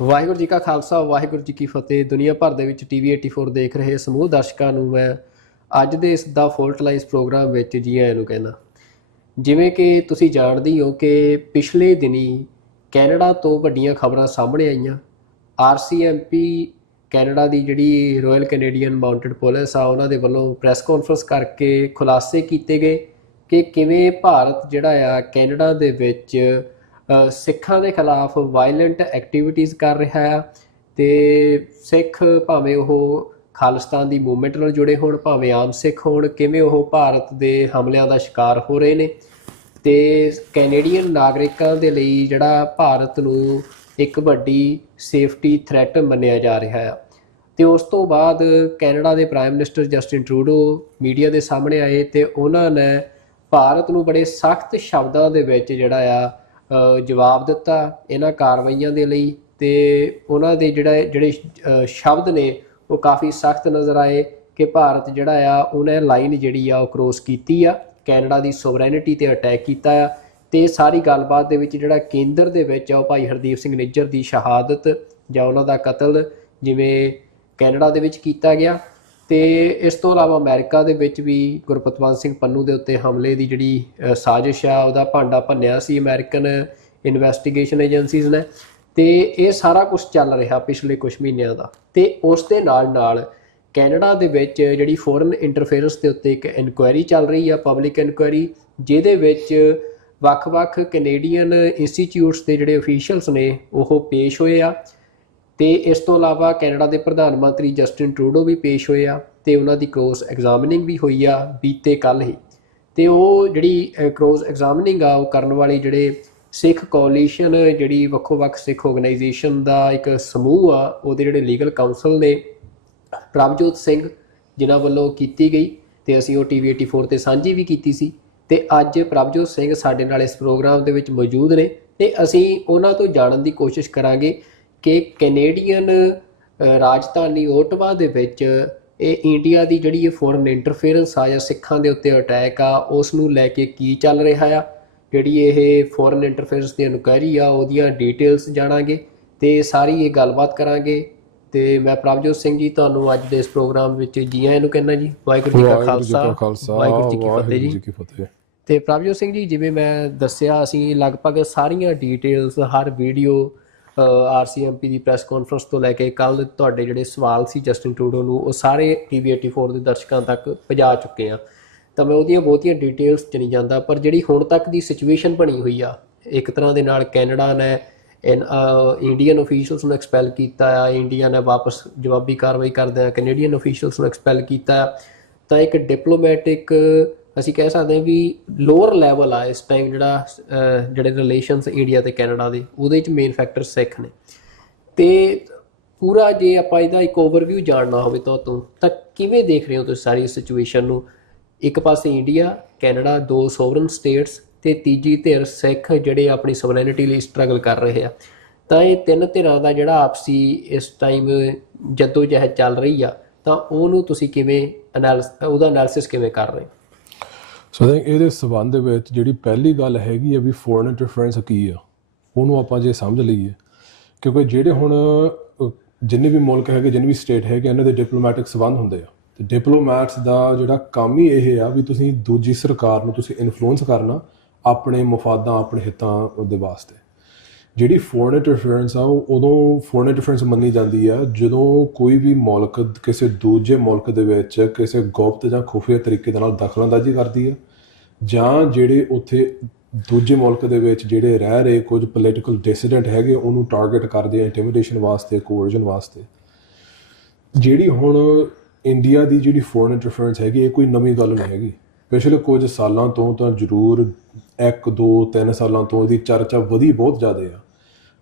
ਵਾਹਿਗੁਰੂ ਜੀ ਕਾ ਖਾਲਸਾ ਵਾਹਿਗੁਰੂ ਜੀ ਕੀ ਫਤਿਹ। ਦੁਨੀਆ ਭਰ ਦੇ ਵਿੱਚ ਟੀਵੀ 84 ਦੇਖ ਰਹੇ ਸਮੂਹ ਦਰਸ਼ਕਾਂ ਨੂੰ ਮੈਂ ਅੱਜ ਦੇ ਇਸ ਦਾ ਫੋਲਟ ਲਾਈਨਸ ਪ੍ਰੋਗਰਾਮ ਵਿੱਚ ਜੀ ਆਇਆਂ ਨੂੰ ਕਹਿੰਦਾ। ਜਿਵੇਂ ਕਿ ਤੁਸੀਂ ਜਾਣਦੇ ਹੋ ਕਿ ਪਿਛਲੇ ਦਿਨੀ ਕੈਨੇਡਾ ਤੋਂ ਵੱਡੀਆਂ ਖਬਰਾਂ ਸਾਹਮਣੇ ਆਈਆਂ। RCMP ਕੈਨੇਡਾ ਦੀ ਜਿਹੜੀ ਰਾਇਲ ਕੈਨੇਡੀਅਨ ਮਾਊਂਟਡ ਪੁਲਿਸ ਆ, ਉਹਨਾਂ ਦੇ ਵੱਲੋਂ ਪ੍ਰੈਸ ਕਾਨਫਰੰਸ ਕਰਕੇ ਖੁਲਾਸੇ ਕੀਤੇ ਗਏ ਕਿ ਕਿਵੇਂ ਭਾਰਤ ਜਿਹੜਾ ਆ ਕੈਨੇਡਾ ਦੇ ਵਿੱਚ ਸਿੱਖਾਂ ਦੇ ਖਿਲਾਫ ਵਾਇਲੈਂਟ ਐਕਟੀਵਿਟੀਜ਼ ਕਰ ਰਿਹਾ ਆ। ਅਤੇ ਸਿੱਖ ਭਾਵੇਂ ਉਹ ਖਾਲਿਸਤਾਨ ਦੀ ਮੂਵਮੈਂਟ ਨਾਲ ਜੁੜੇ ਹੋਣ, ਭਾਵੇਂ ਆਮ ਸਿੱਖ ਹੋਣ, ਕਿਵੇਂ ਉਹ ਭਾਰਤ ਦੇ ਹਮਲਿਆਂ ਦਾ ਸ਼ਿਕਾਰ ਹੋ ਰਹੇ ਨੇ। ਅਤੇ ਕੈਨੇਡੀਅਨ ਨਾਗਰਿਕਾਂ ਦੇ ਲਈ ਜਿਹੜਾ ਭਾਰਤ ਨੂੰ ਇੱਕ ਵੱਡੀ ਸੇਫਟੀ ਥ੍ਰੈਟ ਮੰਨਿਆ ਜਾ ਰਿਹਾ ਆ। ਅਤੇ ਉਸ ਤੋਂ ਬਾਅਦ ਕੈਨੇਡਾ ਦੇ prime minister Justin Trudeau media ਦੇ ਸਾਹਮਣੇ ਆਏ ਅਤੇ ਉਹਨਾਂ ਨੇ ਭਾਰਤ ਨੂੰ ਬੜੇ ਸਖਤ ਸ਼ਬਦਾਂ ਦੇ ਵਿੱਚ ਜਿਹੜਾ ਆ ਜਵਾਬ ਦਿੱਤਾ ਇਹਨਾਂ ਕਾਰਵਾਈਆਂ ਦੇ ਲਈ। ਅਤੇ ਉਹਨਾਂ ਦੇ ਜਿਹੜੇ ਸ਼ਬਦ ਨੇ ਉਹ ਕਾਫੀ ਸਖਤ ਨਜ਼ਰ ਆਏ ਕਿ ਭਾਰਤ ਜਿਹੜਾ ਆ ਉਹਨੇ ਲਾਈਨ ਜਿਹੜੀ ਆ ਉਹ ਕਰੋਸ ਕੀਤੀ ਆ, ਕੈਨੇਡਾ ਦੀ ਸੋਵਰੈਨਿਟੀ 'ਤੇ ਅਟੈਕ ਕੀਤਾ ਆ। ਅਤੇ ਸਾਰੀ ਗੱਲਬਾਤ ਦੇ ਵਿੱਚ ਜਿਹੜਾ ਕੇਂਦਰ ਦੇ ਵਿੱਚ ਆ ਉਹ ਭਾਈ ਹਰਦੀਪ ਸਿੰਘ ਨਿੱਜਰ ਦੀ ਸ਼ਹਾਦਤ ਜਾਂ ਉਹਨਾਂ ਦਾ ਕਤਲ ਜਿਵੇਂ ਕੈਨੇਡਾ ਦੇ ਵਿੱਚ ਕੀਤਾ ਗਿਆ। ਅਤੇ ਇਸ ਤੋਂ ਇਲਾਵਾ ਅਮਰੀਕਾ ਦੇ ਵਿੱਚ ਵੀ ਗੁਰਪਤਵੰਤ ਸਿੰਘ ਪੰਨੂ ਦੇ ਉੱਤੇ ਹਮਲੇ ਦੀ ਜਿਹੜੀ ਸਾਜ਼ਿਸ਼ ਆ ਉਹਦਾ ਭਾਂਡਾ ਭੰਨਿਆ ਸੀ ਅਮਰੀਕਨ ਇਨਵੈਸਟੀਗੇਸ਼ਨ ਏਜੰਸੀਜ਼ ਨੇ। ਅਤੇ ਇਹ ਸਾਰਾ ਕੁਛ ਚੱਲ ਰਿਹਾ ਪਿਛਲੇ ਕੁਛ ਮਹੀਨਿਆਂ ਦਾ। ਅਤੇ ਉਸ ਦੇ ਨਾਲ ਕੈਨੇਡਾ ਦੇ ਵਿੱਚ ਜਿਹੜੀ ਫੋਰਨ ਇੰਟਰਫੇਰੈਂਸ ਦੇ ਉੱਤੇ ਇੱਕ ਇਨਕੁਆਇਰੀ ਚੱਲ ਰਹੀ ਆ, ਪਬਲਿਕ ਇਨਕੁਆਇਰੀ, ਜਿਹਦੇ ਵਿੱਚ ਵੱਖ-ਵੱਖ ਕੈਨੇਡੀਅਨ ਇੰਸਟੀਚਿਊਟਸ ਦੇ ਜਿਹੜੇ ਅਫੀਸ਼ੀਅਲਸ ਨੇ ਉਹ ਪੇਸ਼ ਹੋਏ ਆ। ਅਤੇ ਇਸ ਤੋਂ ਇਲਾਵਾ ਕੈਨੇਡਾ ਦੇ ਪ੍ਰਧਾਨ ਮੰਤਰੀ ਜਸਟਿਨ ਟਰੂਡੋ ਵੀ ਪੇਸ਼ ਹੋਏ ਆ ਅਤੇ ਉਹਨਾਂ ਦੀ ਕਰੋਸ ਐਗਜ਼ਾਮਿਨਿੰਗ ਵੀ ਹੋਈ ਆ ਬੀਤੇ ਕੱਲ੍ਹ ਹੀ। ਅਤੇ ਉਹ ਜਿਹੜੀ ਕਰੋਸ ਐਗਜ਼ਾਮਿਨਿੰਗ ਆ ਉਹ ਕਰਨ ਵਾਲੇ ਜਿਹੜੇ ਸਿੱਖ ਕੋਲੀਸ਼ਨ, ਜਿਹੜੀ ਵੱਖੋ ਵੱਖ ਸਿੱਖ ਔਰਗਨਾਈਜੇਸ਼ਨ ਦਾ ਇੱਕ ਸਮੂਹ ਆ, ਉਹਦੇ ਜਿਹੜੇ ਲੀਗਲ ਕਾਊਂਸਲ ਨੇ ਪ੍ਰਭਜੋਤ ਸਿੰਘ ਜਿਨ੍ਹਾਂ ਵੱਲੋਂ ਕੀਤੀ ਗਈ ਅਤੇ ਅਸੀਂ ਉਹ TV 84 'ਤੇ ਸਾਂਝੀ ਵੀ ਕੀਤੀ ਸੀ। ਅਤੇ ਅੱਜ ਪ੍ਰਭਜੋਤ ਸਿੰਘ ਸਾਡੇ ਨਾਲ ਇਸ ਪ੍ਰੋਗਰਾਮ ਦੇ ਵਿੱਚ ਮੌਜੂਦ ਨੇ ਅਤੇ ਅਸੀਂ ਉਹਨਾਂ ਤੋਂ ਜਾਣਨ ਦੀ ਕੋਸ਼ਿਸ਼ ਕਰਾਂਗੇ ਕਿ ਕੈਨੇਡੀਅਨ ਰਾਜਧਾਨੀ ਓਟਵਾ ਦੇ ਵਿੱਚ ਇਹ ਇੰਡੀਆ ਦੀ ਜਿਹੜੀ ਇਹ ਫੋਰਨ ਇੰਟਰਫੇਰੈਂਸ ਆ ਜਾਂ ਸਿੱਖਾਂ ਦੇ ਉੱਤੇ ਅਟੈਕ ਆ ਉਸ ਨੂੰ ਲੈ ਕੇ ਕੀ ਚੱਲ ਰਿਹਾ ਆ। ਜਿਹੜੀ ਇਹ ਫੋਰਨ ਇੰਟਰਫੇਰੈਂਸ ਦੀ ਇਨਕੁਆਇਰੀ ਆ ਉਹਦੀਆਂ ਡਿਟੇਲਸ ਜਾਣਾਂਗੇ ਅਤੇ ਸਾਰੀ ਇਹ ਗੱਲਬਾਤ ਕਰਾਂਗੇ। ਅਤੇ ਮੈਂ ਪ੍ਰਭਜੋਤ ਸਿੰਘ ਜੀ ਤੁਹਾਨੂੰ ਅੱਜ ਦੇ ਇਸ ਪ੍ਰੋਗਰਾਮ ਵਿੱਚ ਜੀ ਆਇਆਂ ਨੂੰ ਕਹਿੰਦਾ ਜੀ। ਵਾਹਿਗੁਰੂ ਜੀ ਕਾ ਖਾਲਸਾ ਵਾਹਿਗੁਰੂ ਜੀ ਕੀ ਫਤਿਹ ਜੀ। ਅਤੇ ਪ੍ਰਭਜੋਤ ਸਿੰਘ ਜੀ, ਜਿਵੇਂ ਮੈਂ ਦੱਸਿਆ ਅਸੀਂ ਲਗਭਗ ਸਾਰੀਆਂ ਡਿਟੇਲਸ ਹਰ ਵੀਡੀਓ RCMP ਦੀ ਪ੍ਰੈਸ ਕਾਨਫਰੰਸ ਤੋਂ ਲੈ ਕੇ ਕੱਲ੍ਹ ਤੁਹਾਡੇ ਜਿਹੜੇ ਸਵਾਲ ਸੀ ਜਸਟਿਨ ਟਰੂਡੋ ਨੂੰ ਉਹ ਸਾਰੇ TV 84 ਦੇ ਦਰਸ਼ਕਾਂ ਤੱਕ ਪਹੁੰਚਾ ਚੁੱਕੇ ਹਾਂ। ਤਾਂ ਮੈਂ ਉਹਦੀਆਂ ਬਹੁਤੀਆਂ ਡਿਟੇਲਸ 'ਚ ਨਹੀਂ ਜਾਂਦਾ, ਪਰ ਜਿਹੜੀ ਹੁਣ ਤੱਕ ਦੀ ਸਿਚੁਏਸ਼ਨ ਬਣੀ ਹੋਈ ਆ, ਇੱਕ ਤਰ੍ਹਾਂ ਦੇ ਨਾਲ ਕੈਨੇਡਾ ਨੇ ਇੰਡੀਅਨ ਓਫੀਸ਼ੀਅਲਸ ਨੂੰ ਐਕਸਪੈਲ ਕੀਤਾ ਆ, ਇੰਡੀਆ ਨੇ ਵਾਪਸ ਜਵਾਬੀ ਕਾਰਵਾਈ ਕਰਦਿਆਂ ਕੈਨੇਡੀਅਨ ਓਫੀਸ਼ੀਅਲਸ ਨੂੰ ਐਕਸਪੈਲ ਕੀਤਾ ਆ। ਤਾਂ ਇੱਕ ਡਿਪਲੋਮੈਟਿਕ ਅਸੀਂ ਕਹਿ ਸਕਦੇ ਹਾਂ ਵੀ ਲੋਅਰ ਲੈਵਲ ਆ ਇਸ ਟਾਈਮ ਜਿਹੜੇ ਰਿਲੇਸ਼ਨਸ ਇੰਡੀਆ ਅਤੇ ਕੈਨੇਡਾ ਦੇ, ਉਹਦੇ 'ਚ ਮੇਨ ਫੈਕਟਰ ਸਿੱਖ ਨੇ। ਅਤੇ ਪੂਰਾ ਜੇ ਆਪਾਂ ਇਹਦਾ ਇੱਕ ਓਵਰਵਿਊ ਜਾਣਨਾ ਹੋਵੇ ਤੋਂ ਤਾਂ ਕਿਵੇਂ ਦੇਖ ਰਹੇ ਹੋ ਤੁਸੀਂ ਸਾਰੀ ਸਿਚੁਏਸ਼ਨ ਨੂੰ? ਇੱਕ ਪਾਸੇ ਇੰਡੀਆ, ਕੈਨੇਡਾ, ਦੋ ਸੋਵਰਨ ਸਟੇਟਸ ਅਤੇ ਤੀਜੀ ਧਿਰ ਸਿੱਖ ਜਿਹੜੇ ਆਪਣੀ ਸਵਰੈਨਿਟੀ ਲਈ ਸਟਰਗਲ ਕਰ ਰਹੇ ਆ। ਤਾਂ ਇਹ ਤਿੰਨ ਧਿਰਾਂ ਦਾ ਜਿਹੜਾ ਆਪਸੀ ਇਸ ਟਾਈਮ ਜੱਦੋ ਜਹਿਦ ਚੱਲ ਰਹੀ ਆ, ਤਾਂ ਉਹਨੂੰ ਤੁਸੀਂ ਕਿਵੇਂ ਉਹਦਾ ਐਨਾਲਿਸਿਸ ਕਿਵੇਂ ਕਰ ਰਹੇ? ਸੋ ਆਈ ਥਿੰਕ ਇਹਦੇ ਸੰਬੰਧ ਦੇ ਵਿੱਚ ਜਿਹੜੀ ਪਹਿਲੀ ਗੱਲ ਹੈਗੀ ਆ ਵੀ ਫੋਰਨ ਇੰਟਰਫੇਰੈਂਸ ਕੀ ਆ, ਉਹਨੂੰ ਆਪਾਂ ਜੇ ਸਮਝ ਲਈਏ, ਕਿਉਂਕਿ ਜਿਹੜੇ ਹੁਣ ਜਿੰਨੇ ਵੀ ਮੁਲਕ ਹੈਗੇ, ਜਿੰਨੇ ਵੀ ਸਟੇਟ ਹੈਗੇ, ਇਹਨਾਂ ਦੇ ਡਿਪਲੋਮੈਟਿਕ ਸੰਬੰਧ ਹੁੰਦੇ ਆ। ਅਤੇ ਡਿਪਲੋਮੈਟਸ ਦਾ ਜਿਹੜਾ ਕੰਮ ਹੀ ਇਹ ਆ ਵੀ ਤੁਸੀਂ ਦੂਜੀ ਸਰਕਾਰ ਨੂੰ ਤੁਸੀਂ ਇਨਫਲੂਐਂਸ ਕਰਨਾ ਆਪਣੇ ਮਫਾਦਾਂ, ਆਪਣੇ ਹਿੱਤਾਂ ਦੇ ਵਾਸਤੇ। ਜਿਹੜੀ ਫੋਰਨ ਇੰਟਰਫੇਰੈਂਸ ਆ ਉਹ ਉਦੋਂ ਫੋਰਨ ਇੰਟਰਫੇਰੈਂਸ ਮੰਨੀ ਜਾਂਦੀ ਆ ਜਦੋਂ ਕੋਈ ਵੀ ਮੁਲਕ ਕਿਸੇ ਦੂਜੇ ਮੁਲਕ ਦੇ ਵਿੱਚ ਕਿਸੇ ਗੁਪਤ ਜਾਂ ਖੁਫੀਆ ਤਰੀਕੇ ਦੇ ਨਾਲ ਦਖਲਅੰਦਾਜ਼ੀ ਕਰਦੀ ਆ, ਜਾਂ ਜਿਹੜੇ ਉੱਥੇ ਦੂਜੇ ਮੁਲਕ ਦੇ ਵਿੱਚ ਜਿਹੜੇ ਰਹਿ ਰਹੇ ਕੁਝ ਪੋਲੀਟੀਕਲ ਡਿਸੀਡੈਂਟ ਹੈਗੇ ਉਹਨੂੰ ਟਾਰਗੇਟ ਕਰਦੇ ਆ ਇੰਟੀਮੀਡੇਸ਼ਨ ਵਾਸਤੇ, ਕੋਅਰਜਨ ਵਾਸਤੇ। ਜਿਹੜੀ ਹੁਣ ਇੰਡੀਆ ਦੀ ਜਿਹੜੀ ਫੋਰਨ ਇੰਟਰਫੇਰੈਂਸ ਹੈਗੀ ਇਹ ਕੋਈ ਨਵੀਂ ਗੱਲ ਨਹੀਂ ਹੈਗੀ। ਪਿਛਲੇ ਕੁਝ ਸਾਲਾਂ ਤੋਂ ਤਾਂ ਜ਼ਰੂਰ 1, 2, 3 ਸਾਲਾਂ ਤੋਂ ਇਹਦੀ ਚਰਚਾ ਵਧੀ ਬਹੁਤ ਜ਼ਿਆਦਾ ਆ,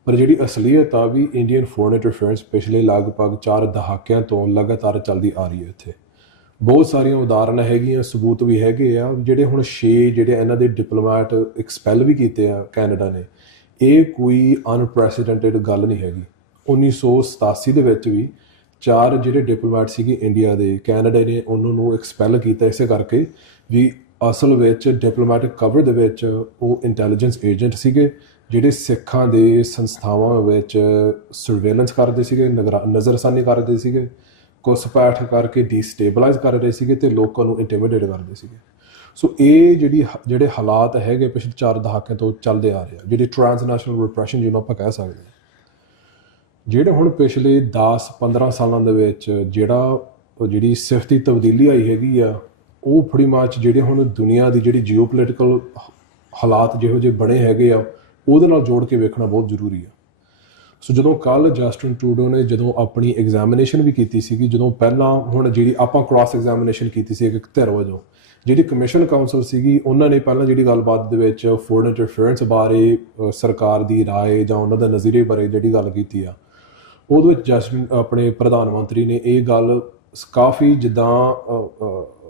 ਪਰ ਜਿਹੜੀ ਅਸਲੀਅਤ ਆ ਵੀ ਇੰਡੀਅਨ ਫੋਰਨ ਇੰਟਰਫੇਰੈਂਸ ਪਿਛਲੇ ਲਗਭਗ 4 ਦਹਾਕਿਆਂ ਤੋਂ ਲਗਾਤਾਰ ਚੱਲਦੀ ਆ ਰਹੀ ਹੈ। ਇੱਥੇ ਬਹੁਤ ਸਾਰੀਆਂ ਉਦਾਹਰਨਾਂ ਹੈਗੀਆਂ, ਸਬੂਤ ਵੀ ਹੈਗੇ ਆ। ਜਿਹੜੇ ਹੁਣ 6 ਜਿਹੜੇ ਇਹਨਾਂ ਦੇ ਡਿਪਲੋਮੈਟ ਐਕਸਪੈਲ ਵੀ ਕੀਤੇ ਆ ਕੈਨੇਡਾ ਨੇ, ਇਹ ਕੋਈ ਅਨਪ੍ਰੈਸੀਡੈਂਟਡ ਗੱਲ ਨਹੀਂ ਹੈਗੀ। 1987 ਦੇ ਵਿੱਚ ਵੀ 4 ਜਿਹੜੇ ਡਿਪਲੋਮੈਟ ਸੀਗੇ ਇੰਡੀਆ ਦੇ, ਕੈਨੇਡਾ ਨੇ ਉਹਨਾਂ ਨੂੰ ਐਕਸਪੈਲ ਕੀਤਾ ਇਸੇ ਕਰਕੇ ਵੀ ਅਸਲ ਵਿੱਚ ਡਿਪਲੋਮੈਟਿਕ ਕਵਰ ਦੇ ਵਿੱਚ ਉਹ ਇੰਟੈਲੀਜੈਂਸ ਏਜੰਟ ਸੀਗੇ ਜਿਹੜੇ ਸਿੱਖਾਂ ਦੇ ਸੰਸਥਾਵਾਂ ਵਿੱਚ ਸਰਵੇਲੈਂਸ ਕਰਦੇ ਸੀਗੇ, ਨਜ਼ਰਸਾਨੀ ਕਰਦੇ ਸੀਗੇ, ਘੁਸਪੈਠ ਕਰਕੇ ਡੀਸਟੇਬਲਾਈਜ਼ ਕਰ ਰਹੇ ਸੀਗੇ ਅਤੇ ਲੋਕਾਂ ਨੂੰ ਇੰਟੀਮੀਡੇਟ ਕਰਦੇ ਸੀਗੇ। ਸੋ ਇਹ ਜਿਹੜੇ ਹਾਲਾਤ ਹੈਗੇ ਪਿਛਲੇ 4 ਦਹਾਕਿਆਂ ਤੋਂ ਚੱਲਦੇ ਆ ਰਹੇ ਆ, ਜਿਹੜੀ ਟਰਾਂਸਨੈਸ਼ਨਲ ਰਿਪਰੈਸ਼ਨ ਜਿਹਨੂੰ ਆਪਾਂ ਕਹਿ ਸਕਦੇ ਹਾਂ, ਜਿਹੜੇ ਹੁਣ ਪਿਛਲੇ 10-15 ਸਾਲਾਂ ਦੇ ਵਿੱਚ ਜਿਹੜੀ ਸਿਫਤੀ ਤਬਦੀਲੀ ਆਈ ਹੈਗੀ ਆ, ਉਹ ਬੜੀ ਮੱਚ ਜਿਹੜੇ ਹੁਣ ਦੁਨੀਆ ਦੀ ਜਿਹੜੀ ਜੀਓਪੋਲੀਟੀਕਲ ਹਾਲਾਤ ਜਿਹੋ ਜਿਹੇ ਬਣੇ ਹੈਗੇ ਆ, ਉਹਦੇ ਨਾਲ ਜੋੜ ਕੇ ਵੇਖਣਾ ਬਹੁਤ ਜ਼ਰੂਰੀ ਆ। ਸੋ ਜਦੋਂ ਕੱਲ੍ਹ ਜਸਟਿਨ ਟਰੂਡੋ ਨੇ ਜਦੋਂ ਆਪਣੀ ਐਗਜ਼ਾਮੀਨੇਸ਼ਨ ਵੀ ਕੀਤੀ ਸੀਗੀ, ਜਦੋਂ ਪਹਿਲਾਂ ਹੁਣ ਜਿਹੜੀ ਆਪਾਂ ਕ੍ਰਾਸ ਐਗਜ਼ਾਮੀਨੇਸ਼ਨ ਕੀਤੀ ਸੀ ਇੱਕ ਧਿਰ ਵਜੋਂ, ਜਿਹੜੀ ਕਮਿਸ਼ਨ ਕਾਊਂਸਲ ਸੀਗੀ, ਉਹਨਾਂ ਨੇ ਪਹਿਲਾਂ ਜਿਹੜੀ ਗੱਲਬਾਤ ਦੇ ਵਿੱਚ ਫੋਰਨ ਇੰਟਰਫੇਰੈਂਸ ਬਾਰੇ ਸਰਕਾਰ ਦੀ ਰਾਏ ਜਾਂ ਉਹਨਾਂ ਦਾ ਨਜ਼ਰੀਏ ਬਾਰੇ ਜਿਹੜੀ ਗੱਲ ਕੀਤੀ ਆ, ਉਹਦੇ ਵਿੱਚ ਆਪਣੇ ਪ੍ਰਧਾਨ ਮੰਤਰੀ ਨੇ ਇਹ ਗੱਲ ਕਾਫੀ ਜਿੱਦਾਂ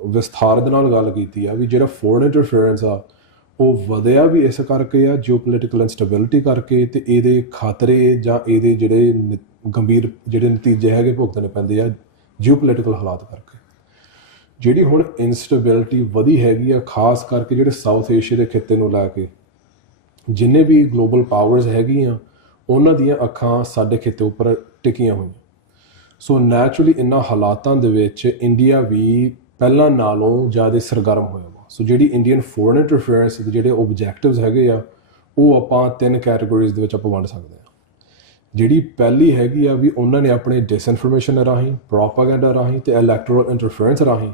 ਵਿਸਥਾਰ ਦੇ ਨਾਲ ਗੱਲ ਕੀਤੀ ਆ ਵੀ ਜਿਹੜਾ ਫੋਰਨ ਇੰਟਰਫੇਰੈਂਸ ਆ ਉਹ ਵਧਿਆ ਵੀ ਇਸ ਕਰਕੇ ਆ, ਜਿਓਪੋਲੀਟੀਕਲ ਇੰਸਟੇਬਿਲਿਟੀ ਕਰਕੇ, ਅਤੇ ਇਹਦੇ ਖਤਰੇ ਜਾਂ ਇਹਦੇ ਜਿਹੜੇ ਗੰਭੀਰ ਜਿਹੜੇ ਨਤੀਜੇ ਹੈਗੇ ਭੁਗਤਣੇ ਪੈਂਦੇ ਆ ਜਿਓਪੋਲੀਟੀਕਲ ਹਾਲਾਤ ਕਰਕੇ। ਜਿਹੜੀ ਹੁਣ ਇੰਸਟੇਬਿਲਿਟੀ ਵਧੀ ਹੈਗੀ ਆ, ਖਾਸ ਕਰਕੇ ਜਿਹੜੇ ਸਾਊਥ ਏਸ਼ੀਆ ਦੇ ਖਿੱਤੇ ਨੂੰ ਲੈ ਕੇ, ਜਿੰਨੇ ਵੀ ਗਲੋਬਲ ਪਾਵਰਸ ਹੈਗੀਆਂ ਉਹਨਾਂ ਦੀਆਂ ਅੱਖਾਂ ਸਾਡੇ ਖਿੱਤੇ ਉੱਪਰ ਟਿਕੀਆਂ ਹੋਈਆਂ। ਸੋ ਨੈਚੁਰਲੀ ਇਹਨਾਂ ਹਾਲਾਤਾਂ ਦੇ ਵਿੱਚ ਇੰਡੀਆ ਵੀ ਪਹਿਲਾਂ ਨਾਲੋਂ ਜ਼ਿਆਦਾ ਸਰਗਰਮ ਹੋਇਆ ਵਾ। ਸੋ ਜਿਹੜੀ ਇੰਡੀਅਨ ਫੋਰਨ ਇੰਟਰਫੇਰੈਂਸ ਦੇ ਜਿਹੜੇ ਓਬਜੈਕਟਿਵਸ ਹੈਗੇ ਆ, ਉਹ ਆਪਾਂ 3 ਕੈਟੇਗਰੀਜ਼ ਦੇ ਵਿੱਚ ਆਪਾਂ ਵੰਡ ਸਕਦੇ ਹਾਂ। ਜਿਹੜੀ ਪਹਿਲੀ ਹੈਗੀ ਆ ਵੀ ਉਹਨਾਂ ਨੇ ਆਪਣੇ ਡਿਸਇਨਫੋਰਮੇਸ਼ਨ ਰਾਹੀਂ, ਪ੍ਰੋਪਾਗੈਂਡਾ ਰਾਹੀਂ ਅਤੇ ਇਲੈਕਟੋਰਲ ਇੰਟਰਫੇਰੈਂਸ ਰਾਹੀਂ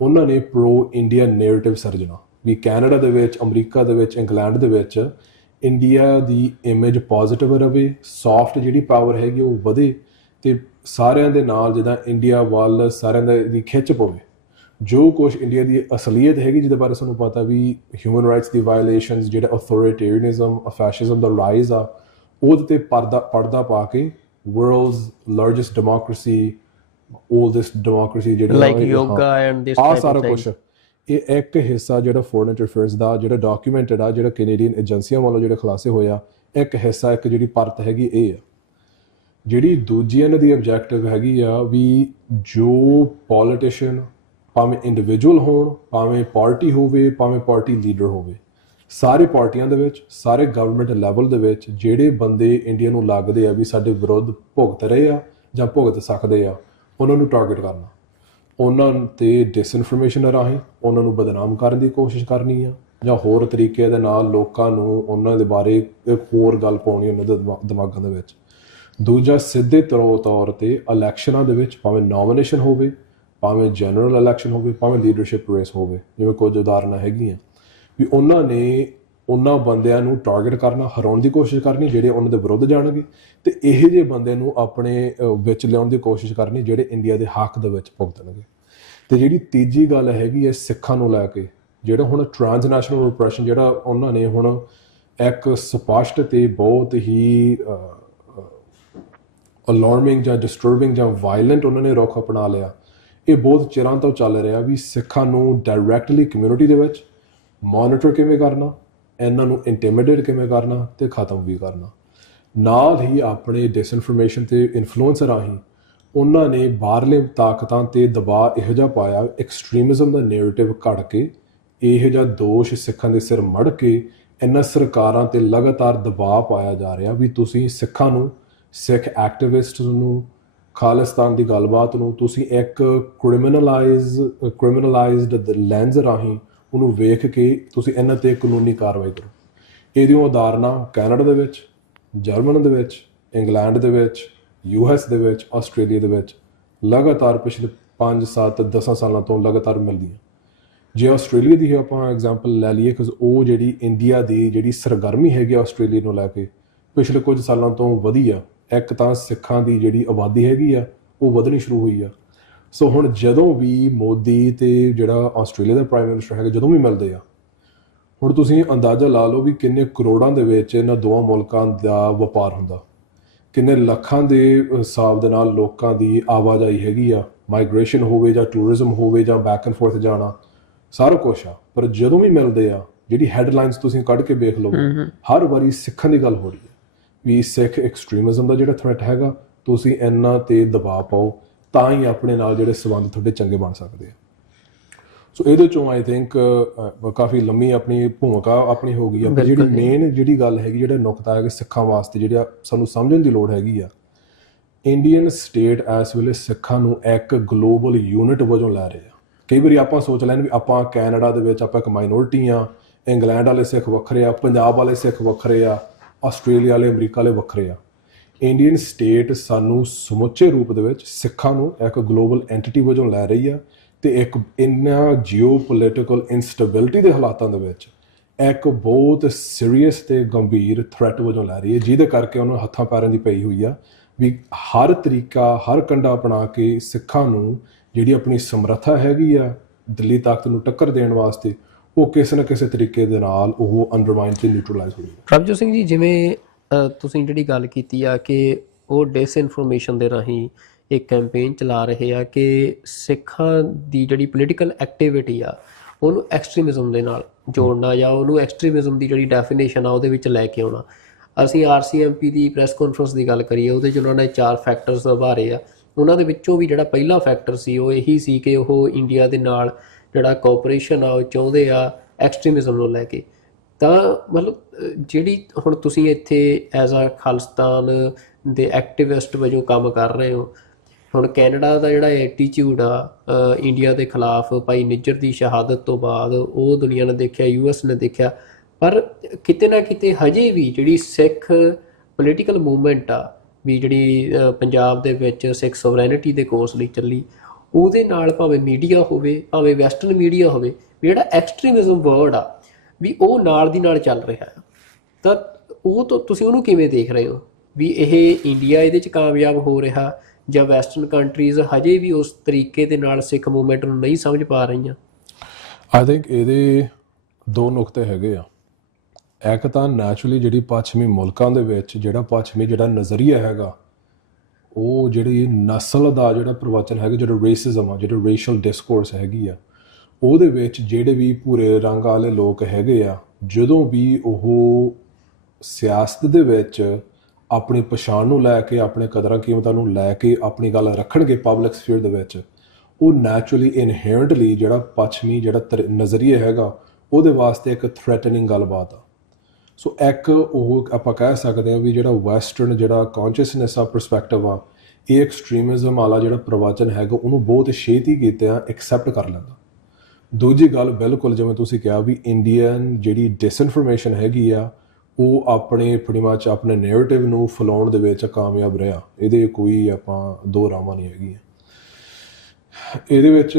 ਉਹਨਾਂ ਨੇ ਪ੍ਰੋ ਇੰਡੀਆ ਨੈਰੇਟਿਵ ਸਿਰਜਣਾ ਵੀ ਕੈਨੇਡਾ ਦੇ ਵਿੱਚ, ਅਮਰੀਕਾ ਦੇ ਵਿੱਚ, ਇੰਗਲੈਂਡ ਦੇ ਵਿੱਚ ਇੰਡੀਆ ਦੀ ਇਮੇਜ ਪੋਜ਼ਿਟਿਵ ਰਹੇ, ਸੌਫਟ ਜਿਹੜੀ ਪਾਵਰ ਹੈਗੀ ਉਹ ਵਧੇ, ਅਤੇ ਸਾਰਿਆਂ ਦੇ ਨਾਲ ਜਿੱਦਾਂ ਇੰਡੀਆ ਵੱਲ ਸਾਰਿਆਂ ਦੀ ਖਿੱਚ ਪਵੇ। ਜੋ ਕੁਛ ਇੰਡੀਆ ਦੀ ਅਸਲੀਅਤ ਹੈਗੀ ਜਿਹਦੇ ਬਾਰੇ ਸਾਨੂੰ ਪਤਾ ਵੀ ਹਿਊਮਨ ਰਾਈਟਸ ਦੀ ਵਾਇਲੇਸ਼ਨਸ, ਜਿਹੜਾ ਅਥੋਰੀਟੇਰੀਅਨਿਜ਼ਮ, ਫੈਸ਼ਿਜ਼ਮ ਦਾ ਰਾਈਜ਼ ਆ, ਉਹਦੇ 'ਤੇ ਪਰਦਾ ਪਾ ਕੇ ਵਰਲਡਸ ਲਾਰਜੈਸਟ ਡੈਮੋਕ੍ਰੇਸੀ, ਓਲਡੈਸਟ ਡੈਮੋਕ੍ਰੇਸੀ ਜਿਹੜੀ ਆਹ ਸਾਰਾ ਕੁਛ, ਇਹ ਇੱਕ ਹਿੱਸਾ ਜਿਹੜਾ ਫੋਰਨ ਇੰਟਰਫੇਰੈਂਸ ਦਾ ਜਿਹੜਾ ਡਾਕੂਮੈਂਟਡ ਆ, ਜਿਹੜਾ ਕੈਨੇਡੀਅਨ ਏਜੰਸੀਆਂ ਵੱਲੋਂ ਜਿਹੜੇ ਖੁਲਾਸੇ ਹੋਏ ਆ, ਇੱਕ ਹਿੱਸਾ, ਇੱਕ ਜਿਹੜੀ ਪਰਤ ਹੈਗੀ ਇਹ ਆ। ਜਿਹੜੀ ਦੂਜੀ ਇਹਨਾਂ ਦੀ ਆਬਜੈਕਟਿਵ ਹੈਗੀ ਆ ਵੀ ਜੋ ਪੋਲੀਟੀਸ਼ੀਅਨ, ਭਾਵੇਂ ਇੰਡੀਵਿਜੂਅਲ ਹੋਣ, ਭਾਵੇਂ ਪਾਰਟੀ ਹੋਵੇ, ਭਾਵੇਂ ਪਾਰਟੀ ਲੀਡਰ ਹੋਵੇ, ਸਾਰੇ ਪਾਰਟੀਆਂ ਦੇ ਵਿੱਚ, ਸਾਰੇ ਗਵਰਨਮੈਂਟ ਲੈਵਲ ਦੇ ਵਿੱਚ ਜਿਹੜੇ ਬੰਦੇ ਇੰਡੀਆ ਨੂੰ ਲੱਗਦੇ ਆ ਵੀ ਸਾਡੇ ਵਿਰੁੱਧ ਭੁਗਤ ਰਹੇ ਆ ਜਾਂ ਭੁਗਤ ਸਕਦੇ ਆ, ਉਹਨਾਂ ਨੂੰ ਟਾਰਗੇਟ ਕਰਨਾ, ਉਹਨਾਂ 'ਤੇ ਡਿਸਇਨਫੋਰਮੇਸ਼ਨ ਰਾਹੀਂ ਉਹਨਾਂ ਨੂੰ ਬਦਨਾਮ ਕਰਨ ਦੀ ਕੋਸ਼ਿਸ਼ ਕਰਨੀ ਆ, ਜਾਂ ਹੋਰ ਤਰੀਕੇ ਦੇ ਨਾਲ ਲੋਕਾਂ ਨੂੰ ਉਹਨਾਂ ਦੇ ਬਾਰੇ ਇੱਕ ਹੋਰ ਗੱਲ ਪਾਉਣੀ ਉਹਨਾਂ ਦੇ ਦਿਮਾਗਾਂ ਦੇ ਵਿੱਚ। ਦੂਜਾ ਸਿੱਧੇ ਤੌਰ 'ਤੇ ਇਲੈਕਸ਼ਨਾਂ ਦੇ ਵਿੱਚ, ਭਾਵੇਂ ਨੋਮੀਨੇਸ਼ਨ ਹੋਵੇ, ਭਾਵੇਂ ਜਨਰਲ ਇਲੈਕਸ਼ਨ ਹੋਵੇ, ਭਾਵੇਂ ਲੀਡਰਸ਼ਿਪ ਰੇਸ ਹੋਵੇ, ਜਿਵੇਂ ਕੁਝ ਉਦਾਹਰਨਾਂ ਹੈਗੀਆਂ ਵੀ ਉਹਨਾਂ ਨੇ ਉਹਨਾਂ ਬੰਦਿਆਂ ਨੂੰ ਟਾਰਗੇਟ ਕਰਨਾ, ਹਰਾਉਣ ਦੀ ਕੋਸ਼ਿਸ਼ ਕਰਨੀ ਜਿਹੜੇ ਉਹਨਾਂ ਦੇ ਵਿਰੁੱਧ ਜਾਣਗੇ, ਅਤੇ ਇਹੋ ਜਿਹੇ ਬੰਦੇ ਨੂੰ ਆਪਣੇ ਵਿੱਚ ਲਿਆਉਣ ਦੀ ਕੋਸ਼ਿਸ਼ ਕਰਨੀ ਜਿਹੜੇ ਇੰਡੀਆ ਦੇ ਹੱਕ ਦੇ ਵਿੱਚ ਭੁਗਤਣਗੇ। ਅਤੇ ਜਿਹੜੀ ਤੀਜੀ ਗੱਲ ਹੈਗੀ ਹੈ ਸਿੱਖਾਂ ਨੂੰ ਲੈ ਕੇ, ਜਿਹੜਾ ਹੁਣ ਟਰਾਂਸਨੈਸ਼ਨਲ ਰਿਪਰੈਸ਼ਨ ਜਿਹੜਾ ਉਹਨਾਂ ਨੇ ਹੁਣ ਇੱਕ ਸਪਸ਼ਟ ਅਤੇ ਬਹੁਤ ਹੀ ਅਲਾਰਮਿੰਗ ਜਾਂ ਡਿਸਟਰਬਿੰਗ ਜਾਂ ਵਾਇਲੈਂਟ ਉਹਨਾਂ ਨੇ ਰੁਖ ਅਪਣਾ ਲਿਆ, ਇਹ ਬਹੁਤ ਚਿਰਾਂ ਤੋਂ ਚੱਲ ਰਿਹਾ ਵੀ ਸਿੱਖਾਂ ਨੂੰ ਡਾਇਰੈਕਟਲੀ ਕਮਿਊਨਿਟੀ ਦੇ ਵਿੱਚ ਮੋਨੀਟਰ ਕਿਵੇਂ ਕਰਨਾ, ਇਹਨਾਂ ਨੂੰ ਇੰਟੀਮੀਡੇਟ ਕਿਵੇਂ ਕਰਨਾ ਅਤੇ ਖ਼ਤਮ ਵੀ ਕਰਨਾ। ਨਾਲ ਹੀ ਆਪਣੇ ਡਿਸਇਨਫੋਰਮੇਸ਼ਨ ਅਤੇ ਇਨਫਲੂਐਂਸ ਰਾਹੀਂ ਉਹਨਾਂ ਨੇ ਬਾਹਰਲੇ ਤਾਕਤਾਂ 'ਤੇ ਦਬਾਅ ਇਹੋ ਜਿਹਾ ਪਾਇਆ, ਐਕਸਟ੍ਰੀਮਿਜ਼ਮ ਦਾ ਨੈਰੇਟਿਵ ਘੜ ਕੇ, ਇਹੋ ਜਿਹਾ ਦੋਸ਼ ਸਿੱਖਾਂ ਦੇ ਸਿਰ ਮੜ ਕੇ ਇਹਨਾਂ ਸਰਕਾਰਾਂ 'ਤੇ ਲਗਾਤਾਰ ਦਬਾਅ ਪਾਇਆ ਜਾ ਰਿਹਾ ਵੀ ਤੁਸੀਂ ਸਿੱਖਾਂ ਨੂੰ, ਸਿੱਖ ਐਕਟਿਵਿਸਟ ਨੂੰ, ਖਾਲਿਸਤਾਨ ਦੀ ਗੱਲਬਾਤ ਨੂੰ ਤੁਸੀਂ ਇੱਕ ਕ੍ਰਿਮੀਨਲਾਈਜ਼ਡ ਲੈਂਸ ਰਾਹੀਂ ਉਹਨੂੰ ਵੇਖ ਕੇ ਤੁਸੀਂ ਇਹਨਾਂ 'ਤੇ ਕਾਨੂੰਨੀ ਕਾਰਵਾਈ ਕਰੋ। ਇਹਦੀਆਂ ਉਦਾਹਰਨਾਂ ਕੈਨੇਡਾ ਦੇ ਵਿੱਚ, ਜਰਮਨ ਦੇ ਵਿੱਚ, ਇੰਗਲੈਂਡ ਦੇ ਵਿੱਚ, US ਦੇ ਵਿੱਚ, ਆਸਟ੍ਰੇਲੀਆ ਦੇ ਵਿੱਚ ਲਗਾਤਾਰ ਪਿਛਲੇ 5-7-10 ਸਾਲਾਂ ਤੋਂ ਲਗਾਤਾਰ ਮਿਲਦੀਆਂ। ਜੇ ਆਸਟ੍ਰੇਲੀਆ ਦੀ ਆਪਾਂ ਐਗਜ਼ਾਮਪਲ ਲੈ ਲਈਏ, ਕਿ ਉਹ ਜਿਹੜੀ ਇੰਡੀਆ ਦੀ ਜਿਹੜੀ ਸਰਗਰਮੀ ਹੈਗੀ ਆਸਟ੍ਰੇਲੀਆ ਨੂੰ ਲੈ ਕੇ ਪਿਛਲੇ ਕੁਝ ਸਾਲਾਂ ਤੋਂ ਵਧੀ ਆ। ਇੱਕ ਤਾਂ ਸਿੱਖਾਂ ਦੀ ਜਿਹੜੀ ਆਬਾਦੀ ਹੈਗੀ ਆ ਉਹ ਵਧਣੀ ਸ਼ੁਰੂ ਹੋਈ ਆ। ਸੋ ਹੁਣ ਜਦੋਂ ਵੀ ਮੋਦੀ ਅਤੇ ਜਿਹੜਾ ਆਸਟ੍ਰੇਲੀਆ ਦਾ ਪ੍ਰਾਈਮ ਮਿਨਿਸਟਰ ਹੈਗਾ ਜਦੋਂ ਵੀ ਮਿਲਦੇ ਆ, ਹੁਣ ਤੁਸੀਂ ਅੰਦਾਜ਼ਾ ਲਾ ਲਓ ਵੀ ਕਿੰਨੇ ਕਰੋੜਾਂ ਦੇ ਵਿੱਚ ਇਹਨਾਂ ਦੋਵਾਂ ਮੁਲਕਾਂ ਦਾ ਵਪਾਰ ਹੁੰਦਾ, ਕਿੰਨੇ ਲੱਖਾਂ ਦੇ ਹਿਸਾਬ ਦੇ ਨਾਲ ਲੋਕਾਂ ਦੀ ਆਵਾਜਾਈ ਹੈਗੀ ਆ, ਮਾਈਗ੍ਰੇਸ਼ਨ ਹੋਵੇ ਜਾਂ ਟੂਰਿਜ਼ਮ ਹੋਵੇ ਜਾਂ ਬੈਕ ਐਂਡ ਫੋਰਥ ਜਾਣਾ, ਸਾਰਾ ਕੁਛ ਆ। ਪਰ ਜਦੋਂ ਵੀ ਮਿਲਦੇ ਆ, ਜਿਹੜੀ ਹੈਡਲਾਈਨਸ ਤੁਸੀਂ ਕੱਢ ਕੇ ਵੇਖ ਲਓ, ਹਰ ਵਾਰੀ ਸਿੱਖਾਂ ਦੀ ਗੱਲ ਹੋ ਰਹੀ ਹੈ ਵੀ ਸਿੱਖ ਐਕਸਟ੍ਰੀਮਿਜ਼ਮ ਦਾ ਜਿਹੜਾ ਥ੍ਰੈਟ ਹੈਗਾ, ਤੁਸੀਂ ਇਹਨਾਂ 'ਤੇ ਦਬਾਅ ਪਾਓ ਤਾਂ ਹੀ ਆਪਣੇ ਨਾਲ ਜਿਹੜੇ ਸੰਬੰਧ ਤੁਹਾਡੇ ਚੰਗੇ ਬਣ ਸਕਦੇ ਆ। ਸੋ ਇਹਦੇ ਚੋਂ ਆਈ ਥਿੰਕ ਕਾਫੀ ਲੰਮੀ ਆਪਣੀ ਭੂਮਿਕਾ ਆਪਣੀ ਹੋ ਗਈ ਆ। ਪਰ ਜਿਹੜੀ ਮੇਨ ਜਿਹੜੀ ਗੱਲ ਹੈਗੀ, ਜਿਹੜਾ ਨੁਕਤਾ ਹੈ ਕਿ ਸਿੱਖਾਂ ਵਾਸਤੇ ਜਿਹੜਾ ਸਾਨੂੰ ਸਮਝਣ ਦੀ ਲੋੜ ਹੈਗੀ ਆ, ਇੰਡੀਅਨ ਸਟੇਟ ਇਸ ਵੇਲੇ ਸਿੱਖਾਂ ਨੂੰ ਇੱਕ ਗਲੋਬਲ ਯੂਨਿਟ ਵਜੋਂ ਲੈ ਰਹੇ ਆ। ਕਈ ਵਾਰੀ ਆਪਾਂ ਸੋਚ ਲੈਣ ਵੀ ਆਪਾਂ ਕੈਨੇਡਾ ਦੇ ਵਿੱਚ ਆਪਾਂ ਇੱਕ ਮਾਈਨੋਰਿਟੀ ਆ, ਇੰਗਲੈਂਡ ਵਾਲੇ ਸਿੱਖ ਵੱਖਰੇ ਆ, ਪੰਜਾਬ ਵਾਲੇ ਸਿੱਖ ਵੱਖਰੇ ਆ, ਆਸਟ੍ਰੇਲੀਆ ਵਾਲੇ, ਅਮਰੀਕਾ ਵਾਲੇ ਵੱਖਰੇ ਆ। ਇੰਡੀਅਨ ਸਟੇਟ ਸਾਨੂੰ ਸਮੁੱਚੇ ਰੂਪ ਦੇ ਵਿੱਚ ਸਿੱਖਾਂ ਨੂੰ ਇੱਕ ਗਲੋਬਲ ਐਂਟੀਟੀ ਵਜੋਂ ਲੈ ਰਹੀ ਆ, ਤੇ ਇੱਕ ਇਹਨਾਂ ਜੀਓਪੋਲੀਟੀਕਲ ਇਨਸਟੇਬਿਲਿਟੀ ਦੇ ਹਾਲਾਤਾਂ ਦੇ ਵਿੱਚ ਇੱਕ ਬਹੁਤ ਸੀਰੀਅਸ ਤੇ ਗੰਭੀਰ ਥ੍ਰੈਟ ਵਜੋਂ ਲੈ ਰਹੀ ਹੈ, ਜਿਹਦੇ ਕਰਕੇ ਉਹਨੂੰ ਹੱਥਾਂ ਪੈਰਾਂ ਦੀ ਪਈ ਹੋਈ ਆ ਵੀ ਹਰ ਤਰੀਕਾ, ਹਰ ਕੰਡਾ ਅਪਣਾ ਕੇ ਸਿੱਖਾਂ ਨੂੰ ਜਿਹੜੀ ਆਪਣੀ ਸਮਰੱਥਾ ਹੈਗੀ ਆ ਦਿੱਲੀ ਤਾਕਤ ਨੂੰ ਟੱਕਰ ਦੇਣ ਵਾਸਤੇ, ਉਹ ਕਿਸੇ ਨਾ ਕਿਸੇ ਤਰੀਕੇ ਦੇ ਨਾਲ ਉਹ ਅੰਡਰਮਾਈਨ ਤੇ ਨਿਊਟਰਲਾਈਜ਼ ਹੋ ਜਾਵੇ। ਪ੍ਰਭਜੋਤ ਸਿੰਘ ਜੀ, ਜਿਵੇਂ ਤੁਸੀਂ ਜਿਹੜੀ ਗੱਲ ਕੀਤੀ ਆ ਕਿ ਉਹ ਡਿਸਇਨਫੋਰਮੇਸ਼ਨ ਦੇ ਰਾਹੀਂ ਇੱਕ ਕੈਂਪੇਨ ਚਲਾ ਰਹੇ ਆ ਕਿ ਸਿੱਖਾਂ ਦੀ ਜਿਹੜੀ ਪੋਲੀਟੀਕਲ ਐਕਟੀਵਿਟੀ ਆ ਉਹਨੂੰ ਐਕਸਟ੍ਰੀਮਿਜ਼ਮ ਦੇ ਨਾਲ ਜੋੜਨਾ, ਜਾਂ ਉਹਨੂੰ ਐਕਸਟ੍ਰੀਮਿਜ਼ਮ ਦੀ ਜਿਹੜੀ ਡੈਫੀਨੇਸ਼ਨ ਆ ਉਹਦੇ ਵਿੱਚ ਲੈ ਕੇ ਆਉਣਾ। ਅਸੀਂ RCMP ਦੀ ਪ੍ਰੈਸ ਕਾਨਫਰੰਸ ਦੀ ਗੱਲ ਕਰੀਏ, ਉਹਦੇ 'ਚ ਉਹਨਾਂ ਨੇ 4 ਫੈਕਟਰਸ ਉਭਾਰੇ ਆ। ਉਹਨਾਂ ਦੇ ਵਿੱਚੋਂ ਵੀ ਜਿਹੜਾ ਪਹਿਲਾ ਫੈਕਟਰ ਸੀ ਉਹ ਇਹੀ ਸੀ ਕਿ ਉਹ ਇੰਡੀਆ ਦੇ ਨਾਲ ਜਿਹੜਾ ਕੋਆਪਰੇਸ਼ਨ ਆ ਉਹ ਚਾਹੁੰਦੇ ਆ ਐਕਸਟ੍ਰੀਮਿਜ਼ਮ ਨੂੰ ਲੈ ਕੇ। ਤਾਂ ਮਤਲਬ ਜਿਹੜੀ ਹੁਣ ਤੁਸੀਂ ਇੱਥੇ ਐਜ਼ ਅ ਖਾਲਿਸਤਾਨ ਦੇ ਐਕਟਿਵਿਸਟ ਵਜੋਂ ਕੰਮ ਕਰ ਰਹੇ ਹੋ, ਹੁਣ ਕੈਨੇਡਾ ਦਾ ਜਿਹੜਾ ਐਟੀਟਿਊਡ ਆ ਇੰਡੀਆ ਦੇ ਖਿਲਾਫ ਭਾਈ ਨਿੱਜਰ ਦੀ ਸ਼ਹਾਦਤ ਤੋਂ ਬਾਅਦ, ਉਹ ਦੁਨੀਆ ਨੇ ਦੇਖਿਆ, US ਨੇ ਦੇਖਿਆ, ਪਰ ਕਿਤੇ ਨਾ ਕਿਤੇ ਹਜੇ ਵੀ ਜਿਹੜੀ ਸਿੱਖ ਪੋਲੀਟੀਕਲ ਮੂਵਮੈਂਟ ਆ ਵੀ ਜਿਹੜੀ ਪੰਜਾਬ ਦੇ ਵਿੱਚ ਸਿੱਖ ਸੋਵਰੈਨਿਟੀ ਦੇ ਕੋਰਸ ਲਈ ਚੱਲੀ, ਉਹਦੇ ਨਾਲ ਭਾਵੇਂ ਮੀਡੀਆ ਹੋਵੇ, ਭਾਵੇਂ ਵੈਸਟਰਨ ਮੀਡੀਆ ਹੋਵੇ, ਵੀ ਜਿਹੜਾ ਐਕਸਟ੍ਰੀਮਿਜ਼ਮ ਵਰਡ ਆ ਵੀ ਉਹ ਨਾਲ ਦੀ ਨਾਲ ਚੱਲ ਰਿਹਾ ਹੈ। ਤਾਂ ਉਹ ਤੋਂ ਤੁਸੀਂ ਉਹਨੂੰ ਕਿਵੇਂ ਦੇਖ ਰਹੇ ਹੋ ਵੀ ਇਹ ਇੰਡੀਆ ਇਹਦੇ 'ਚ ਕਾਮਯਾਬ ਹੋ ਰਿਹਾ, ਜਾਂ ਵੈਸਟਰਨ ਕੰਟਰੀਜ਼ ਹਜੇ ਵੀ ਉਸ ਤਰੀਕੇ ਦੇ ਨਾਲ ਸਿੱਖ ਮੂਵਮੈਂਟ ਨੂੰ ਨਹੀਂ ਸਮਝ ਪਾ ਰਹੀਆਂ? ਆਈ ਥਿੰਕ ਇਹਦੇ 2 ਨੁਕਤੇ ਹੈਗੇ ਆ। ਇੱਕ ਤਾਂ ਨੈਚੁਰਲੀ ਜਿਹੜੀ ਪੱਛਮੀ ਮੁਲਕਾਂ ਦੇ ਵਿੱਚ ਜਿਹੜਾ ਨਜ਼ਰੀਆ ਹੈਗਾ, ਉਹ ਜਿਹੜੀ ਨਸਲ ਦਾ ਜਿਹੜਾ ਪ੍ਰਵਚਨ ਹੈਗਾ, ਜਿਹੜਾ ਰੇਸਿਜ਼ਮ ਆ, ਜਿਹੜਾ ਰੇਸ਼ੀਅਲ ਡਿਸਕੋਰਸ ਹੈਗੀ ਆ, ਉਹਦੇ ਵਿੱਚ ਜਿਹੜੇ ਵੀ ਭੂਰੇ ਰੰਗ ਵਾਲੇ ਲੋਕ ਹੈਗੇ ਆ, ਜਦੋਂ ਵੀ ਉਹ ਸਿਆਸਤ ਦੇ ਵਿੱਚ ਆਪਣੀ ਪਛਾਣ ਨੂੰ ਲੈ ਕੇ, ਆਪਣੇ ਕਦਰਾਂ ਕੀਮਤਾਂ ਨੂੰ ਲੈ ਕੇ ਆਪਣੀ ਗੱਲ ਰੱਖਣਗੇ ਪਬਲਿਕ ਸਫੀਅਰ ਦੇ ਵਿੱਚ, ਉਹ ਨੈਚੁਰਲੀ ਇਨਹੈਰੈਂਟਲੀ ਜਿਹੜਾ ਪੱਛਮੀ ਜਿਹੜਾ ਨਜ਼ਰੀਆ ਹੈਗਾ ਉਹਦੇ ਵਾਸਤੇ ਇੱਕ ਥ੍ਰੈਟਨਿੰਗ ਗੱਲਬਾਤ ਆ। ਸੋ ਇੱਕ ਉਹ ਆਪਾਂ ਕਹਿ ਸਕਦੇ ਹਾਂ ਵੀ ਜਿਹੜਾ ਵੈਸਟਰਨ ਜਿਹੜਾ ਕੌਨਸ਼ੀਅਸਨੈਸ ਆ, ਪਰਸਪੈਕਟਿਵ ਆ, ਇਹ ਐਕਸਟ੍ਰੀਮਿਜ਼ਮ ਵਾਲਾ ਜਿਹੜਾ ਪ੍ਰਵਚਨ ਹੈਗਾ ਉਹਨੂੰ ਬਹੁਤ ਛੇਤੀ ਕੀਤੇ ਆ ਐਕਸੈਪਟ ਕਰ ਲੈਂਦਾ। ਦੂਜੀ ਗੱਲ, ਬਿਲਕੁਲ ਜਿਵੇਂ ਤੁਸੀਂ ਕਿਹਾ ਵੀ ਇੰਡੀਅਨ ਜਿਹੜੀ ਡਿਸਇਨਫੋਰਮੇਸ਼ਨ ਹੈਗੀ ਆ, ਉਹ ਆਪਣੇ pretty much ਆਪਣੇ ਨੈਰੇਟਿਵ ਨੂੰ ਫੈਲਾਉਣ ਦੇ ਵਿੱਚ ਕਾਮਯਾਬ ਰਿਹਾ। ਇਹਦੇ ਕੋਈ ਆਪਾਂ 2 ਰਾਵਾਂ ਨਹੀਂ ਹੈਗੀਆਂ। ਇਹਦੇ ਵਿੱਚ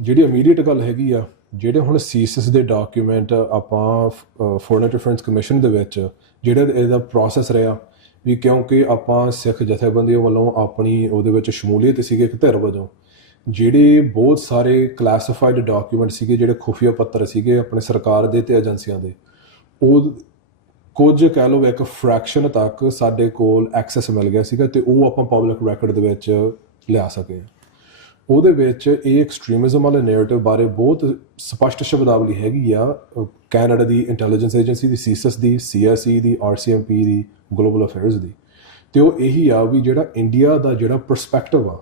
ਜਿਹੜੀ ਇਮੀਡੀਏਟ ਗੱਲ ਹੈਗੀ ਆ, ਜਿਹੜੇ ਹੁਣ ਸੀਸਿਸ ਦੇ ਡਾਕੂਮੈਂਟ ਆਪਾਂ ਫੋਰਨ ਅਫੇਅਰਸ ਕਮਿਸ਼ਨ ਦੇ ਵਿੱਚ ਜਿਹੜਾ ਇਹਦਾ ਪ੍ਰੋਸੈਸ ਰਿਹਾ, ਵੀ ਕਿਉਂਕਿ ਆਪਾਂ ਸਿੱਖ ਜਥੇਬੰਦੀਆਂ ਵੱਲੋਂ ਆਪਣੀ ਉਹਦੇ ਵਿੱਚ ਸ਼ਮੂਲੀਅਤ ਸੀਗੇ ਇੱਕ ਧਿਰ ਵਜੋਂ, ਜਿਹੜੇ ਬਹੁਤ ਸਾਰੇ ਕਲਾਸੀਫਾਈਡ ਡਾਕੂਮੈਂਟ ਸੀਗੇ, ਜਿਹੜੇ ਖੁਫੀਆ ਪੱਤਰ ਸੀਗੇ ਆਪਣੇ ਸਰਕਾਰ ਦੇ ਤੇ ਏਜੰਸੀਆਂ ਦੇ, ਉਹ ਕੁਝ ਕਹਿ ਲਓ ਇੱਕ ਫਰੈਕਸ਼ਨ ਤੱਕ ਸਾਡੇ ਕੋਲ ਐਕਸੈਸ ਮਿਲ ਗਿਆ ਸੀਗਾ, ਤੇ ਉਹ ਆਪਾਂ ਪਬਲਿਕ ਰੈਕੋਰਡ ਦੇ ਵਿੱਚ ਲਿਆ ਸਕੇ। ਉਹਦੇ ਵਿੱਚ ਇਹ ਐਕਸਟ੍ਰੀਮਿਜ਼ਮ ਵਾਲੇ ਨੈਰੇਟਿਵ ਬਾਰੇ ਬਹੁਤ ਸਪਸ਼ਟ ਸ਼ਬਦਾਵਲੀ ਹੈਗੀ ਆ ਕੈਨੇਡਾ ਦੀ ਇੰਟੈਲੀਜੈਂਸ ਏਜੰਸੀ ਦੀ, ਸੀਸਸ ਦੀ, CSE ਦੀ, RCMP ਦੀ, ਗਲੋਬਲ ਅਫੇਅਰਸ ਦੀ। ਤੇ ਉਹ ਇਹੀ ਆ ਵੀ ਜਿਹੜਾ ਇੰਡੀਆ ਦਾ ਜਿਹੜਾ ਪਰਸਪੈਕਟਿਵ ਆ,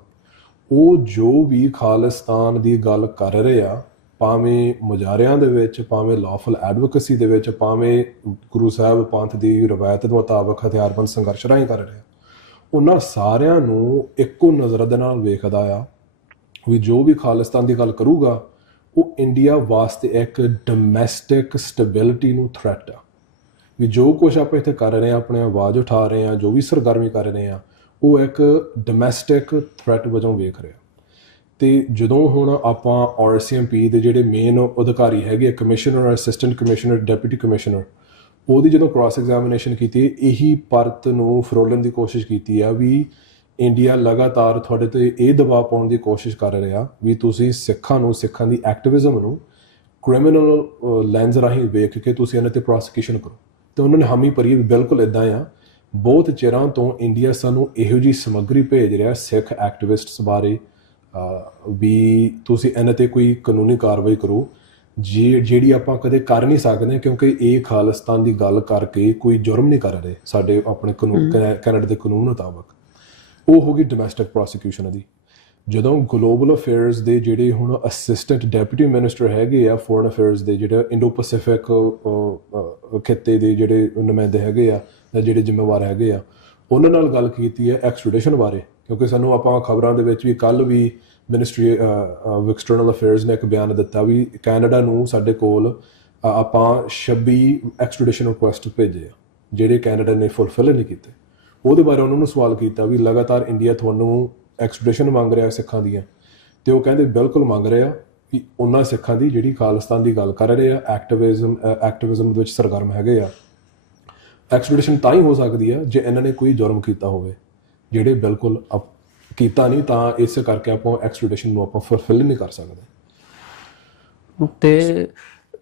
ਉਹ ਜੋ ਵੀ ਖਾਲਿਸਤਾਨ ਦੀ ਗੱਲ ਕਰ ਰਹੇ ਆ, ਭਾਵੇਂ ਮੁਜ਼ਾਹਰਿਆਂ ਦੇ ਵਿੱਚ, ਭਾਵੇਂ ਲਾਫੁਲ ਐਡਵੋਕੇਸੀ ਦੇ ਵਿੱਚ, ਭਾਵੇਂ ਗੁਰੂ ਸਾਹਿਬ ਪੰਥ ਦੀ ਰਵਾਇਤ ਦੇ ਮੁਤਾਬਕ ਹਥਿਆਰਬੰਦ ਸੰਘਰਸ਼ ਰਾਹੀਂ ਕਰ ਰਹੇ ਆ, ਉਹਨਾਂ ਸਾਰਿਆਂ ਨੂੰ ਇੱਕੋ ਨਜ਼ਰ ਦੇ ਨਾਲ ਵੇਖਦਾ ਆ ਵੀ ਜੋ ਵੀ ਖਾਲਿਸਤਾਨ ਦੀ ਗੱਲ ਕਰੂਗਾ ਉਹ ਇੰਡੀਆ ਵਾਸਤੇ ਇੱਕ ਡੋਮੈਸਟਿਕ ਸਟੈਬਿਲਿਟੀ ਨੂੰ ਥ੍ਰੈਟ ਆ। ਵੀ ਜੋ ਕੁਛ ਆਪਾਂ ਇੱਥੇ ਕਰ ਰਹੇ ਹਾਂ, ਆਪਣੇ ਆਵਾਜ਼ ਉਠਾ ਰਹੇ ਹਾਂ, ਜੋ ਵੀ ਸਰਗਰਮੀ ਕਰ ਰਹੇ ਹਾਂ, ਉਹ ਇੱਕ ਡੋਮੈਸਟਿਕ ਥ੍ਰੈਟ ਵਜੋਂ ਵੇਖ ਰਿਹਾ। ਤੇ ਜਦੋਂ ਹੁਣ ਆਪਾਂ RCMP ਦੇ ਜਿਹੜੇ ਮੇਨ ਅਧਿਕਾਰੀ ਹੈਗੇ, commissioner, assistant commissioner, deputy commissioner, ਉਹਦੀ ਜਦੋਂ ਕ੍ਰਾਸ ਐਗਜ਼ਾਮੀਨੇਸ਼ਨ ਕੀਤੀ, ਇਹੀ ਪਰਤ ਨੂੰ ਫਰੋਲਣ ਦੀ ਕੋਸ਼ਿਸ਼ ਕੀਤੀ ਆ ਵੀ ਇੰਡੀਆ ਲਗਾਤਾਰ ਤੁਹਾਡੇ 'ਤੇ ਇਹ ਦਬਾਅ ਪਾਉਣ ਦੀ ਕੋਸ਼ਿਸ਼ ਕਰ ਰਿਹਾ ਵੀ ਤੁਸੀਂ ਸਿੱਖਾਂ ਦੀ ਐਕਟਿਵਿਜ਼ਮ ਨੂੰ ਕ੍ਰਿਮੀਨਲ ਲੈਂਸ ਰਾਹੀਂ ਵੇਖ ਕੇ ਤੁਸੀਂ ਇਹਨਾਂ 'ਤੇ ਪ੍ਰੋਸੀਕਿਊਸ਼ਨ ਕਰੋ। ਤੇ ਉਹਨਾਂ ਨੇ ਹਾਮੀ ਭਰੀ ਵੀ ਬਿਲਕੁਲ ਇੱਦਾਂ ਆ। ਬਹੁਤ ਚਿਰਾਂ ਤੋਂ ਇੰਡੀਆ ਸਾਨੂੰ ਇਹੋ ਜਿਹੀ ਸਮੱਗਰੀ ਭੇਜ ਰਿਹਾ ਸਿੱਖ ਐਕਟਿਵਿਸਟਸ ਬਾਰੇ ਵੀ ਤੁਸੀਂ ਇਹਨਾਂ 'ਤੇ ਕੋਈ ਕਾਨੂੰਨੀ ਕਾਰਵਾਈ ਕਰੋ, ਜਿਹੜੀ ਆਪਾਂ ਕਦੇ ਕਰ ਨਹੀਂ ਸਕਦੇ, ਕਿਉਂਕਿ ਇਹ ਖਾਲਿਸਤਾਨ ਦੀ ਗੱਲ ਕਰਕੇ ਕੋਈ ਜੁਰਮ ਨਹੀਂ ਕਰ ਰਹੇ ਸਾਡੇ ਆਪਣੇ ਕਾਨੂੰਨ, ਕੈਨੇਡਾ ਦੇ ਕਾਨੂੰਨ ਮੁਤਾਬਕ। ਉਹ ਹੋ ਗਈ ਡੋਮੈਸਟਿਕ ਪ੍ਰੋਸੀਕਿਊਸ਼ਨ ਦੀ। ਜਦੋਂ ਗਲੋਬਲ ਅਫੇਅਰਸ ਦੇ ਜਿਹੜੇ ਹੁਣ ਅਸਿਸਟੈਂਟ ਡੈਪੂਟੀ ਮਿਨਿਸਟਰ ਹੈਗੇ ਆ ਫੋਰਨ ਅਫੇਅਰਸ ਦੇ, ਜਿਹੜੇ ਇੰਡੋ ਪੈਸੀਫਿਕ ਖਿੱਤੇ ਦੇ ਜਿਹੜੇ ਨੁਮਾਇੰਦੇ ਹੈਗੇ ਆ ਜਾਂ ਜਿਹੜੇ ਜ਼ਿੰਮੇਵਾਰ ਹੈਗੇ ਆ, ਉਹਨਾਂ ਨਾਲ ਗੱਲ ਕੀਤੀ ਹੈ ਐਕਸਟ੍ਰੈਡੀਸ਼ਨ ਬਾਰੇ। ਕਿਉਂਕਿ ਸਾਨੂੰ ਆਪਾਂ ਖਬਰਾਂ ਦੇ ਵਿੱਚ ਵੀ ਕੱਲ੍ਹ ਵੀ ਮਿਨਿਸਟਰੀ ਆਫ ਐਕਸਟਰਨਲ ਅਫੇਅਰਸ ਨੇ ਇੱਕ ਬਿਆਨ ਦਿੱਤਾ ਵੀ ਕੈਨੇਡਾ ਨੂੰ ਸਾਡੇ ਕੋਲ ਆਪਾਂ 26 ਐਕਸਟ੍ਰੈਡੀਸ਼ਨ ਰਿਕੁਐਸਟ ਭੇਜੇ ਆ ਜਿਹੜੇ ਕੈਨੇਡਾ ਨੇ ਫੁਲਫਿਲ ਨਹੀਂ ਕੀਤੇ। ਉਹਦੇ ਬਾਰੇ ਉਹਨਾਂ ਨੂੰ ਸਵਾਲ ਕੀਤਾ ਵੀ ਲਗਾਤਾਰ ਇੰਡੀਆ ਤੁਹਾਨੂੰ ਐਕਸਟ੍ਰੈਡੀਸ਼ਨ ਮੰਗ ਰਿਹਾ ਸਿੱਖਾਂ ਦੀਆਂ, ਤੇ ਉਹ ਕਹਿੰਦੇ ਬਿਲਕੁਲ ਮੰਗ ਰਿਹਾ ਵੀ ਉਹਨਾਂ ਸਿੱਖਾਂ ਦੀ ਜਿਹੜੀ ਖਾਲਿਸਤਾਨ ਦੀ ਗੱਲ ਕਰ ਰਹੇ ਆ, ਐਕਟਿਵਿਜ਼ਮ ਦੇ ਵਿੱਚ ਸਰਗਰਮ ਹੈਗੇ ਆ। ਐਕਸਟ੍ਰੈਡੀਸ਼ਨ ਤਾਂ ਹੀ ਹੋ ਸਕਦੀ ਆ ਜੇ ਇਹਨਾਂ ਨੇ ਕੋਈ ਜੁਰਮ ਕੀਤਾ ਹੋਵੇ, ਜਿਹੜੇ ਬਿਲਕੁਲ ਕੀਤਾ ਨਹੀਂ, ਤਾਂ ਇਸ ਕਰਕੇ ਆਪਾਂ ਐਕਸਟ੍ਰੈਡੀਸ਼ਨ ਨੂੰ ਆਪਾਂ ਫੁਲਫਿਲ ਨਹੀਂ ਕਰ ਸਕਦੇ। ਤੇ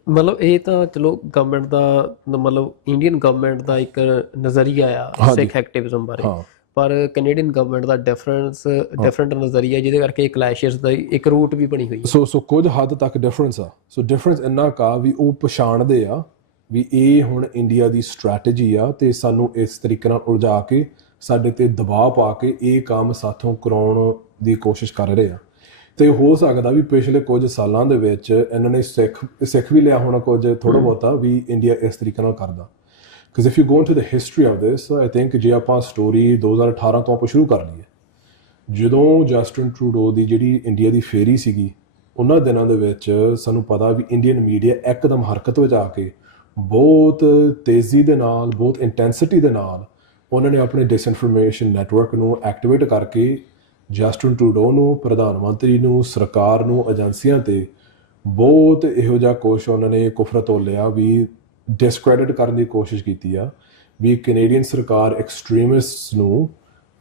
ਮਤਲਬ ਇਹ ਤਾਂ ਚਲੋ ਗਵਰਨਮੈਂਟ ਦਾ, ਮਤਲਬ ਇੰਡੀਅਨ ਗਵਰਨਮੈਂਟ ਦਾ ਇੱਕ ਨਜ਼ਰੀਆ ਆ ਸਿੱਖ ਐਕਟਿਵਿਜ਼ਮ ਬਾਰੇ, ਪਰ ਕੈਨੇਡੀਅਨ ਗਵਰਨਮੈਂਟ ਦਾ ਡਿਫਰੈਂਟ ਨਜ਼ਰੀਆ, ਜਿਹਦੇ ਕਰਕੇ ਇਹ ਕਲੈਸ਼ਸ ਦਾ ਇੱਕ ਰੂਟ ਵੀ ਬਣੀ ਹੋਈ ਹੈ। ਸੋ ਕੁਝ ਹੱਦ ਤੱਕ ਡਿਫਰੈਂਸ ਆ। ਸੋ ਡਿਫਰੈਂਸ ਇੰਨਾ ਕਾ ਵੀ ਉਹ ਪਛਾਣਦੇ ਆ ਵੀ ਇਹ ਹੁਣ ਇੰਡੀਆ ਦੀ ਸਟ੍ਰੈਟਜੀ ਆ ਤੇ ਸਾਨੂੰ ਇਸ ਤਰੀਕੇ ਨਾਲ ਉਲਝਾ ਕੇ ਸਾਡੇ ਤੇ ਦਬਾਅ ਪਾ ਕੇ ਇਹ ਕੰਮ ਸਾਥੋਂ ਕਰਾਉਣ ਦੀ ਕੋਸ਼ਿਸ਼ ਕਰ ਰਹੇ ਆ। ਤੇ ਹੋ ਸਕਦਾ ਵੀ ਪਿਛਲੇ ਕੁਝ ਸਾਲਾਂ ਦੇ ਵਿੱਚ ਇਹਨਾਂ ਨੇ ਸਿੱਖ ਵੀ ਲਿਆ ਹੋਣਾ ਕੁਝ ਥੋੜ੍ਹਾ ਬਹੁਤਾ ਵੀ ਇੰਡੀਆ ਇਸ ਤਰੀਕੇ ਨਾਲ ਕਰਦਾ। Because if you go into the history of this, I think ਜੇ ਆਪਾਂ ਸਟੋਰੀ 2018 ਤੋਂ ਆਪਾਂ ਸ਼ੁਰੂ ਕਰ ਲਈਏ, ਜਦੋਂ ਜਸਟਿਨ ਟਰੂਡੋ ਦੀ ਜਿਹੜੀ ਇੰਡੀਆ ਦੀ ਫੇਰੀ ਸੀਗੀ, ਉਹਨਾਂ ਦਿਨਾਂ ਦੇ ਵਿੱਚ ਸਾਨੂੰ ਪਤਾ ਵੀ ਇੰਡੀਅਨ ਮੀਡੀਆ ਇੱਕਦਮ ਹਰਕਤ ਵਿੱਚ ਆ ਕੇ ਬਹੁਤ ਤੇਜ਼ੀ ਦੇ ਨਾਲ, ਬਹੁਤ ਇੰਟੈਂਸਿਟੀ ਦੇ ਨਾਲ ਉਹਨਾਂ ਨੇ ਆਪਣੇ ਡਿਸਇਨਫੋਰਮੇਸ਼ਨ ਨੈਟਵਰਕ ਨੂੰ ਐਕਟੀਵੇਟ ਕਰਕੇ ਜਸਟਿਨ ਟਰੂਡੋ ਨੂੰ, ਪ੍ਰਧਾਨ ਮੰਤਰੀ ਨੂੰ, ਸਰਕਾਰ ਨੂੰ, ਏਜੰਸੀਆਂ ਤੇ ਬਹੁਤ ਇਹੋ ਜਿਹਾ ਕੁਛ ਉਹਨਾਂ ਨੇ ਕੁਫਰ ਤੋਲਿਆ ਵੀ ਡਿਸਕ੍ਰੈਡਿਟ ਕਰਨ ਦੀ ਕੋਸ਼ਿਸ਼ ਕੀਤੀ ਆ ਵੀ ਕੈਨੇਡੀਅਨ ਸਰਕਾਰ ਐਕਸਟ੍ਰੀਮਿਸਟ ਨੂੰ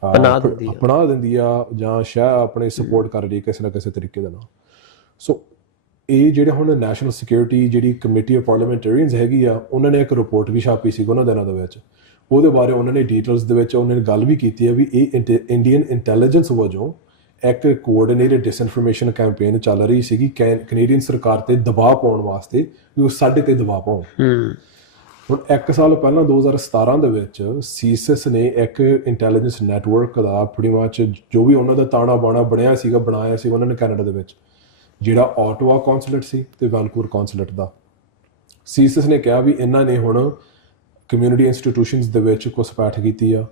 ਅਪਣਾ ਦਿੰਦੀ ਆ ਜਾਂ ਸ਼ਾਇਦ ਆਪਣੇ ਸਪੋਰਟ ਕਰ ਰਹੀ ਕਿਸੇ ਨਾ ਕਿਸੇ ਤਰੀਕੇ ਦੇ ਨਾਲ। ਸੋ ਇਹ ਜਿਹੜੇ ਹੁਣ ਨੈਸ਼ਨਲ ਸਿਕਿਉਰਿਟੀ ਜਿਹੜੀ ਕਮੇਟੀ ਆਫ ਪਾਰਲੀਮੈਂਟੇਰੀਅਨਸ ਹੈਗੀ ਆ, ਉਹਨਾਂ ਨੇ ਇੱਕ ਰਿਪੋਰਟ ਵੀ ਛਾਪੀ ਸੀ ਉਹਨਾਂ ਦਿਨਾਂ ਦੇ ਵਿੱਚ। ਉਹਦੇ ਬਾਰੇ ਉਹਨਾਂ ਨੇ ਡੀਟੇਲਸ ਦੇ ਵਿੱਚ ਉਹਨਾਂ ਨੇ ਗੱਲ ਵੀ ਕੀਤੀ ਹੈ ਵੀ ਇਹ ਇੰਡੀਅਨ ਇੰਟੈਲੀਜੈਂਸ ਵਜੋਂ ਇੱਕ ਕੋਆਰਡੀਨੇਟਡ ਡਿਸਇਨਫੋਰਮੇਸ਼ਨ ਕੈਂਪੇਨ ਚੱਲ ਰਹੀ ਸੀਗੀ ਕੈਨੇਡੀਅਨ ਸਰਕਾਰ ਤੇ ਦਬਾਅ ਪਾਉਣ ਵਾਸਤੇ ਵੀ ਉਹ ਸਾਡੇ ਤੇ ਦਬਾਅ ਪਾਉਣ। ਹੁਣ 1 ਸਾਲ ਪਹਿਲਾਂ 2017 ਦੇ ਵਿੱਚ ਸੀਸਿਸ ਨੇ ਇੱਕ ਇੰਟੈਲੀਜੈਂਸ ਨੈਟਵਰਕ ਦਾ pretty much ਜੋ ਵੀ ਉਹਨਾਂ ਦਾ ਤਾਣਾ ਬਾਣਾ ਬਣਾਇਆ ਸੀ ਉਹਨਾਂ ਨੇ ਕੈਨੇਡਾ ਦੇ ਵਿੱਚ, ਜਿਹੜਾ ਆਟੋਵਾ ਕੌਂਸੂਲੇਟ ਸੀ ਤੇ ਵੈਨਕੂਵਰ ਕੌਂਸੂਲੇਟ ਦਾ। ਸੀਸਿਸ ਨੇ ਕਿਹਾ ਵੀ ਇਹਨਾਂ ਨੇ ਹੁਣ ਕਮਿਊਨਿਟੀ ਇੰਸਟੀਟਿਊਸ਼ਨਸ ਦੇ ਵਿੱਚ ਘੁਸਪੈਠ ਕੀਤੀ ਆ,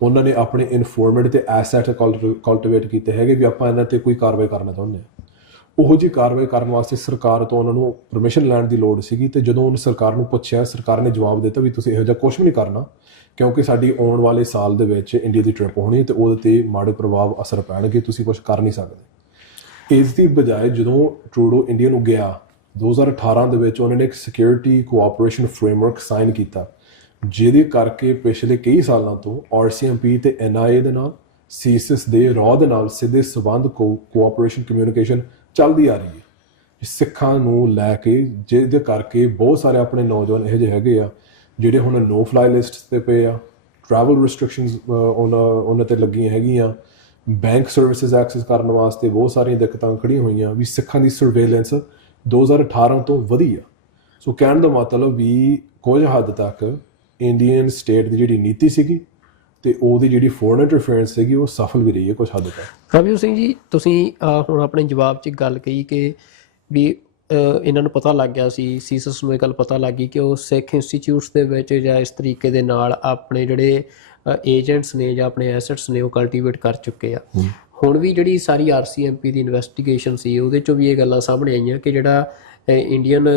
ਉਹਨਾਂ ਨੇ ਆਪਣੇ ਇਨਫੋਰਮੈਂਟ ਤੇ ਐਸੈਟ ਕਲਟੀਵੇਟ ਕੀਤੇ ਹੈਗੇ ਵੀ ਆਪਾਂ ਇਹਨਾਂ ਤੇ ਕੋਈ ਕਾਰਵਾਈ ਕਰਨਾ ਚਾਹੁੰਦੇ ਹਾਂ। ਉਹੋ ਜਿਹੀ ਕਾਰਵਾਈ ਕਰਨ ਵਾਸਤੇ ਸਰਕਾਰ ਤੋਂ ਉਹਨਾਂ ਨੂੰ ਪਰਮਿਸ਼ਨ ਲੈਣ ਦੀ ਲੋੜ ਸੀਗੀ, ਤੇ ਜਦੋਂ ਉਹਨੇ ਸਰਕਾਰ ਨੂੰ ਪੁੱਛਿਆ, ਸਰਕਾਰ ਨੇ ਜਵਾਬ ਦਿੱਤਾ ਵੀ ਤੁਸੀਂ ਇਹੋ ਜਿਹਾ ਕੁਛ ਵੀ ਨਹੀਂ ਕਰਨਾ, ਕਿਉਂਕਿ ਸਾਡੀ ਆਉਣ ਵਾਲੇ ਸਾਲ ਦੇ ਵਿੱਚ ਇੰਡੀਆ ਦੀ ਟ੍ਰਿਪ ਹੋਣੀ ਤੇ ਉਹਦੇ ਤੇ ਮਾੜੇ ਪ੍ਰਭਾਵ ਅਸਰ ਪੈਣਗੇ, ਤੁਸੀਂ ਕੁਛ ਕਰ ਨਹੀਂ ਸਕਦੇ। ਇਸ ਦੀ ਬਜਾਏ ਜਦੋਂ ਟਰੂਡੋ ਇੰਡੀਆ ਨੂੰ ਗਿਆ 2018 ਦੇ ਵਿੱਚ, ਉਹਨਾਂ ਨੇ ਇੱਕ ਸਿਕਿਉਰਿਟੀ ਕੋਆਪਰੇਸ਼ਨ ਫਰੇਮਵਰਕ ਸਾਈਨ ਕੀਤਾ, ਜਿਹਦੇ ਕਰਕੇ ਪਿਛਲੇ ਕਈ ਸਾਲਾਂ ਤੋਂ RCMP ਤੇ NIA ਦੇ ਨਾਲ, ਸੀਸਿਸ ਦੇ ਰॉ ਦੇ ਨਾਲ ਸਿੱਧੇ ਸਬੰਧ ਕੋਆਪਰੇਸ਼ਨ ਕਮਿਊਨੀਕੇਸ਼ਨ ਚੱਲਦੀ ਆ ਰਹੀ ਹੈ ਸਿੱਖਾਂ ਨੂੰ ਲੈ ਕੇ, ਜਿਹਦੇ ਕਰਕੇ ਬਹੁਤ ਸਾਰੇ ਆਪਣੇ ਨੌਜਵਾਨ ਇਹੋ ਜਿਹੇ ਹੈਗੇ ਆ ਜਿਹੜੇ ਹੁਣ ਨੋ ਫਲਾਈ ਲਿਸਟ ਤੇ ਪਏ ਆ, ਟਰੈਵਲ ਰਿਸਟ੍ਰਿਕਸ਼ਨਸ ਉਹਨਾਂ ਤੇ ਲੱਗੀਆਂ ਹੈਗੀਆਂ, ਬੈਂਕ ਸਰਵਿਸਿਜ਼ ਐਕਸੈਸ ਕਰਨ ਵਾਸਤੇ ਬਹੁਤ ਸਾਰੀਆਂ ਦਿੱਕਤਾਂ ਖੜੀਆਂ ਹੋਈਆਂ ਵੀ ਸਿੱਖਾਂ ਦੀ ਸਰਵੇਲੈਂਸ 2018 ਤੋਂ ਵਧੀ ਆ। ਸੋ ਕਹਿਣ ਦਾ ਮਤਲਬ ਵੀ ਕੁਝ ਹੱਦ ਤੱਕ ਇੰਡੀਅਨ ਸਟੇਟ ਦੀ ਜਿਹੜੀ ਨੀਤੀ ਸੀਗੀ ਤੇ ਉਹਦੀ ਜਿਹੜੀ ਫੋਰਨ ਇੰਟਰਫੇਰੈਂਸ ਸੀਗੀ ਉਹ ਸਫਲ ਵੀ ਰਹੀ ਹੈ ਕੁਝ ਹੱਦ ਤੱਕ। ਰਵੀ ਸਿੰਘ ਜੀ, ਤੁਸੀਂ ਹੁਣ ਆਪਣੇ ਜਵਾਬ 'ਚ ਗੱਲ ਕਹੀ ਕਿ ਵੀ ਇਹਨਾਂ ਨੂੰ ਪਤਾ ਲੱਗ ਗਿਆ ਸੀ, ਸੀਸਸ ਨੂੰ ਇਹ ਗੱਲ ਪਤਾ ਲੱਗ ਗਈ ਕਿ ਉਹ ਸਿੱਖ ਇੰਸਟੀਚਿਊਟਸ ਦੇ ਵਿੱਚ ਜਾਂ ਇਸ ਤਰੀਕੇ ਦੇ ਨਾਲ ਆਪਣੇ ਜਿਹੜੇ ਏਜੰਟਸ ਨੇ ਜਾਂ ਆਪਣੇ ਐਸੈਟਸ ਨੇ ਉਹ ਕਲਟੀਵੇਟ ਕਰ ਚੁੱਕੇ ਆ। ਹੁਣ ਵੀ ਜਿਹੜੀ ਸਾਰੀ RCMP ਦੀ ਇਨਵੈਸਟੀਗੇਸ਼ਨ ਸੀ, ਉਹਦੇ 'ਚੋਂ ਵੀ ਇਹ ਗੱਲਾਂ ਸਾਹਮਣੇ ਆਈਆਂ ਕਿ ਜਿਹੜਾ ਇੰਡੀਅਨ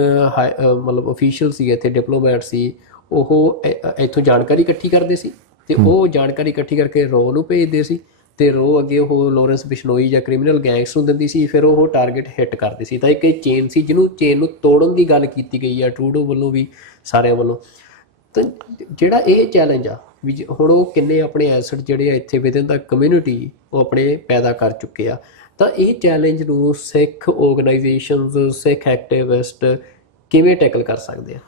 ਮਤਲਬ ਅਫੀਸ਼ੀਅਲ ਸੀ, ਇੱਥੇ ਡਿਪਲੋਮੈਟ ਸੀ, ਉਹ ਇੱਥੋਂ ਜਾਣਕਾਰੀ ਇਕੱਠੀ ਕਰਦੇ ਸੀ ਤੇ ਉਹ ਜਾਣਕਾਰੀ ਇਕੱਠੀ ਕਰਕੇ ਰੋ ਨੂੰ ਭੇਜਦੇ ਸੀ ਤੇ ਰੋ ਅੱਗੇ ਉਹ ਲਾਰੈਂਸ ਬਿਸ਼ਨੋਈ ਜਾਂ ਕ੍ਰਿਮੀਨਲ ਗੈਂਗਸ ਨੂੰ ਦਿੰਦੀ ਸੀ, ਫਿਰ ਉਹ ਟਾਰਗੇਟ ਹਿੱਟ ਕਰਦੇ ਸੀ। ਤਾਂ ਇੱਕ ਇਹ ਚੇਨ ਸੀ ਜਿਹਨੂੰ ਚੇਨ ਨੂੰ ਤੋੜਨ ਦੀ ਗੱਲ ਕੀਤੀ ਗਈ ਆ ਟਰੂਡੋ ਵੱਲੋਂ ਵੀ, ਸਾਰਿਆਂ ਵੱਲੋਂ। ਤਾਂ ਜਿਹੜਾ ਇਹ ਚੈਲੰਜ ਆ ਵੀ ਹੁਣ ਉਹ ਕਿੰਨੇ ਆਪਣੇ ਐਸਟ ਜਿਹੜੇ ਆ ਇੱਥੇ ਵਿਦਿਨ ਦਾ ਕਮਿਊਨਿਟੀ ਉਹ ਆਪਣੇ ਪੈਦਾ ਕਰ ਚੁੱਕੇ ਆ, ਤਾਂ ਇਹ ਚੈਲੰਜ ਨੂੰ ਸਿੱਖ ਆਰਗੇਨਾਈਜੇਸ਼ਨਸ, ਸਿੱਖ ਐਕਟਿਵਿਸਟ ਕਿਵੇਂ ਟੈਕਲ ਕਰ ਸਕਦੇ ਆ?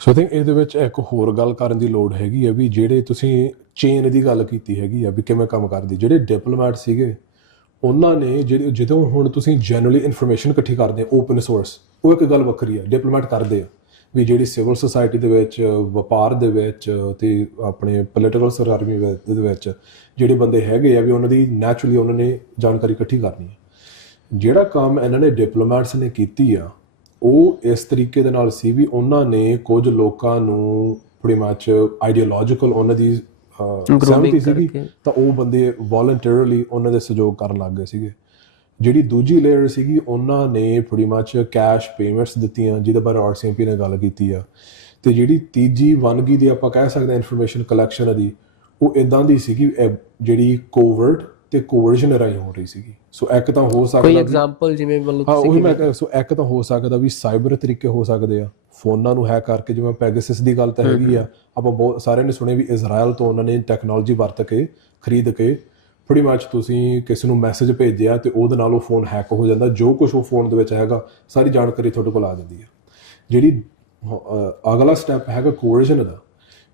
ਸੋ ਆਈ ਥਿੰਕ ਇਹਦੇ ਵਿੱਚ ਇੱਕ ਹੋਰ ਗੱਲ ਕਰਨ ਦੀ ਲੋੜ ਹੈਗੀ ਆ ਵੀ ਜਿਹੜੇ ਤੁਸੀਂ ਚੇਨ ਦੀ ਗੱਲ ਕੀਤੀ ਹੈਗੀ ਆ ਵੀ ਕਿਵੇਂ ਕੰਮ ਕਰਦੀ, ਜਿਹੜੇ ਡਿਪਲੋਮੈਟ ਸੀਗੇ ਉਹਨਾਂ ਨੇ ਜਦੋਂ ਹੁਣ ਤੁਸੀਂ ਜਨਰਲੀ ਇਨਫੋਰਮੇਸ਼ਨ ਇਕੱਠੀ ਕਰਦੇ ਓਪਨ ਸੋਰਸ, ਉਹ ਇੱਕ ਗੱਲ ਵੱਖਰੀ ਆ, ਡਿਪਲੋਮੈਟ ਕਰਦੇ ਆ, ਵੀ ਜਿਹੜੀ ਸਿਵਲ ਸੁਸਾਇਟੀ ਦੇ ਵਿੱਚ, ਵਪਾਰ ਦੇ ਵਿੱਚ ਤੇ ਆਪਣੇ ਪੋਲੀਟੀਕਲ ਸਰਗਰਮੀ ਦੇ ਵਿੱਚ ਜਿਹੜੇ ਬੰਦੇ ਹੈਗੇ ਆ ਵੀ ਉਹਨਾਂ ਦੀ ਨੈਚੁਰਲੀ ਉਹਨਾਂ ਨੇ ਜਾਣਕਾਰੀ ਇਕੱਠੀ ਕਰਨੀ ਹੈ। ਜਿਹੜਾ ਕੰਮ ਇਹਨਾਂ ਨੇ ਡਿਪਲੋਮੈਟਸ ਨੇ ਕੀਤੀ ਆ ਉਹ ਇਸ ਤਰੀਕੇ ਦੇ ਨਾਲ ਸੀ ਵੀ ਉਹਨਾਂ ਨੇ ਕੁਝ ਲੋਕਾਂ ਨੂੰ pretty much ਆਈਡੀਓਲੋਜੀਕਲ ਉਹਨਾਂ ਦੀ ਸਹਿਮਤੀ ਸੀਗੀ ਤਾਂ ਉਹ ਬੰਦੇ ਵੋਲੰਟਰੀਲੀ ਉਹਨਾਂ ਦੇ ਸਹਿਯੋਗ ਕਰਨ ਲੱਗ ਗਏ ਸੀਗੇ। ਜਿਹੜੀ ਦੂਜੀ ਲੇਅਰ ਸੀਗੀ ਉਹਨਾਂ ਨੇ pretty much ਕੈਸ਼ ਪੇਮੈਂਟਸ ਦਿੱਤੀਆਂ ਜਿਹਦੇ ਬਾਰੇ RCMP ਨੇ ਗੱਲ ਕੀਤੀ ਆ। ਤੇ ਜਿਹੜੀ ਤੀਜੀ ਵੰਨਗੀ ਦੀ ਆਪਾਂ ਕਹਿ ਸਕਦੇ ਹਾਂ ਇਨਫੋਰਮੇਸ਼ਨ ਕਲੈਕਸ਼ਨ ਦੀ, ਉਹ ਇਦਾਂ ਦੀ ਸੀਗੀ ਜਿਹੜੀ ਕੋਵਰਟ ਤੇ ਕੋਵਰਜਨ ਰਾਹੀਂ ਹੋ ਰਹੀ ਸੀਗੀ। ਸੋ ਇੱਕ ਤਾਂ ਹੋ ਸਕਦਾ ਕੋਈ ਐਗਜ਼ਾਮਪਲ ਜਿਵੇਂ ਮਤਲਬ ਹਾਂ ਉਹੀ ਮੈਂ ਕਿਹਾ, ਸੋ ਇੱਕ ਤਾਂ ਹੋ ਸਕਦਾ ਵੀ ਸਾਈਬਰ ਤਰੀਕੇ ਹੋ ਸਕਦੇ ਆ, ਫੋਨਾਂ ਨੂੰ ਹੈਕ ਕਰਕੇ, ਜਿਵੇਂ ਪੈਗਾਸਸ ਦੀ ਗੱਲ ਤਾਂ ਹੈਗੀ ਆ, ਆਪਾਂ ਬਹੁਤ ਸਾਰਿਆਂ ਨੇ ਸੁਣਿਆ ਵੀ ਇਜ਼ਰਾਈਲ ਤੋਂ ਉਹਨਾਂ ਨੇ ਟੈਕਨੋਲੋਜੀ ਵਰਤ ਕੇ ਖਰੀਦ ਕੇ pretty much ਤੁਸੀਂ ਕਿਸੇ ਨੂੰ ਮੈਸੇਜ ਭੇਜਿਆ ਤੇ ਉਹਦੇ ਨਾਲ ਉਹ ਫੋਨ ਹੈਕ ਹੋ ਜਾਂਦਾ, ਜੋ ਕੁਝ ਉਹ ਫੋਨ ਦੇ ਵਿੱਚ ਹੈਗਾ ਸਾਰੀ ਜਾਣਕਾਰੀ ਤੁਹਾਡੇ ਕੋਲ ਆ ਜਾਂਦੀ ਹੈ। ਜਿਹੜੀ ਅਗਲਾ ਸਟੈਪ ਹੈਗਾ ਕੋਵਰਜਨ ਦਾ,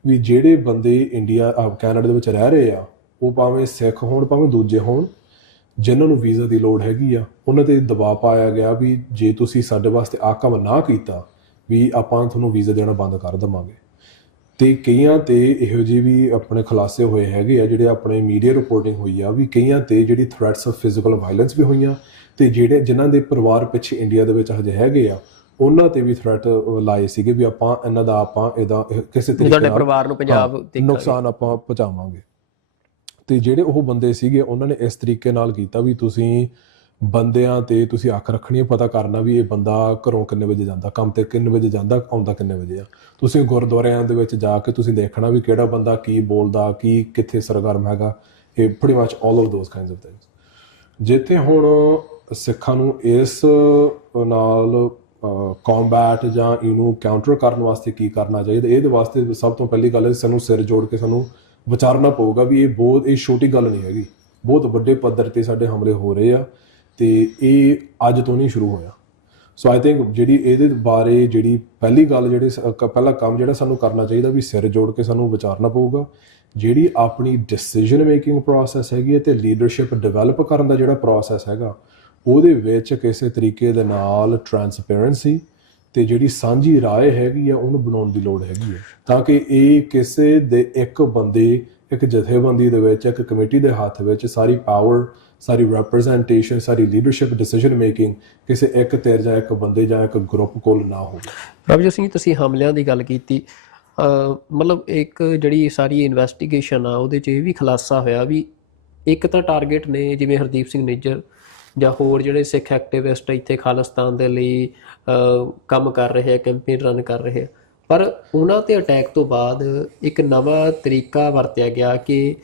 ਵੀ ਜਿਹੜੇ ਬੰਦੇ ਇੰਡੀਆ ਕੈਨੇਡਾ ਦੇ ਵਿੱਚ ਰਹਿ ਰਹੇ ਆ, ਉਹ ਭਾਵੇਂ ਸਿੱਖ ਹੋਣ ਭਾਵੇਂ ਦੂਜੇ ਹੋਣ, ਜਿਨ੍ਹਾਂ ਨੂੰ ਵੀਜ਼ਾ ਦੀ ਲੋੜ ਹੈਗੀ ਆ, ਉਹਨਾਂ 'ਤੇ ਦਬਾਅ ਪਾਇਆ ਗਿਆ ਵੀ ਜੇ ਤੁਸੀਂ ਸਾਡੇ ਵਾਸਤੇ ਆਹ ਕੰਮ ਨਾ ਕੀਤਾ ਵੀ ਆਪਾਂ ਤੁਹਾਨੂੰ ਵੀਜ਼ਾ ਦੇਣਾ ਬੰਦ ਕਰ ਦੇਵਾਂਗੇ। ਤੇ ਕਈਆਂ 'ਤੇ ਇਹੋ ਜਿਹੇ ਵੀ ਆਪਣੇ ਖੁਲਾਸੇ ਹੋਏ ਹੈਗੇ ਆ, ਜਿਹੜੇ ਆਪਣੇ ਮੀਡੀਆ ਰਿਪੋਰਟਿੰਗ ਹੋਈ ਆ ਵੀ ਕਈਆਂ 'ਤੇ ਜਿਹੜੀ ਥ੍ਰੈਟਸ ਆਫ ਫਿਜ਼ੀਕਲ ਵਾਇਲੈਂਸ ਵੀ ਹੋਈਆਂ, ਤੇ ਜਿਹੜੇ ਜਿਨ੍ਹਾਂ ਦੇ ਪਰਿਵਾਰ ਪਿੱਛੇ ਇੰਡੀਆ ਦੇ ਵਿੱਚ ਹਜੇ ਹੈਗੇ ਆ ਉਹਨਾਂ 'ਤੇ ਵੀ ਥ੍ਰੈਟ ਲਾਏ ਸੀਗੇ ਵੀ ਆਪਾਂ ਇਹਨਾਂ ਦਾ ਇਹਦਾ ਕਿਸੇ ਤਰੀਕੇ ਨਾਲ ਪਰਿਵਾਰ ਨੂੰ ਪੰਜਾਬ ਨੁਕਸਾਨ ਆਪਾਂ ਪਹੁੰਚਾਵਾਂਗੇ। ਤੇ ਜਿਹੜੇ ਉਹ ਬੰਦੇ ਸੀਗੇ ਉਹਨਾਂ ਨੇ ਇਸ ਤਰੀਕੇ ਨਾਲ ਕੀਤਾ ਵੀ ਤੁਸੀਂ ਬੰਦਿਆਂ ਤੇ ਤੁਸੀਂ ਅੱਖ ਰੱਖਣੀ, ਪਤਾ ਕਰਨਾ ਵੀ ਇਹ ਬੰਦਾ ਘਰੋਂ ਕਿੰਨੇ ਵਜੇ ਜਾਂਦਾ, ਕੰਮ ਤੇ ਕਿੰਨੇ ਵਜੇ ਜਾਂਦਾ, ਆਉਂਦਾ ਕਿੰਨੇ ਵਜੇ ਆ। ਤੁਸੀਂ ਗੁਰਦੁਆਰਿਆਂ ਦੇ ਵਿੱਚ ਜਾ ਕੇ ਤੁਸੀਂ ਦੇਖਣਾ ਵੀ ਕਿਹੜਾ ਬੰਦਾ ਕੀ ਬੋਲਦਾ, ਕੀ ਕਿੱਥੇ ਸਰਗਰਮ ਹੈਗਾ, ਇਹ pretty much all of those kinds of things। ਜਿੱਥੇ ਹੁਣ ਸਿੱਖਾਂ ਨੂੰ ਇਸ ਨਾਲ ਕੰਬੈਟ ਜਾਂ ਇਹਨੂੰ ਕਾਊਂਟਰ ਕਰਨ ਵਾਸਤੇ ਕੀ ਕਰਨਾ ਚਾਹੀਦਾ, ਇਹਦੇ ਵਾਸਤੇ ਸਭ ਤੋਂ ਪਹਿਲੀ ਗੱਲ ਹੈ ਸਾਨੂੰ ਸਿਰ ਜੋੜ ਕੇ ਸਾਨੂੰ ਵਿਚਾਰਨਾ ਪਊਗਾ ਵੀ ਇਹ ਛੋਟੀ ਗੱਲ ਨਹੀਂ ਹੈਗੀ, ਬਹੁਤ ਵੱਡੇ ਪੱਧਰ 'ਤੇ ਸਾਡੇ ਹਮਲੇ ਹੋ ਰਹੇ ਆ ਤੇ ਇਹ ਅੱਜ ਤੋਂ ਨਹੀਂ ਸ਼ੁਰੂ ਹੋਇਆ। ਸੋ ਆਈ ਥਿੰਕ ਜਿਹੜੀ ਇਹਦੇ ਬਾਰੇ ਜਿਹੜੀ ਪਹਿਲੀ ਗੱਲ ਪਹਿਲਾ ਕੰਮ ਜਿਹੜਾ ਸਾਨੂੰ ਕਰਨਾ ਚਾਹੀਦਾ ਵੀ ਸਿਰ ਜੋੜ ਕੇ ਸਾਨੂੰ ਵਿਚਾਰਨਾ ਪਊਗਾ। ਜਿਹੜੀ ਆਪਣੀ ਡਿਸੀਜਨ ਮੇਕਿੰਗ ਪ੍ਰੋਸੈਸ ਹੈਗੀ ਹੈ ਤੇ ਲੀਡਰਸ਼ਿਪ ਡਿਵੈਲਪ ਕਰਨ ਦਾ ਜਿਹੜਾ ਪ੍ਰੋਸੈਸ ਹੈਗਾ, ਉਹਦੇ ਵਿੱਚ ਕਿਸੇ ਤਰੀਕੇ ਦੇ ਨਾਲ ਟਰਾਂਸਪੇਰੈਂਸੀ ਤੇ ਜਿਹੜੀ ਸਾਂਝੀ ਰਾਏ ਹੈਗੀ ਆ ਉਹਨੂੰ ਬਣਾਉਣ ਦੀ ਲੋੜ ਹੈਗੀ ਹੈ, ਤਾਂ ਕਿ ਇਹ ਕਿਸੇ ਦੇ ਇੱਕ ਬੰਦੇ, ਇੱਕ ਜਥੇਬੰਦੀ ਦੇ ਵਿੱਚ, ਇੱਕ ਕਮੇਟੀ ਦੇ ਹੱਥ ਵਿੱਚ ਸਾਰੀ ਪਾਵਰ, ਸਾਰੀ ਰੈਪਰੈਜ਼ੈਂਟੇਸ਼ਨ, ਸਾਰੀ ਲੀਡਰਸ਼ਿਪ ਡਿਸੀਜਨ ਮੇਕਿੰਗ ਕਿਸੇ ਇੱਕ ਧਿਰ ਜਾਂ ਇੱਕ ਬੰਦੇ ਜਾਂ ਇੱਕ ਗਰੁੱਪ ਕੋਲ ਨਾ ਹੋਵੇ। ਪ੍ਰਭਜੋਤ ਸਿੰਘ, ਤੁਸੀਂ ਹਮਲਿਆਂ ਦੀ ਗੱਲ ਕੀਤੀ, ਮਤਲਬ ਇੱਕ ਜਿਹੜੀ ਸਾਰੀ ਇਨਵੈਸਟੀਗੇਸ਼ਨ ਆ ਉਹਦੇ 'ਚ ਇਹ ਵੀ ਖੁਲਾਸਾ ਹੋਇਆ ਵੀ ਇੱਕ ਤਾਂ ਟਾਰਗੇਟ ਨੇ ਜਿਵੇਂ ਹਰਦੀਪ ਸਿੰਘ ਨਿੱਜਰ ਜਾਂ ਹੋਰ ਜਿਹੜੇ ਸਿੱਖ ਐਕਟਿਵਿਸਟ ਇੱਥੇ ਖਾਲਿਸਤਾਨ ਦੇ ਲਈ ਕੰਮ ਕਰ ਰਹੇ ਆ, ਕੈਂਪੇਨ ਰਨ ਕਰ ਰਹੇ ਆ, ਪਰ ਉਹਨਾਂ 'ਤੇ ਅਟੈਕ ਤੋਂ ਬਾਅਦ ਇੱਕ ਨਵਾਂ ਤਰੀਕਾ ਵਰਤਿਆ ਗਿਆ ਕਿ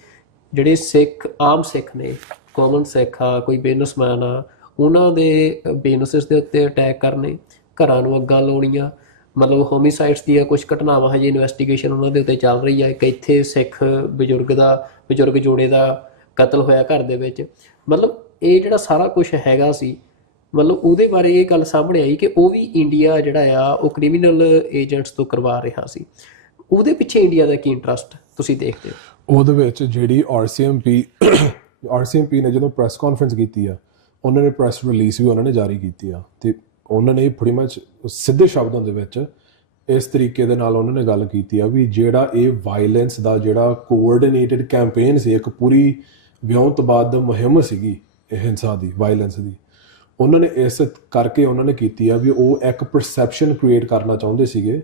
ਜਿਹੜੇ ਸਿੱਖ ਆਮ ਸਿੱਖ ਨੇ, ਕਾਮਨ ਸਿੱਖ ਆ, ਕੋਈ ਬਿਜ਼ਨਸਮੈਨ ਆ, ਉਹਨਾਂ ਦੇ ਬਿਜ਼ਨਸਿਸ ਦੇ ਉੱਤੇ ਅਟੈਕ ਕਰਨੇ, ਘਰਾਂ ਨੂੰ ਅੱਗਾਂ ਲਾਉਣੀਆਂ, ਮਤਲਬ ਹੋਮੀਸਾਈਡਸ ਦੀਆਂ ਕੁਝ ਘਟਨਾਵਾਂ ਹਜੇ ਇਨਵੈਸਟੀਗੇਸ਼ਨ ਉਹਨਾਂ ਦੇ ਉੱਤੇ ਚੱਲ ਰਹੀ ਆ। ਇੱਕ ਇੱਥੇ ਸਿੱਖ ਬਜ਼ੁਰਗ ਜੋੜੇ ਦਾ ਕਤਲ ਹੋਇਆ ਘਰ ਦੇ ਵਿੱਚ। ਮਤਲਬ ਇਹ ਜਿਹੜਾ ਸਾਰਾ ਕੁਝ ਹੈਗਾ ਸੀ, ਮਤਲਬ ਉਹਦੇ ਬਾਰੇ ਇਹ ਗੱਲ ਸਾਹਮਣੇ ਆਈ ਕਿ ਉਹ ਵੀ ਇੰਡੀਆ ਜਿਹੜਾ ਆ ਉਹ ਕ੍ਰਿਮੀਨਲ ਏਜੰਟਸ ਤੋਂ ਕਰਵਾ ਰਿਹਾ ਸੀ। ਉਹਦੇ ਪਿੱਛੇ ਇੰਡੀਆ ਦਾ ਕੀ ਇੰਟਰਸਟ ਤੁਸੀਂ ਦੇਖਦੇ ਹੋ? ਉਹਦੇ ਵਿੱਚ ਜਿਹੜੀ RCMP ਨੇ ਜਦੋਂ ਪ੍ਰੈਸ ਕਾਨਫਰੰਸ ਕੀਤੀ ਆ, ਉਹਨਾਂ ਨੇ ਪ੍ਰੈਸ ਰਿਲੀਜ਼ ਵੀ ਉਹਨਾਂ ਨੇ ਜਾਰੀ ਕੀਤੀ ਆ ਤੇ ਉਹਨਾਂ ਨੇ pretty much ਸਿੱਧੇ ਸ਼ਬਦਾਂ ਦੇ ਵਿੱਚ ਇਸ ਤਰੀਕੇ ਦੇ ਨਾਲ ਉਹਨਾਂ ਨੇ ਗੱਲ ਕੀਤੀ ਆ ਵੀ ਜਿਹੜਾ ਇਹ ਵਾਇਲੈਂਸ ਦਾ ਜਿਹੜਾ ਕੋਆਰਡੀਨੇਟਡ ਕੈਂਪੇਨ ਸੀ, ਇੱਕ ਪੂਰੀ ਵਿਉਂਤਬੱਧ ਮੁਹਿੰਮ ਸੀਗੀ ਇਹ ਹਿੰਸਾ ਦੀ, ਵਾਇਲੈਂਸ ਦੀ, ਉਹਨਾਂ ਨੇ ਇਸ ਕਰਕੇ ਉਹਨਾਂ ਨੇ ਕੀਤੀ ਆ ਵੀ ਉਹ ਇੱਕ ਪਰਸੈਪਸ਼ਨ ਕ੍ਰੀਏਟ ਕਰਨਾ ਚਾਹੁੰਦੇ ਸੀਗੇ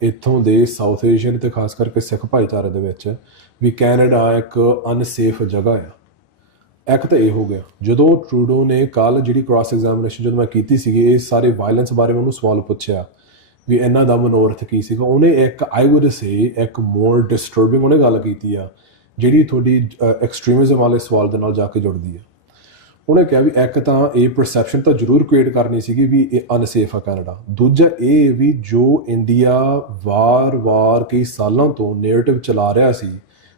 ਇੱਥੋਂ ਦੇ ਸਾਊਥ ਏਸ਼ੀਅਨ ਤੇ ਖਾਸ ਕਰਕੇ ਸਿੱਖ ਭਾਈਚਾਰੇ ਦੇ ਵਿੱਚ ਵੀ ਕੈਨੇਡਾ ਇੱਕ ਅਨਸੇਫ ਜਗ੍ਹਾ ਆ। ਇੱਕ ਤਾਂ ਇਹ ਹੋ ਗਿਆ। ਜਦੋਂ ਟਰੂਡੋ ਨੇ ਕੱਲ੍ਹ ਜਿਹੜੀ ਕ੍ਰਾਸ ਐਗਜ਼ਾਮੀਨੇਸ਼ਨ ਜਦੋਂ ਮੈਂ ਕੀਤੀ ਸੀਗੀ, ਇਹ ਸਾਰੇ ਵਾਇਲੈਂਸ ਬਾਰੇ ਉਹਨੂੰ ਸਵਾਲ ਪੁੱਛਿਆ ਵੀ ਇਹਨਾਂ ਦਾ ਮਨੋਰਥ ਕੀ ਸੀਗਾ, ਉਹਨੇ ਇੱਕ ਆਈ ਵੁੱਡ ਸੇ ਇੱਕ ਮੋਰ ਡਿਸਟਰਬਿੰਗ ਉਹਨੇ ਗੱਲ ਕੀਤੀ ਆ ਜਿਹੜੀ ਤੁਹਾਡੀ ਐਕਸਟ੍ਰੀਮਿਜ਼ਮ ਵਾਲੇ ਸਵਾਲ ਦੇ ਨਾਲ ਜਾ ਕੇ ਜੁੜਦੀ ਆ। ਉਹਨੇ ਕਿਹਾ ਵੀ ਇੱਕ ਤਾਂ ਇਹ ਪਰਸੈਪਸ਼ਨ ਤਾਂ ਜ਼ਰੂਰ ਕ੍ਰੀਏਟ ਕਰਨੀ ਸੀਗੀ ਵੀ ਇਹ ਅਨਸੇਫ ਆ ਕੈਨੇਡਾ। ਦੂਜਾ ਇਹ ਵੀ ਜੋ ਇੰਡੀਆ ਵਾਰ-ਵਾਰ ਕਈ ਸਾਲਾਂ ਤੋਂ ਨੈਰੇਟਿਵ ਚਲਾ ਰਿਹਾ ਸੀ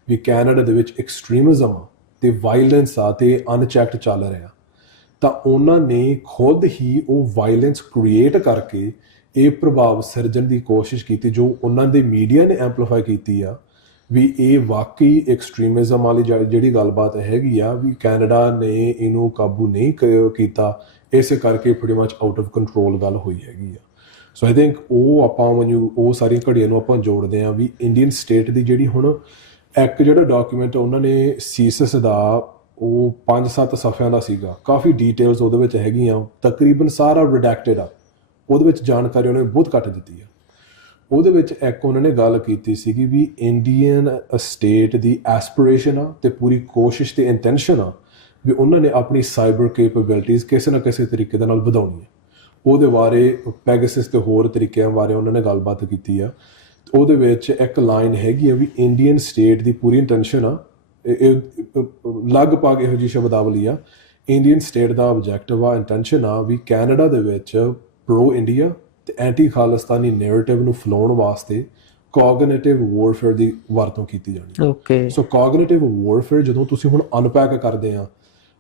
ਵੀ ਕੈਨੇਡਾ ਦੇ ਵਿੱਚ ਐਕਸਟ੍ਰੀਮਿਜ਼ਮ ਤੇ ਵਾਇਲੈਂਸ ਆ ਤੇ ਅਨਚੈਕਡ ਚੱਲ ਰਿਹਾ, ਤਾਂ ਉਹਨਾਂ ਨੇ ਖੁਦ ਹੀ ਉਹ ਵਾਇਲੈਂਸ ਕ੍ਰੀਏਟ ਕਰਕੇ ਇਹ ਪ੍ਰਭਾਵ ਸਿਰਜਣ ਦੀ ਕੋਸ਼ਿਸ਼ ਕੀਤੀ ਜੋ ਉਹਨਾਂ ਦੇ ਮੀਡੀਆ ਨੇ ਐਂਪਲੀਫਾਈ ਕੀਤੀ ਆ ਵੀ ਇਹ ਵਾਕਈ ਐਕਸਟ੍ਰੀਮਿਜ਼ਮ ਵਾਲੀ ਜਿਹੜੀ ਗੱਲਬਾਤ ਹੈਗੀ ਆ ਵੀ ਕੈਨੇਡਾ ਨੇ ਇਹਨੂੰ ਕਾਬੂ ਨਹੀਂ ਕੀਤਾ, ਇਸੇ ਕਰਕੇ pretty much out of control ਗੱਲ ਹੋਈ ਹੈਗੀ ਆ। ਸੋ ਆਈ ਥਿੰਕ ਉਹ ਆਪਾਂ ਮੈਨੂੰ ਉਹ ਸਾਰੀਆਂ ਘੜੀਆਂ ਨੂੰ ਆਪਾਂ ਜੋੜਦੇ ਹਾਂ ਵੀ ਇੰਡੀਅਨ ਸਟੇਟ ਦੀ ਜਿਹੜੀ ਹੁਣ ਇੱਕ ਜਿਹੜਾ ਡਾਕੂਮੈਂਟ ਉਹਨਾਂ ਨੇ ਸੀਸਸ ਦਾ ਉਹ 5-7 ਸਫ਼ਿਆਂ ਦਾ ਸੀਗਾ, ਕਾਫੀ ਡੀਟੇਲਸ ਉਹਦੇ ਵਿੱਚ ਹੈਗੀਆਂ, ਤਕਰੀਬਨ ਸਾਰਾ ਰਿਡੈਕਟਡ ਆ, ਉਹਦੇ ਵਿੱਚ ਜਾਣਕਾਰੀ ਉਹਨੇ ਬਹੁਤ ਘੱਟ ਦਿੱਤੀ ਆ। ਉਹਦੇ ਵਿੱਚ ਇੱਕ ਉਹਨਾਂ ਨੇ ਗੱਲ ਕੀਤੀ ਸੀਗੀ ਵੀ ਇੰਡੀਅਨ ਸਟੇਟ ਦੀ ਐਸਪੀਰੇਸ਼ਨ ਆ ਤੇ ਪੂਰੀ ਕੋਸ਼ਿਸ਼ ਤੇ ਇੰਟੈਂਸ਼ਨ ਆ ਵੀ ਉਹਨਾਂ ਨੇ ਆਪਣੀ ਸਾਈਬਰ ਕੈਪੇਬਿਲਿਟੀਜ਼ ਕਿਸੇ ਨਾ ਕਿਸੇ ਤਰੀਕੇ ਦੇ ਨਾਲ ਵਧਾਉਣੀ ਹੈ। ਉਹਦੇ ਬਾਰੇ ਪੈਗਾਸਸ ਤੇ ਹੋਰ ਤਰੀਕਿਆਂ ਬਾਰੇ ਉਹਨਾਂ ਨੇ ਗੱਲਬਾਤ ਕੀਤੀ ਆ। ਉਹਦੇ ਵਿੱਚ ਇੱਕ ਲਾਈਨ ਹੈਗੀ ਆ ਵੀ ਇੰਡੀਅਨ ਸਟੇਟ ਦੀ ਪੂਰੀ ਇੰਟੈਂਸ਼ਨ ਆ, ਇਹ ਲਗਭਗ ਇਹੋ ਜਿਹੀ ਸ਼ਬਦਾਵਲੀ ਆ, ਇੰਡੀਅਨ ਸਟੇਟ ਦਾ ਆਬਜੈਕਟਿਵ ਆ, ਇੰਟੈਂਸ਼ਨ ਆ ਵੀ ਕੈਨੇਡਾ ਦੇ ਵਿੱਚ ਪ੍ਰੋ ਇੰਡੀਆ ਤੇ ਐਂਟੀ ਖਾਲਿਸਤਾਨੀ ਨੈਰੇਟਿਵ ਨੂੰ ਫਲਾਉਣ ਵਾਸਤੇ ਕੋਗਨੀਟਿਵ ਵਾਰਫੇਅਰ ਦੀ ਵਰਤੋਂ ਕੀਤੀ ਜਾਣੀ। ਓਕੇ, ਸੋ ਕੋਗਨੀਟਿਵ ਵਾਰਫੇਅਰ ਜਦੋਂ ਤੁਸੀਂ ਹੁਣ ਅਨਪੈਕ ਕਰਦੇ ਆ,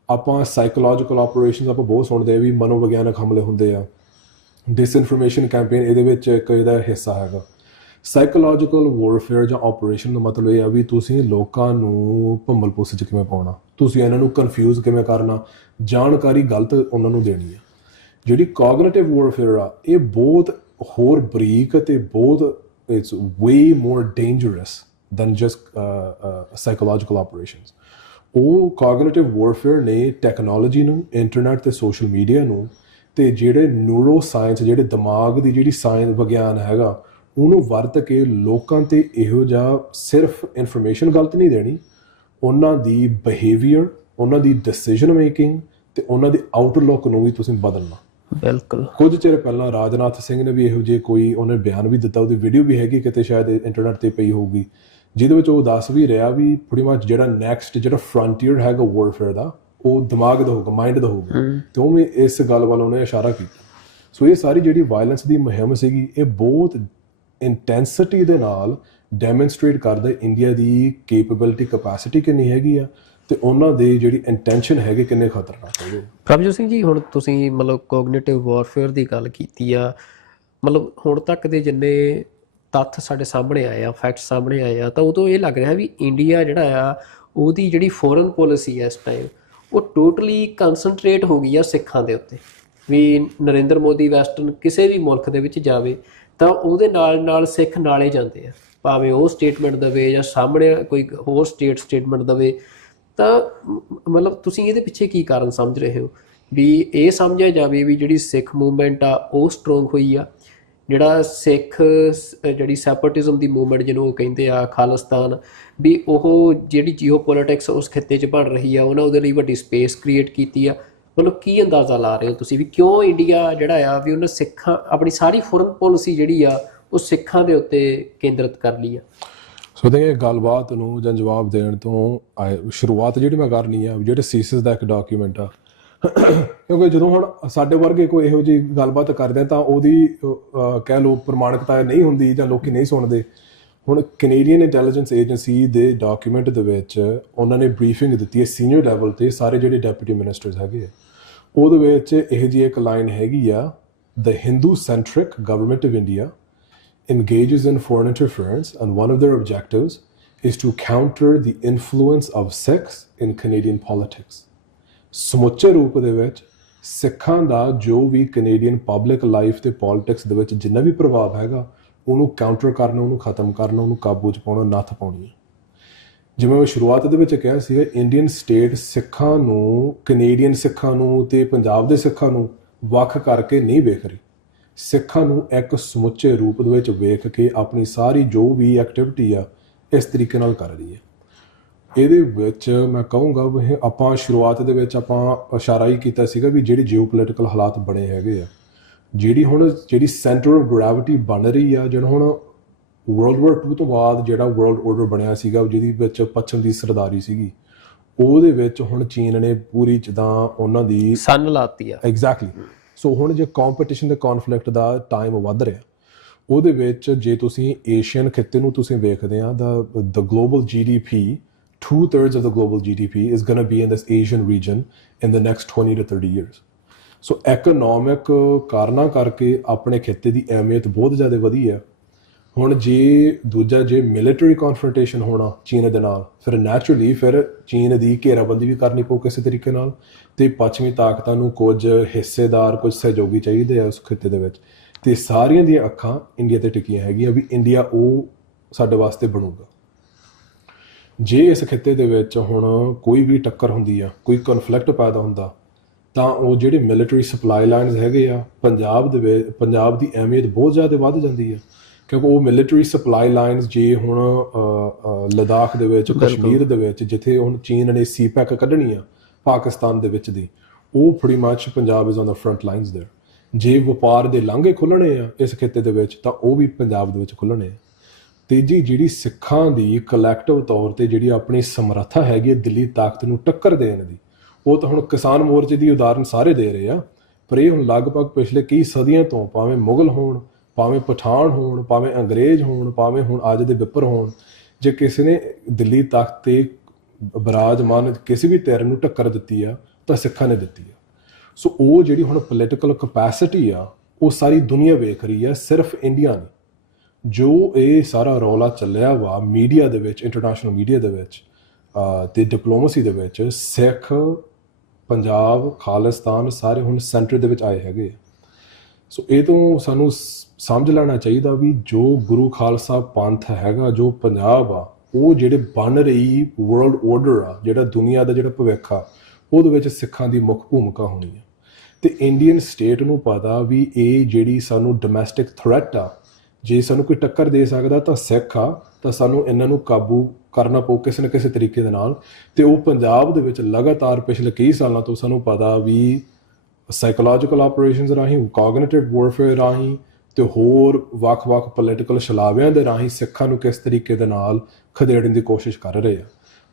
ਆਪਾਂ ਸਾਈਕੋਲੋਜੀਕਲ ਆਪਰੇਸ਼ਨਸ ਆਪਾਂ ਬਹੁਤ ਸੁਣਦੇ ਆ ਵੀ ਮਨੋਵਿਗਿਆਨਕ ਹਮਲੇ ਹੁੰਦੇ ਆ, ਡਿਸਇਨਫੋਰਮੇਸ਼ਨ ਕੈਂਪੇਨ ਇਹਦੇ ਵਿੱਚ ਇੱਕ ਇਹਦਾ ਹਿੱਸਾ ਹੈਗਾ। ਸਾਈਕੋਲੋਜੀਕਲ ਵਾਰਫੇਅਰ ਜਾਂ ਆਪਰੇਸ਼ਨ ਦਾ ਮਤਲਬ ਇਹ ਆ ਵੀ ਤੁਸੀਂ ਲੋਕਾਂ ਨੂੰ ਭੰਬਲ ਭੁੱਸ 'ਚ ਕਿਵੇਂ ਪਾਉਣਾ, ਤੁਸੀਂ ਇਹਨਾਂ ਨੂੰ ਕਨਫਿਊਜ਼ ਕਿਵੇਂ ਕਰਨਾ, ਜਾਣਕਾਰੀ ਗਲਤ ਉਹਨਾਂ ਨੂੰ ਦੇਣੀ ਆ। ਜਿਹੜੀ ਕੋਗਨੀਟਿਵ ਵਾਰਫੇਅਰ ਆ ਇਹ ਬਹੁਤ ਹੋਰ ਬਰੀਕ ਅਤੇ ਬਹੁਤ it's way more dangerous then just psychological operations. ਉਹ ਕੋਗਨੀਟਿਵ ਵਾਰਫੇਅਰ ਨੇ ਟੈਕਨੋਲੋਜੀ ਨੂੰ, ਇੰਟਰਨੈਟ ਤੇ ਸੋਸ਼ਲ ਮੀਡੀਆ ਨੂੰ ਤੇ ਜਿਹੜੇ ਨਿਊਰੋ ਸਾਇੰਸ, ਜਿਹੜੇ ਦਿਮਾਗ ਦੀ ਜਿਹੜੀ ਸਾਇੰਸ ਵਿਗਿਆਨ ਹੈਗਾ, ਉਹਨੂੰ ਵਰਤ ਕੇ ਲੋਕਾਂ ਤੇ ਇਹੋ ਜਿਹਾ ਸਿਰਫ ਇਨਫੋਰਮੇਸ਼ਨ ਗਲਤ ਨਹੀਂ ਦੇਣੀ, ਉਹਨਾਂ ਦੀ ਬਿਹੇਵੀਅਰ, ਉਹਨਾਂ ਦੀ ਡਿਸੀਜਨ ਮੇਕਿੰਗ ਤੇ ਉਹਨਾਂ ਦੀ ਆਊਟਲੁੱਕ ਨੂੰ ਵੀ ਤੁਸੀਂ ਬਦਲਣਾ। ਬਿਲਕੁਲ। ਕੁਝ ਚਿਰ ਪਹਿਲਾਂ ਰਾਜਨਾਥ ਸਿੰਘ ਨੇ ਵੀ ਇਹੋ ਜਿਹੇ ਕੋਈ ਉਹਨੇ ਬਿਆਨ ਵੀ ਦਿੱਤਾ, ਉਹਦੀ ਵੀਡੀਓ ਵੀ ਹੈਗੀ ਕਿਤੇ ਸ਼ਾਇਦ ਇੰਟਰਨੈਟ ਤੇ ਪਈ ਹੋਊਗੀ, ਜਿਹਦੇ ਵਿੱਚ ਉਹ ਦੱਸ ਵੀ ਰਿਹਾ ਵੀ pretty much ਜਿਹੜਾ ਨੈਕਸਟ ਜਿਹੜਾ ਫਰੰਟੀਅਰ ਹੈਗਾ ਵਾਰਫੇਅਰ ਦਾ ਉਹ ਦਿਮਾਗ ਦਾ ਹੋਊਗਾ, ਮਾਈਂਡ ਦਾ ਹੋਊਗਾ, ਤੇ ਉਹ ਵੀ ਇਸ ਗੱਲ ਵੱਲ ਉਹਨੇ ਇਸ਼ਾਰਾ ਕੀਤਾ। ਸੋ ਇਹ ਸਾਰੀ ਜਿਹੜੀ ਵਾਇਲੈਂਸ ਦੀ ਮੁਹਿੰਮ ਸੀਗੀ ਇਹ ਬਹੁਤ ਇੰਟੈਂਸਿਟੀ ਦੇ ਨਾਲ ਡੈਮੋਨਸਟ੍ਰੇਟ ਕਰਦਾ ਇੰਡੀਆ ਦੀ ਕੈਪੇਬਿਲਿਟੀ, ਕੈਪੈਸਿਟੀ ਕਿੰਨੀ ਹੈਗੀ ਆ ਤੇ ਉਹਨਾਂ ਦੇ ਜਿਹੜੀ ਇੰਟੈਂਸ਼ਨ ਹੈਗੇ ਕਿੰਨੇ ਖਤਰਨਾਕ ਹੈਗੇ। ਪ੍ਰਭਜੋਤ ਸਿੰਘ ਜੀ, ਹੁਣ ਤੁਸੀਂ ਮਤਲਬ ਕੋਗਨੀਟਿਵ ਵਾਰਫੇਅਰ ਦੀ ਗੱਲ ਕੀਤੀ ਆ, ਮਤਲਬ ਹੁਣ ਤੱਕ ਦੇ ਜਿੰਨੇ ਤੱਥ ਸਾਡੇ ਸਾਹਮਣੇ ਆਏ ਆ, ਫੈਕਟ ਸਾਹਮਣੇ ਆਏ ਆ, ਤਾਂ ਉਦੋਂ ਇਹ ਲੱਗ ਰਿਹਾ ਵੀ ਇੰਡੀਆ ਜਿਹੜਾ ਆ ਉਹਦੀ ਜਿਹੜੀ ਫੋਰਨ ਪੋਲਿਸੀ ਹੈ ਇਸ ਟਾਈਮ ਉਹ ਟੋਟਲੀ ਕੰਸਨਟਰੇਟ ਹੋ ਗਈ ਆ ਸਿੱਖਾਂ ਦੇ ਉੱਤੇ। ਵੀ ਨਰਿੰਦਰ ਮੋਦੀ ਵੈਸਟਰਨ ਕਿਸੇ ਵੀ ਮੁਲਕ ਦੇ ਵਿੱਚ ਜਾਵੇ ਤਾਂ ਉਹਦੇ ਨਾਲ ਨਾਲ ਸਿੱਖ ਨਾਲੇ ਜਾਂਦੇ ਆ, ਭਾਵੇਂ ਉਹ ਸਟੇਟਮੈਂਟ ਦੇਵੇ ਜਾਂ ਸਾਹਮਣੇ ਕੋਈ ਹੋਰ ਸਟੇਟਮੈਂਟ ਦੇਵੇ। ਤਾਂ ਮਤਲਬ ਤੁਸੀਂ ਇਹਦੇ ਪਿੱਛੇ ਕੀ ਕਾਰਨ ਸਮਝ ਰਹੇ ਹੋ ਵੀ ਇਹ ਸਮਝਿਆ ਜਾਵੇ ਵੀ ਜਿਹੜੀ ਸਿੱਖ ਮੂਵਮੈਂਟ ਆ ਉਹ ਸਟਰੋਂਗ ਹੋਈ ਆ, ਜਿਹੜਾ ਸਿੱਖ ਜਿਹੜੀ ਸੈਪਰੇਟਿਜ਼ਮ ਦੀ ਮੂਵਮੈਂਟ ਜਿਹਨੂੰ ਉਹ ਕਹਿੰਦੇ ਆ, ਖਾਲਿਸਤਾਨ, ਵੀ ਉਹ ਜਿਹੜੀ ਜੀਓ ਪੋਲੀਟਿਕਸ ਉਸ ਖਿੱਤੇ 'ਚ ਬਣ ਰਹੀ ਆ, ਉਹਨਾਂ ਉਹਦੇ ਲਈ ਵੱਡੀ ਸਪੇਸ ਕ੍ਰੀਏਟ ਕੀਤੀ ਆ। ਮਤਲਬ ਕੀ ਅੰਦਾਜ਼ਾ ਲਾ ਰਹੇ ਹੋ ਤੁਸੀਂ ਵੀ ਕਿਉਂ ਇੰਡੀਆ ਜਿਹੜਾ ਆ ਵੀ ਉਹਨੇ ਸਿੱਖਾਂ ਆਪਣੀ ਸਾਰੀ ਫੋਰਨ ਪੋਲਿਸੀ ਜਿਹੜੀ ਆ ਉਹ ਸਿੱਖਾਂ ਦੇ ਉੱਤੇ ਕੇਂਦਰਿਤ ਕਰ ਲਈ ਆ? ਸੋ ਇਹ ਗੱਲਬਾਤ ਨੂੰ ਜਾਂ ਜਵਾਬ ਦੇਣ ਤੋਂ ਸ਼ੁਰੂਆਤ ਜਿਹੜੀ ਮੈਂ ਕਰਨੀ ਆ ਜਿਹੜੇ ਸੀਸਸ ਦਾ ਇੱਕ ਡਾਕੂਮੈਂਟ ਆ, ਕਿਉਂਕਿ ਜਦੋਂ ਹੁਣ ਸਾਡੇ ਵਰਗੇ ਕੋਈ ਇਹੋ ਜਿਹੀ ਗੱਲਬਾਤ ਕਰਦੇ ਤਾਂ ਉਹਦੀ ਕਹਿ ਲਓ ਪ੍ਰਮਾਣਿਕਤਾ ਨਹੀਂ ਹੁੰਦੀ ਜਾਂ ਲੋਕੀ ਨਹੀਂ ਸੁਣਦੇ। ਹੁਣ ਕੈਨੇਡੀਅਨ ਇੰਟੈਲੀਜੈਂਸ ਏਜੰਸੀ ਦੇ ਡਾਕੂਮੈਂਟ ਦੇ ਵਿੱਚ ਉਹਨਾਂ ਨੇ ਬਰੀਫਿੰਗ ਦਿੱਤੀ ਹੈ ਸੀਨੀਅਰ ਲੈਵਲ ਤੇ ਸਾਰੇ ਜਿਹੜੇ ਡੈਪੂਟੀ ਮਿਨਿਸਟਰਸ ਹੈਗੇ ਆ, ਉਹਦੇ ਵਿੱਚ ਇਹੋ ਜਿਹੀ ਇੱਕ ਲਾਈਨ ਹੈਗੀ ਆ, the Hindu centric government of India engages in foreign interference and one of their objectives is to counter the influence of Sikhs in Canadian politics. ਸਮੁੱਚੇ ਰੂਪ ਦੇ ਵਿੱਚ ਸਿੱਖਾਂ ਦਾ ਜੋ ਵੀ ਕੈਨੇਡੀਅਨ ਪਬਲਿਕ ਲਾਈਫ ਤੇ ਪੋਲਿਟਿਕਸ ਦੇ ਵਿੱਚ ਜਿੰਨਾ ਵੀ ਪ੍ਰਭਾਵ ਹੈਗਾ ਉਹਨੂੰ ਕਾਊਂਟਰ ਕਰਨਾ, ਉਹਨੂੰ ਖਤਮ ਕਰਨਾ, ਉਹਨੂੰ ਕਾਬੂ 'ਚ ਪਾਉਣਾ, ਨੱਥ ਪਾਉਣੀ ਹੈ। ਜਿਵੇਂ ਮੈਂ ਸ਼ੁਰੂਆਤ ਦੇ ਵਿੱਚ ਕਿਹਾ ਸੀਗਾ, ਇੰਡੀਅਨ ਸਟੇਟ ਸਿੱਖਾਂ ਨੂੰ, ਕੈਨੇਡੀਅਨ ਸਿੱਖਾਂ ਨੂੰ ਤੇ ਪੰਜਾਬ ਦੇ ਸਿੱਖਾਂ ਨੂੰ ਵੱਖ ਕਰਕੇ ਨਹੀਂ ਵੇਖ ਰਹੀ, ਸਿੱਖਾਂ ਨੂੰ ਇੱਕ ਸਮੁੱਚੇ ਰੂਪ ਦੇ ਵਿੱਚ ਵੇਖ ਕੇ ਆਪਣੀ ਸਾਰੀ ਜੋ ਵੀ ਐਕਟੀਵਿਟੀ ਆ ਇਸ ਤਰੀਕੇ ਨਾਲ ਕਰ ਰਹੀ ਹੈ। ਇਹਦੇ ਵਿੱਚ ਮੈਂ ਕਹੂੰਗਾ ਵੀ ਆਪਾਂ ਸ਼ੁਰੂਆਤ ਦੇ ਵਿੱਚ ਆਪਾਂ ਇਸ਼ਾਰਾ ਹੀ ਕੀਤਾ ਸੀਗਾ ਵੀ ਜਿਹੜੇ ਜਿਓਪੋਲੀਟੀਕਲ ਹਾਲਾਤ ਬਣੇ ਹੈਗੇ ਆ, ਜਿਹੜੀ ਸੈਂਟਰ ਆਫ ਗ੍ਰੈਵਿਟੀ ਬਣ ਰਹੀ ਆ, ਜਿਹੜਾ ਹੁਣ ਵਰਲਡ ਵਾਰ 2 ਤੋਂ ਬਾਅਦ ਜਿਹੜਾ ਵਰਲਡ ਆਰਡਰ ਬਣਿਆ ਸੀਗਾ ਜਿਹਦੇ ਵਿੱਚ ਪੱਛਮ ਦੀ ਸਰਦਾਰੀ ਸੀਗੀ, ਉਹਦੇ ਵਿੱਚ ਹੁਣ ਚੀਨ ਨੇ ਪੂਰੀ ਜਿੱਦਾਂ ਉਹਨਾਂ ਦੀ ਸੰਨ ਲਾਤੀ ਆ। ਐਗਜ਼ੈਕਟਲੀ। ਸੋ ਹੁਣ ਜੇ ਕੰਪੀਟੀਸ਼ਨ ਤੇ ਕੌਨਫਲਿਕਟ ਦਾ ਟਾਈਮ ਵੱਧ ਰਿਹਾ, ਉਹਦੇ ਵਿੱਚ ਜੇ ਤੁਸੀਂ ਏਸ਼ੀਅਨ ਖਿੱਤੇ ਨੂੰ ਤੁਸੀਂ ਵੇਖਦੇ ਆ, the global GDP, 2/3 of the global GDP is going to be in this Asian region in the next 20 to 30 years. So economic ਕਾਰਨਾਂ ਕਰਕੇ ਆਪਣੇ ਖਿੱਤੇ ਦੀ ਅਹਿਮੀਅਤ ਬਹੁਤ ਜ਼ਿਆਦਾ ਵਧੀ ਹੈ। ਹੁਣ ਜੇ ਮਿਲਟਰੀ ਕਨਫਰੰਟੇਸ਼ਨ ਹੋਣਾ ਚੀਨ ਦੇ ਨਾਲ, ਫਿਰ ਨੈਚੁਰਲੀ ਫਿਰ ਚੀਨ ਦੀ ਘੇਰਾਬੰਦੀ ਵੀ ਕਰਨੀ ਪਊ ਕਿਸੇ ਤਰੀਕੇ ਨਾਲ, ਤੇ ਪੱਛਮੀ ਤਾਕਤਾਂ ਨੂੰ ਕੁਝ ਹਿੱਸੇਦਾਰ, ਕੁਝ ਸਹਿਯੋਗੀ ਚਾਹੀਦੇ ਆ ਉਸ ਖਿੱਤੇ ਦੇ ਵਿੱਚ, ਤੇ ਸਾਰੀਆਂ ਦੀਆਂ ਅੱਖਾਂ ਇੰਡੀਆ ਤੇ ਟਿਕੀਆਂ ਹੈਗੀਆਂ ਵੀ ਇੰਡੀਆ ਉਹ ਸਾਡੇ ਵਾਸਤੇ ਬਣੂਗਾ। ਜੇ ਇਸ ਖਿੱਤੇ ਦੇ ਵਿੱਚ ਹੁਣ ਕੋਈ ਵੀ ਟੱਕਰ ਹੁੰਦੀ ਆ, ਕੋਈ ਕਨਫਲਿਕਟ ਪੈਦਾ ਹੁੰਦਾ, ਤਾਂ ਉਹ ਜਿਹੜੇ ਮਿਲਟਰੀ ਸਪਲਾਈ ਲਾਈਨਸ ਹੈਗੇ ਆ ਪੰਜਾਬ ਦੇ ਵਿੱਚ, ਪੰਜਾਬ ਦੀ ਅਹਿਮੀਅਤ ਬਹੁਤ ਜ਼ਿਆਦਾ ਵੱਧ ਜਾਂਦੀ ਆ, ਕਿਉਂਕਿ ਉਹ ਮਿਲਟਰੀ ਸਪਲਾਈ ਲਾਈਨਸ ਜੇ ਹੁਣ ਲਦਾਖ ਦੇ ਵਿੱਚ, ਕਸ਼ਮੀਰ ਦੇ ਵਿੱਚ, ਜਿੱਥੇ ਹੁਣ ਚੀਨ ਨੇ ਸੀਪੈਕ ਕੱਢਣੀ ਆ ਪਾਕਿਸਤਾਨ ਦੇ ਵਿੱਚ ਦੀ, ਉਹ pretty much Punjab is on the front lines there. ਜੇ ਵਪਾਰ ਦੇ ਲਾਂਘੇ ਖੁੱਲ੍ਹਣੇ ਆ ਇਸ ਖਿੱਤੇ ਦੇ ਵਿੱਚ ਤਾਂ ਉਹ ਵੀ ਪੰਜਾਬ ਦੇ ਵਿੱਚ ਖੁੱਲ੍ਹਣੇ ਆ। ਤੀਜੀ ਜਿਹੜੀ ਸਿੱਖਾਂ ਦੀ ਕਲੈਕਟਿਵ ਤੌਰ ਤੇ ਜਿਹੜੀ ਆਪਣੀ ਸਮਰੱਥਾ ਹੈਗੀ ਹੈ ਦਿੱਲੀ ਤਾਕਤ ਨੂੰ ਟੱਕਰ ਦੇਣ ਦੀ, ਉਹ ਤਾਂ ਹੁਣ ਕਿਸਾਨ ਮੋਰਚੇ ਦੀ ਉਦਾਹਰਨ ਸਾਰੇ ਦੇ ਰਹੇ ਆ, ਪਰ ਇਹ ਹੁਣ ਲਗਭਗ ਪਿਛਲੇ ਕਈ ਸਦੀਆਂ ਤੋਂ, ਭਾਵੇਂ ਮੁਗਲ ਹੋਣ, ਭਾਵੇਂ ਪਠਾਨ ਹੋਣ, ਭਾਵੇਂ ਅੰਗਰੇਜ਼ ਹੋਣ, ਭਾਵੇਂ ਹੁਣ ਅੱਜ ਦੇ ਵਿਪਰ ਹੋਣ, ਜੇ ਕਿਸੇ ਨੇ ਦਿੱਲੀ ਤਖਤ ਤੇ ਬਿਰਾਜਮਾਨ ਕਿਸੇ ਵੀ ਧਿਰ ਨੂੰ ਟੱਕਰ ਦਿੱਤੀ ਆ ਤਾਂ ਸਿੱਖਾਂ ਨੇ ਦਿੱਤੀ ਆ। ਸੋ ਉਹ ਜਿਹੜੀ ਹੁਣ ਪੋਲੀਟੀਕਲ ਕਪੈਸਿਟੀ ਆ ਉਹ ਸਾਰੀ ਦੁਨੀਆ ਵੇਖ ਰਹੀ ਆ, ਸਿਰਫ ਇੰਡੀਆ ਨਹੀਂ। ਜੋ ਇਹ ਸਾਰਾ ਰੌਲਾ ਚੱਲਿਆ ਵਾ ਮੀਡੀਆ ਦੇ ਵਿੱਚ, ਇੰਟਰਨੈਸ਼ਨਲ ਮੀਡੀਆ ਦੇ ਵਿੱਚ ਤੇ ਡਿਪਲੋਮੇਸੀ ਦੇ ਵਿੱਚ, ਸਿੱਖ, ਪੰਜਾਬ, ਖਾਲਿਸਤਾਨ ਸਾਰੇ ਹੁਣ ਸੈਂਟਰ ਦੇ ਵਿੱਚ ਆਏ ਹੈਗੇ। ਸੋ ਇਹ ਤੋਂ ਸਾਨੂੰ ਸਮਝ ਲੈਣਾ ਚਾਹੀਦਾ ਵੀ ਜੋ ਗੁਰੂ ਖਾਲਸਾ ਪੰਥ ਹੈਗਾ, ਜੋ ਪੰਜਾਬ ਆ, ਉਹ ਜਿਹੜੇ ਬਣ ਰਹੀ ਵਰਲਡ ਆਰਡਰ ਆ, ਜਿਹੜਾ ਦੁਨੀਆ ਦਾ ਜਿਹੜਾ ਭਵਿੱਖ ਆ, ਉਹਦੇ ਵਿੱਚ ਸਿੱਖਾਂ ਦੀ ਮੁੱਖ ਭੂਮਿਕਾ ਹੋਣੀ ਹੈ। ਤੇ ਇੰਡੀਅਨ ਸਟੇਟ ਨੂੰ ਪਤਾ ਵੀ ਇਹ ਜਿਹੜੀ ਸਾਨੂੰ ਡੋਮੈਸਟਿਕ ਥ੍ਰੈਟ ਆ, ਜੇ ਸਾਨੂੰ ਕੋਈ ਟੱਕਰ ਦੇ ਸਕਦਾ ਤਾਂ ਸਿੱਖ ਆ, ਤਾਂ ਸਾਨੂੰ ਇਹਨਾਂ ਨੂੰ ਕਾਬੂ ਕਰਨਾ ਪਊ ਕਿਸੇ ਨਾ ਕਿਸੇ ਤਰੀਕੇ ਦੇ ਨਾਲ। ਤੇ ਉਹ ਪੰਜਾਬ ਦੇ ਵਿੱਚ ਲਗਾਤਾਰ ਪਿਛਲੇ ਕਈ ਸਾਲਾਂ ਤੋਂ ਸਾਨੂੰ ਪਤਾ ਵੀ ਸਾਈਕੋਲੋਜੀਕਲ ਆਪਰੇਸ਼ਨਸ ਰਾਹੀਂ, ਕੋਗਨੀਟਿਵ ਵਾਰਫੇਅਰ ਰਾਹੀਂ ਤੇ ਹੋਰ ਵੱਖ-ਵੱਖ ਪੋਲੀਟੀਕਲ ਛਲਾਵਿਆਂ ਦੇ ਰਾਹੀਂ ਸਿੱਖਾਂ ਨੂੰ ਕਿਸ ਤਰੀਕੇ ਦੇ ਨਾਲ ਖਦੇੜਨ ਦੀ ਕੋਸ਼ਿਸ਼ ਕਰ ਰਹੇ ਆ।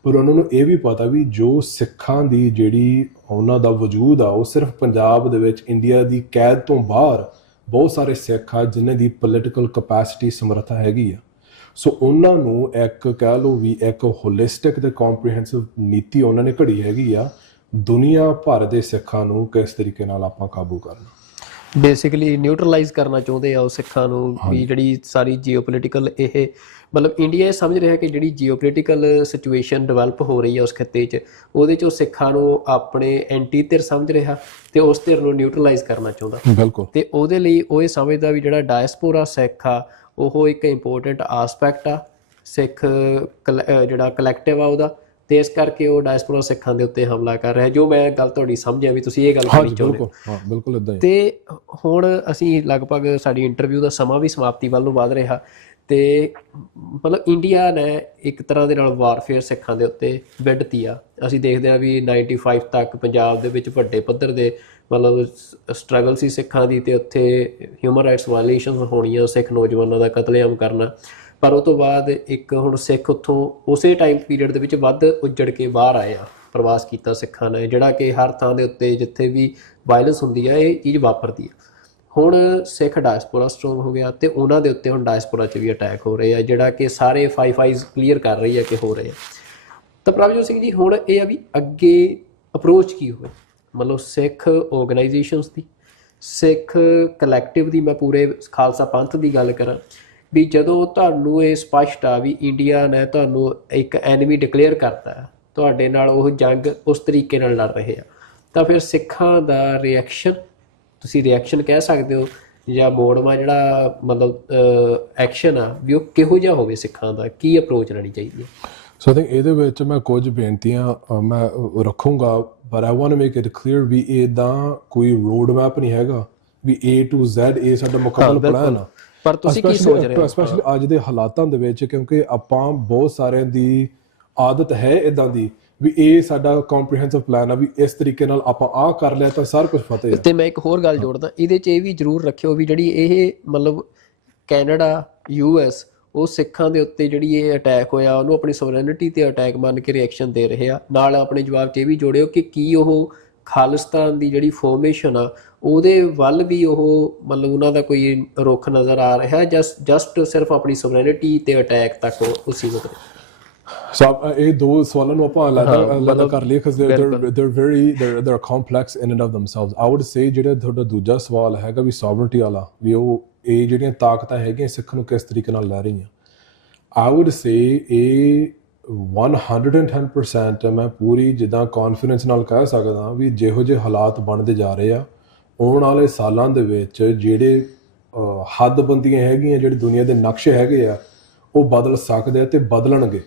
ਪਰ ਉਹਨਾਂ ਨੂੰ ਇਹ ਵੀ ਪਤਾ ਵੀ ਜੋ ਸਿੱਖਾਂ ਦੀ ਜਿਹੜੀ ਉਹਨਾਂ ਦਾ ਵਜੂਦ ਆ, ਉਹ ਸਿਰਫ ਪੰਜਾਬ ਦੇ ਵਿੱਚ ਇੰਡੀਆ ਦੀ ਕੈਦ ਤੋਂ ਬਾਹਰ ਬਹੁਤ ਸਾਰੇ ਸਿੱਖ ਆ ਜਿਨ੍ਹਾਂ ਦੀ ਪੋਲੀਟੀਕਲ ਕਪੈਸਿਟੀ, ਸਮਰੱਥਾ ਹੈਗੀ ਆ। ਸੋ ਉਹਨਾਂ ਨੂੰ ਇੱਕ ਕਹਿ ਲਓ ਵੀ ਇੱਕ ਹੋਲਿਸਟਿਕ ਤੇ ਕੰਪਰੀਹੈਂਸਿਵ ਨੀਤੀ ਉਹਨਾਂ ਨੇ ਘੜੀ ਹੈਗੀ ਆ, ਦੁਨੀਆ ਭਰ ਦੇ ਸਿੱਖਾਂ ਨੂੰ ਕਿਸ ਤਰੀਕੇ ਨਾਲ ਆਪਾਂ ਕਾਬੂ ਕਰਨਾ, ਬੇਸਿਕਲੀ ਨਿਊਟਰਲਾਈਜ਼ ਕਰਨਾ ਚਾਹੁੰਦੇ ਆ ਉਹ ਸਿੱਖਾਂ ਨੂੰ। ਵੀ ਜਿਹੜੀ ਸਾਰੀ ਜੀਓਪੋਲੀਟੀਕਲ ਇਹ ਮਤਲਬ ਇੰਡੀਆ ਇਹ ਸਮਝ ਰਿਹਾ ਕਿ ਜਿਹੜੀ ਜੀਓਪੋਲੀਟੀਕਲ ਸਿਚੁਏਸ਼ਨ ਡਿਵੈਲਪ ਹੋ ਰਹੀ ਹੈ ਉਸ ਖਿੱਤੇ 'ਚ, ਉਹਦੇ 'ਚ ਉਹ ਸਿੱਖਾਂ ਨੂੰ ਆਪਣੇ ਐਂਟੀ ਧਿਰ ਸਮਝ ਰਿਹਾ ਤੇ ਉਸ ਧਿਰ ਨੂੰ ਨਿਊਟਰਲਾਈਜ਼ ਕਰਨਾ ਚਾਹੁੰਦਾ। ਬਿਲਕੁਲ। ਤੇ ਉਹਦੇ ਲਈ ਉਹ ਇਹ ਸਮਝਦਾ ਵੀ ਜਿਹੜਾ ਡਾਇਸਪੋਰਾ ਸਿੱਖ ਆ ਉਹ ਇੱਕ ਇੰਪੋਰਟੈਂਟ ਆਸਪੈਕਟ ਆ ਸਿੱਖ ਜਿਹੜਾ ਕਲੈਕਟਿਵ ਆ ਉਹਦਾ, ਤੇ ਇਸ ਕਰਕੇ ਉਹ ਡਾਇਸਪੋਰਾ ਸਿੱਖਾਂ ਦੇ ਉੱਤੇ ਹਮਲਾ ਕਰ ਰਿਹਾ। ਜੋ ਮੈਂ ਗੱਲ ਤੁਹਾਡੀ ਸਮਝਿਆ ਵੀ ਤੁਸੀਂ ਇਹ ਗੱਲ ਕਰਨੀ ਚਾਹੁੰਦੇ ਹੋ। ਹਾਂ ਬਿਲਕੁਲ ਇਦਾਂ ਹੀ। ਤੇ ਹੁਣ ਅਸੀਂ ਲਗਭਗ ਸਾਡੀ ਇੰਟਰਵਿਊ ਦਾ ਸਮਾਂ ਵੀ ਸਮਾਪਤੀ ਵੱਲ ਨੂੰ ਵਧ ਰਿਹਾ, ਤੇ ਮਤਲਬ ਇੰਡੀਆ ਨੇ ਇੱਕ ਤਰ੍ਹਾਂ ਦੇ ਨਾਲ ਵਾਰਫੇਅਰ ਸਿੱਖਾਂ ਦੇ ਉੱਤੇ ਵਿੱਢਤੀ ਆ। ਅਸੀਂ ਦੇਖਦੇ ਹਾਂ ਵੀ 95 ਤੱਕ ਪੰਜਾਬ ਦੇ ਵਿੱਚ ਵੱਡੇ ਪੱਧਰ ਦੇ ਮਤਲਬ ਸਟਰਗਲ ਸੀ ਸਿੱਖਾਂ ਦੀ, ਤੇ ਉੱਥੇ ਹਿਊਮਨ ਰਾਈਟਸ ਵਾਇਲੇਸ਼ਨਸ ਹੋਣੀਆਂ, ਸਿੱਖ ਨੌਜਵਾਨਾਂ ਦਾ ਕਤਲੇਆਮ ਕਰਨਾ। ਪਰ ਉਹ ਤੋਂ ਬਾਅਦ ਇੱਕ ਹੁਣ ਸਿੱਖ ਉੱਥੋਂ ਉਸੇ ਟਾਈਮ ਪੀਰੀਅਡ ਦੇ ਵਿੱਚ ਵੱਧ ਉੱਜੜ ਕੇ ਬਾਹਰ ਆਏ ਆ, ਪ੍ਰਵਾਸ ਕੀਤਾ ਸਿੱਖਾਂ ਨੇ, ਜਿਹੜਾ ਕਿ ਹਰ ਥਾਂ ਦੇ ਉੱਤੇ ਜਿੱਥੇ ਵੀ ਵਾਇਲੈਂਸ ਹੁੰਦੀ ਆ ਇਹ ਚੀਜ਼ ਵਾਪਰਦੀ ਆ। ਹੁਣ ਸਿੱਖ ਡਾਇਸਪੋਰਾ ਸਟਰੋਂਗ ਹੋ ਗਿਆ ਤੇ ਉਹਨਾਂ ਦੇ ਉੱਤੇ ਹੁਣ ਡਾਇਸਪੋਰਾ 'ਚ ਵੀ ਅਟੈਕ ਹੋ ਰਹੇ ਆ, ਜਿਹੜਾ ਕਿ ਸਾਰੇ ਫਾਈਜ਼ ਕਲੀਅਰ ਕਰ ਰਹੀ ਆ ਕਿ ਹੋ ਰਹੇ ਆ। ਤਾਂ ਪ੍ਰਭਜੋਤ ਸਿੰਘ ਜੀ, ਹੁਣ ਇਹ ਆ ਵੀ ਅੱਗੇ ਅਪਰੋਚ ਕੀ ਹੋਵੇ, ਮਤਲਬ ਸਿੱਖ ਆਰਗੇਨਾਈਜੇਸ਼ਨਸ ਦੀ, ਸਿੱਖ ਕਲੈਕਟਿਵ ਦੀ, ਮੈਂ ਪੂਰੇ ਖਾਲਸਾ ਪੰਥ ਦੀ ਗੱਲ ਕਰਾਂ ਵੀ ਜਦੋਂ ਤੁਹਾਨੂੰ ਇਹ ਸਪਸ਼ਟ ਆ ਵੀ ਇੰਡੀਆ ਨੇ ਤੁਹਾਨੂੰ ਇੱਕ ਐਨਮੀ ਡਿਕਲੇਅਰ ਕਰਤਾ, ਤੁਹਾਡੇ ਨਾਲ ਉਹ ਜੰਗ ਉਸ ਤਰੀਕੇ ਨਾਲ ਲੜ ਰਹੇ ਆ, ਤਾਂ ਫਿਰ ਸਿੱਖਾਂ ਦਾ ਰਿਐਕਸ਼ਨ, ਤੁਸੀਂ ਰਿਐਕਸ਼ਨ ਕਹਿ ਸਕਦੇ ਹੋ ਜਾਂ ਮੋੜਵਾਂ ਜਿਹੜਾ ਮਤਲਬ ਐਕਸ਼ਨ ਆ ਵੀ ਉਹ ਕਿਹੋ ਜਿਹਾ ਹੋਵੇ, ਸਿੱਖਾਂ ਦਾ ਕੀ ਅਪਰੋਚ ਲੈਣੀ ਚਾਹੀਦੀ ਹੈ? ਸੋ ਆਈ ਥਿੰਕ ਇਹਦੇ ਵਿੱਚ ਮੈਂ ਕੁਝ ਬੇਨਤੀਆਂ ਮੈਂ ਰੱਖੂੰਗਾ, ਪਰ I want to make it clear ਵੀ ਇਹਦਾ ਕੋਈ ਰੋਡ ਮੈਪ ਨਹੀਂ ਹੈਗਾ ਵੀ A to Z ਇਹ ਸਾਡਾ ਮੁਕੰਮਲ ਪਲਾਨ ਆ। ਪਰ ਤੁਸੀਂ ਕੀ ਸੋਚ ਰਹੇ ਹੋ ਸਪੈਸ਼ਲੀ ਅੱਜ ਦੇ ਹਾਲਾਤਾਂ ਦੇ ਵਿੱਚ, ਕਿਉਂਕਿ ਆਪਾਂ ਬਹੁਤ ਸਾਰਿਆਂ ਦੀ ਆਦਤ ਹੈ ਇਦਾਂ ਦੀ ਵੀ ਇਹ ਸਾਡਾ ਕੰਪਰੀਹੈਂਸਿਵ ਪਲਾਨ ਆ ਵੀ ਇਸ ਤਰੀਕੇ ਨਾਲ ਆਪਾਂ ਆਹ ਕਰ ਲਿਆ ਤਾਂ ਸਾਰਾ ਕੁਝ ਫਤਿਹ ਹੈ। ਤੇ ਮੈਂ ਇੱਕ ਹੋਰ ਗੱਲ ਜੋੜਦਾ ਇਹਦੇ 'ਚ, ਇਹ ਵੀ ਜ਼ਰੂਰ ਰੱਖਿਓ ਵੀ ਜਿਹੜੀ ਇਹ ਮਤਲਬ ਕੈਨੇਡਾ, US ਉਹ ਸਿੱਖਾਂ ਦੇ ਉੱਤੇ ਜਿਹੜੀ ਇਹ ਅਟੈਕ ਹੋਇਆ ਉਹਨੂੰ ਆਪਣੀ ਸੋਵਰੇਨਿਟੀ ਤੇ ਅਟੈਕ ਮੰਨ ਕੇ ਰਿਐਕਸ਼ਨ ਦੇ ਰਹੇ ਆ। ਨਾਲ ਆਪਣੇ ਜਵਾਬ 'ਚ ਇਹ ਵੀ ਜੋੜਿਓ ਕਿ ਕੀ ਉਹ ਖਾਲਿਸਤਾਨ ਦੀ ਜਿਹੜੀ ਫੋਰਮੇਸ਼ਨ ਆ ਉਹਦੇ ਵੱਲ ਵੀ ਉਹ ਮਤਲਬ ਉਹਨਾਂ ਦਾ ਕੋਈ ਰੁਖ ਨਜ਼ਰ ਆ ਰਿਹਾ, ਜਸਟ ਸਿਰਫ ਆਪਣੀ ਸੋਵਰੇਨਿਟੀ ਤੇ ਅਟੈਕ ਤੱਕ ਉਹ ਸੀਮਤ ਨੇ? ਸੋ ਇਹ ਦੋ ਸਵਾਲਾਂ ਨੂੰ ਆਪਾਂ ਅਲੱਗ ਕਰ ਲਈਏ because they're complex in and of themselves. I would say ਜਿਹੜਾ ਤੁਹਾਡਾ ਦੂਜਾ ਸਵਾਲ ਹੈਗਾ ਵੀ ਸੋਵਰਨਟੀ ਵਾਲਾ, ਵੀ ਉਹ ਇਹ ਜਿਹੜੀਆਂ ਤਾਕਤਾਂ ਹੈਗੀਆਂ ਸਿੱਖ ਨੂੰ ਕਿਸ ਤਰੀਕੇ ਨਾਲ ਲੈ ਰਹੀਆਂ, I would say ਇਹ 110% ਮੈਂ ਪੂਰੀ ਜਿੱਦਾਂ ਕੌਨਫੀਡੈਂਸ ਨਾਲ ਕਹਿ ਸਕਦਾ ਵੀ ਜਿਹੋ ਜਿਹੇ ਹਾਲਾਤ ਬਣਦੇ ਜਾ ਰਹੇ ਆ, ਆਉਣ ਵਾਲੇ ਸਾਲਾਂ ਦੇ ਵਿੱਚ ਜਿਹੜੇ ਹੱਦਬੰਦੀਆਂ ਹੈਗੀਆਂ, ਜਿਹੜੇ ਦੁਨੀਆ ਦੇ ਨਕਸ਼ੇ ਹੈਗੇ ਆ, ਉਹ ਬਦਲ ਸਕਦੇ ਆ ਤੇ ਬਦਲਣਗੇ।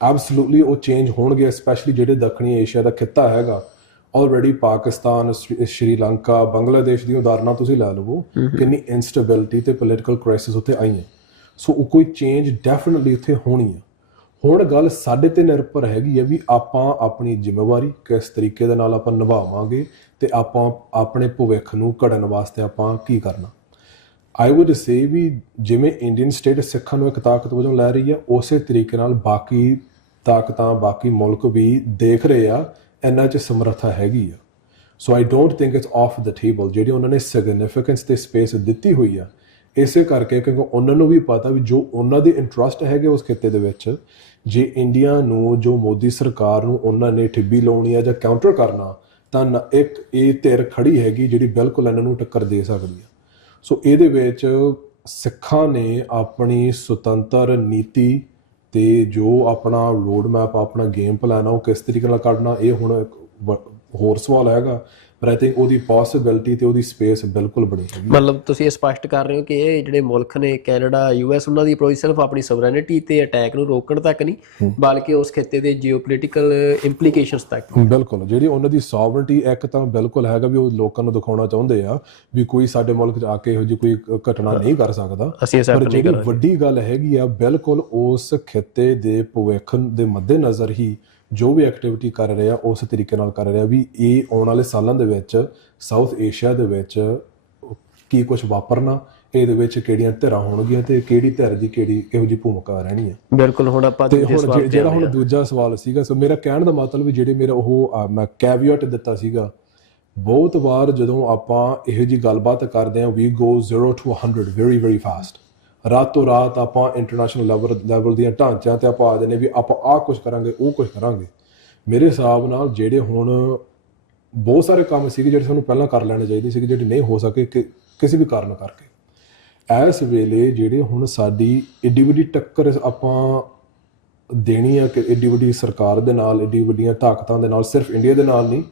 ਐਬਸੋਲੂਟਲੀ ਉਹ ਚੇਂਜ ਹੋਣਗੇ, ਸਪੈਸ਼ਲੀ ਜਿਹੜੇ ਦੱਖਣੀ ਏਸ਼ੀਆ ਦਾ ਖਿੱਤਾ ਹੈਗਾ। ਆਲਰੇਡੀ ਪਾਕਿਸਤਾਨ, ਸ਼੍ਰੀਲੰਕਾ, ਬੰਗਲਾਦੇਸ਼ ਦੀ ਉਦਾਹਰਨਾਂ ਤੁਸੀਂ ਲੈ ਲਵੋ, ਕਿੰਨੀ ਇੰਸਟੇਬਿਲਿਟੀ ਤੇ ਪੋਲੀਟੀਕਲ ਕ੍ਰਾਈਸਿਸ ਉੱਥੇ ਆਈਆਂ। ਸੋ ਉਹ ਕੋਈ ਚੇਂਜ ਡੈਫੀਨਿਟਲੀ ਉੱਥੇ ਹੋਣੀ ਆ। ਹੁਣ ਗੱਲ ਸਾਡੇ ਤੇ ਨਿਰਭਰ ਹੈਗੀ ਆ ਵੀ ਆਪਾਂ ਆਪਣੀ ਜ਼ਿੰਮੇਵਾਰੀ ਕਿਸ ਤਰੀਕੇ ਦੇ ਨਾਲ ਆਪਾਂ ਨਿਭਾਵਾਂਗੇ ਤੇ ਆਪਾਂ ਆਪਣੇ ਭਵਿੱਖ ਨੂੰ ਘੜਨ ਵਾਸਤੇ ਆਪਾਂ ਕੀ ਕਰਨਾ। ਆਈ ਵੁੱਡ ਸੇ ਵੀ ਜਿਵੇਂ ਇੰਡੀਅਨ ਸਟੇਟ ਸਿੱਖਾਂ ਨੂੰ ਇੱਕ ਤਾਕਤ ਵਜੋਂ ਲੈ ਰਹੀ ਆ, ਉਸੇ ਤਰੀਕੇ ਨਾਲ ਬਾਕੀ ਤਾਕਤਾਂ, ਬਾਕੀ ਮੁਲਕ ਵੀ ਦੇਖ ਰਹੇ ਆ ਇਹਨਾਂ 'ਚ ਸਮਰੱਥਾ ਹੈਗੀ ਆ। So I don't think it's off the table ਜਿਹੜੀ ਉਹਨਾਂ ਨੇ ਸਿਗਨੀਫਿਕੈਂਸ ਤੇ ਸਪੇਸ ਦਿੱਤੀ ਹੋਈ ਆ, ਇਸੇ ਕਰਕੇ ਕਿਉਂਕਿ ਉਹਨਾਂ ਨੂੰ ਵੀ ਪਤਾ ਵੀ ਜੋ ਉਹਨਾਂ ਦੇ ਇੰਟਰਸਟ ਹੈਗੇ ਉਸ ਖਿੱਤੇ ਦੇ ਵਿੱਚ, ਜੇ ਇੰਡੀਆ ਨੂੰ, ਜੋ ਮੋਦੀ ਸਰਕਾਰ ਨੂੰ ਉਹਨਾਂ ਨੇ ਠਿੱਬੀ ਲਾਉਣੀ ਆ ਜਾਂ ਕਾਊਂਟਰ ਕਰਨਾ, ਤਾਂ ਇੱਕ ਇਹ ਧਿਰ ਖੜੀ ਹੈਗੀ ਜਿਹੜੀ ਬਿਲਕੁਲ ਇਹਨਾਂ ਨੂੰ ਟੱਕਰ ਦੇ ਸਕਦੀ ਆ। ਸੋ ਇਹਦੇ ਵਿੱਚ ਸਿੱਖਾਂ ਨੇ ਆਪਣੀ ਸੁਤੰਤਰ ਨੀਤੀ ਤੇ ਜੋ ਆਪਣਾ ਰੋਡ ਮੈਪ, ਆਪਣਾ ਗੇਮ ਪਲਾਨ ਆ, ਉਹ ਕਿਸ ਤਰੀਕੇ ਨਾਲ ਕੱਢਣਾ, ਇਹ ਹੁਣ ਹੋਰ ਸਵਾਲ ਹੈਗਾ। ਪਰ ਆਈ ਥਿੰਕ ਉਹਦੀ ਪੋਸੀਬਿਲਿਟੀ ਤੇ ਉਹਦੀ ਸਪੇਸ ਬਿਲਕੁਲ ਬਣੀ ਹੈਗੀ। ਮਤਲਬ ਤੁਸੀਂ ਇਹ ਸਪਸ਼ਟ ਕਰ ਰਹੇ ਹੋ ਕਿ ਇਹ ਜਿਹੜੇ ਮੁਲਕ ਨੇ, ਕੈਨੇਡਾ, US, ਉਹਨਾਂ ਦੀ ਅਪਰੋਚ ਸਿਰਫ ਆਪਣੀ ਸਵਰੈਨਿਟੀ ਤੇ ਅਟੈਕ ਨੂੰ ਰੋਕਣ ਤੱਕ ਨਹੀਂ, ਬਲਕਿ ਉਸ ਖਿੱਤੇ ਦੇ ਜੀਓਪੋਲਿਟੀਕਲ ਇੰਪਲੀਕੇਸ਼ਨਸ ਤੱਕ। ਬਿਲਕੁਲ, ਜਿਹੜੀ ਉਹਨਾਂ ਦੀ ਸੋਵਰਨਟੀ ਇੱਕ ਤਾਂ ਬਿਲਕੁਲ ਹੈਗਾ ਵੀ ਉਹ ਲੋਕਾਂ ਨੂੰ ਦਿਖਾਉਣਾ ਚਾਹੁੰਦੇ ਆ ਵੀ ਕੋਈ ਸਾਡੇ ਮੁਲਕ 'ਚ ਆ ਕੇ ਇਹੋ ਜਿਹੀ ਕੋਈ ਘਟਨਾ ਨਹੀਂ ਕਰ ਸਕਦਾ। ਪਰ ਜਿਹੜੀ ਵੱਡੀ ਗੱਲ ਹੈਗੀ ਆ, ਬਿਲਕੁਲ ਉਸ ਖਿੱਤੇ ਦੇ ਭਵਿੱਖ ਦੇ ਮੱਦੇਨਜ਼ਰ ਹੀ ਜੋ ਵੀ ਐਕਟੀਵਿਟੀ ਕਰ ਰਹੇ ਆ ਉਸ ਤਰੀਕੇ ਨਾਲ ਕਰ ਰਿਹਾ ਵੀ ਇਹ ਆਉਣ ਵਾਲੇ ਸਾਲਾਂ ਦੇ ਵਿੱਚ ਸਾਊਥ ਏਸ਼ੀਆ ਦੇ ਵਿੱਚ ਕੀ ਕੁਝ ਵਾਪਰਨਾ, ਇਹਦੇ ਵਿੱਚ ਕਿਹੜੀਆਂ ਧਿਰਾਂ ਹੋਣਗੀਆਂ ਤੇ ਕਿਹੜੀ ਧਿਰ ਦੀ ਕਿਹੜੀ ਇਹੋ ਜਿਹੀ ਭੂਮਿਕਾ ਰਹਿਣੀ ਹੈ। ਬਿਲਕੁਲ। ਹੁਣ ਆਪਾਂ ਜਿਹੜਾ ਹੁਣ ਦੂਜਾ ਸਵਾਲ ਸੀਗਾ, ਸੋ ਮੇਰਾ ਕਹਿਣ ਦਾ ਮਤਲਬ ਵੀ ਜਿਹੜੇ ਮੇਰਾ ਉਹ ਮੈਂ ਕੈਵੀਅਟ ਦਿੱਤਾ ਸੀਗਾ, ਬਹੁਤ ਵਾਰ ਜਦੋਂ ਆਪਾਂ ਇਹੋ ਜਿਹੀ ਗੱਲਬਾਤ ਕਰਦੇ ਹਾਂ, ਵੀ ਗੋ 0 to 100 ਵੈਰੀ ਵੈਰੀ ਫਾਸਟ। ਰਾਤੋਂ ਰਾਤ ਆਪਾਂ ਇੰਟਰਨੈਸ਼ਨਲ ਲੈਵਲ ਦੀਆਂ ਢਾਂਚਿਆਂ ਤੇ ਆਪਾਂ ਆ ਜਾਂਦੇ ਵੀ ਆਪਾਂ ਆਹ ਕੁਛ ਕਰਾਂਗੇ, ਉਹ ਕੁਛ ਕਰਾਂਗੇ। ਮੇਰੇ ਹਿਸਾਬ ਨਾਲ ਜਿਹੜੇ ਹੁਣ ਬਹੁਤ ਸਾਰੇ ਕੰਮ ਸੀਗੇ ਜਿਹੜੇ ਸਾਨੂੰ ਪਹਿਲਾਂ ਕਰ ਲੈਣੇ ਚਾਹੀਦੇ ਸੀਗੇ, ਜਿਹੜੇ ਨਹੀਂ ਹੋ ਸਕੇ ਕਿਸੇ ਵੀ ਕਾਰਨ ਕਰਕੇ। ਇਸ ਵੇਲੇ ਜਿਹੜੇ ਹੁਣ ਸਾਡੀ ਏਡੀ ਵੱਡੀ ਟੱਕਰ ਆਪਾਂ ਦੇਣੀ ਆ ਕਿ ਏਡੀ ਵੱਡੀ ਸਰਕਾਰ ਦੇ ਨਾਲ, ਏਡੀ ਵੱਡੀਆਂ ਤਾਕਤਾਂ ਦੇ ਨਾਲ, ਸਿਰਫ ਇੰਡੀਆ ਦੇ ਨਾਲ ਨਹੀਂ,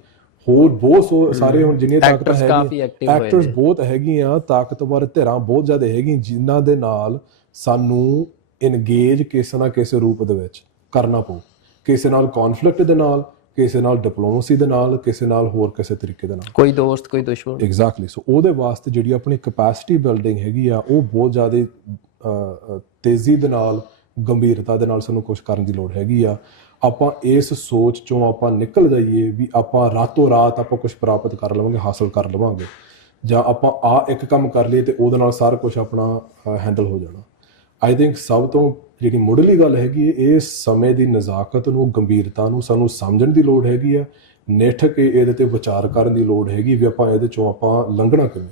ਹੋਰ ਬਹੁਤ ਸਾਰੇ ਹੁਣ ਜਿੰਨੀਆਂ ਤਾਕਤਾਂ ਹੈਗੀਆਂ, ਐਕਟਰਸ ਬਹੁਤ ਹੈਗੀਆਂ, ਤਾਕਤਵਰ ਧਿਰਾਂ ਬਹੁਤ ਜ਼ਿਆਦਾ ਹੈਗੀਆਂ, ਜਿਨ੍ਹਾਂ ਦੇ ਨਾਲ ਸਾਨੂੰ ਇਨਗੇਜ ਕਿਸੇ ਨਾ ਕਿਸੇ ਰੂਪ ਦੇ ਵਿੱਚ ਕਰਨਾ ਪਊ। ਕਿਸੇ ਨਾਲ ਕੌਨਫਲਿਕਟ ਦੇ ਨਾਲ, ਕਿਸੇ ਨਾਲ ਡਿਪਲੋਮੇਸੀ ਦੇ ਨਾਲ, ਕਿਸੇ ਨਾਲ ਹੋਰ ਕਿਸੇ ਤਰੀਕੇ ਦੇ ਨਾਲ, ਕੋਈ ਦੋਸਤ, ਕੋਈ ਦੁਸ਼ਮਣ। ਐਗਜ਼ੈਕਟਲੀ। ਸੋ ਉਹਦੇ ਵਾਸਤੇ ਜਿਹੜੀ ਆਪਣੀ ਕੈਪੈਸਿਟੀ ਬਿਲਡਿੰਗ ਹੈਗੀ ਆ, ਉਹ ਬਹੁਤ ਜ਼ਿਆਦਾ ਤੇਜ਼ੀ ਦੇ ਨਾਲ, ਗੰਭੀਰਤਾ ਦੇ ਨਾਲ ਸਾਨੂੰ ਕੁਛ ਕਰਨ ਦੀ ਲੋੜ ਹੈਗੀ ਆ। ਆਪਾਂ ਇਸ ਸੋਚ ਚੋਂ ਆਪਾਂ ਨਿਕਲ ਜਾਈਏ ਵੀ ਆਪਾਂ ਰਾਤੋਂ ਰਾਤ ਆਪਾਂ ਕੁਝ ਪ੍ਰਾਪਤ ਕਰ ਲਵਾਂਗੇ, ਹਾਸਲ ਕਰ ਲਵਾਂਗੇ, ਜਾਂ ਆਪਾਂ ਇੱਕ ਕੰਮ ਕਰ ਲਈਏ ਤੇ ਉਹਦੇ ਨਾਲ ਸਾਰਾ ਕੁਝ ਆਪਣਾ ਹੈਂਡਲ ਹੋ ਜਾਣਾ। ਆਈ ਥਿੰਕ ਸਭ ਤੋਂ ਜਿਹੜੀ ਮੁੱਢਲੀ ਗੱਲ ਹੈਗੀ ਹੈ, ਇਹ ਸਮੇਂ ਦੀ ਨਜ਼ਾਕਤ ਨੂੰ, ਗੰਭੀਰਤਾ ਨੂੰ ਸਾਨੂੰ ਸਮਝਣ ਦੀ ਲੋੜ ਹੈਗੀ ਆ, ਨਿੱਠ ਕੇ ਇਹਦੇ ਤੇ ਵਿਚਾਰ ਕਰਨ ਦੀ ਲੋੜ ਹੈਗੀ ਵੀ ਆਪਾਂ ਇਹਦੇ ਚੋਂ ਆਪਾਂ ਲੰਘਣਾ ਕਿਵੇਂ।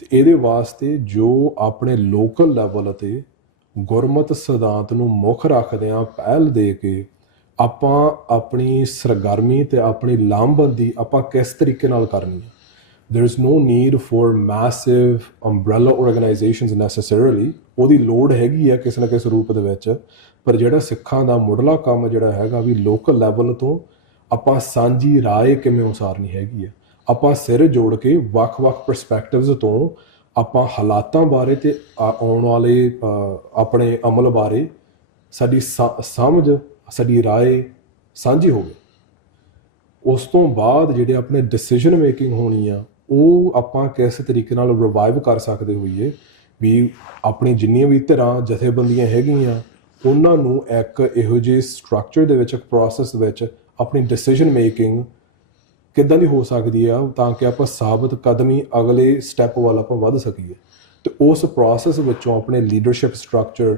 ਤੇ ਇਹਦੇ ਵਾਸਤੇ ਜੋ ਆਪਣੇ ਲੋਕਲ ਲੈਵਲ ਅਤੇ ਗੁਰਮਤ ਸਿਧਾਂਤ ਨੂੰ ਮੁੱਖ ਰੱਖਦਿਆਂ ਪਹਿਲ ਦੇ ਕੇ ਆਪਾਂ ਆਪਣੀ ਸਰਗਰਮੀ ਤੇ ਆਪਣੀ ਲਾਮਬੰਦੀ ਆਪਾਂ ਕਿਸ ਤਰੀਕੇ ਨਾਲ ਕਰਨੀ ਹੈ। There is no need for massive umbrella organizations necessarily। ਉਹਦੀ ਲੋੜ ਹੈਗੀ ਆ ਕਿਸੇ ਨਾ ਕਿਸੇ ਰੂਪ ਦੇ ਵਿੱਚ, ਪਰ ਜਿਹੜਾ ਸਿੱਖਾਂ ਦਾ ਮੁੱਢਲਾ ਕੰਮ ਜਿਹੜਾ ਹੈਗਾ ਵੀ ਲੋਕਲ ਲੈਵਲ ਤੋਂ ਆਪਾਂ ਸਾਂਝੀ ਰਾਏ ਕਿਵੇਂ ਉਸਾਰਨੀ ਹੈਗੀ ਆ। ਆਪਾਂ ਸਿਰ ਜੋੜ ਕੇ ਵੱਖ-ਵੱਖ ਪਰਸਪੈਕਟਿਵਸ ਤੋਂ ਆਪਾਂ ਹਾਲਾਤਾਂ ਬਾਰੇ ਤੇ ਆਉਣ ਵਾਲੇ ਆਪਣੇ ਅਮਲ ਬਾਰੇ ਸਾਡੀ ਸਮਝ, ਸਾਡੀ ਰਾਏ ਸਾਂਝੀ ਹੋਵੇ। ਉਸ ਤੋਂ ਬਾਅਦ ਜਿਹੜੇ ਆਪਣੇ ਡਿਸੀਜਨ ਮੇਕਿੰਗ ਹੋਣੀ ਆ, ਉਹ ਆਪਾਂ ਕਿਸ ਤਰੀਕੇ ਨਾਲ ਰਿਵਾਈਵ ਕਰ ਸਕਦੇ ਹੋਈਏ ਵੀ ਆਪਣੀ ਜਿੰਨੀਆਂ ਵੀ ਧਿਰਾਂ, ਜਥੇਬੰਦੀਆਂ ਹੈਗੀਆਂ, ਉਹਨਾਂ ਨੂੰ ਇੱਕ ਇਹੋ ਜਿਹੇ ਸਟਰਕਚਰ ਦੇ ਵਿੱਚ, ਇੱਕ ਪ੍ਰੋਸੈਸ ਵਿੱਚ ਆਪਣੀ ਡਿਸੀਜਨ ਮੇਕਿੰਗ ਕਿੱਦਾਂ ਦੀ ਹੋ ਸਕਦੀ ਆ, ਤਾਂ ਕਿ ਆਪਾਂ ਸਾਬਤ ਕਦਮੀ ਅਗਲੇ ਸਟੈਪ ਵੱਲ ਆਪਾਂ ਵੱਧ ਸਕੀਏ। ਤੇ ਉਸ ਪ੍ਰੋਸੈਸ ਵਿੱਚੋਂ ਆਪਣੇ ਲੀਡਰਸ਼ਿਪ ਸਟਰਕਚਰ,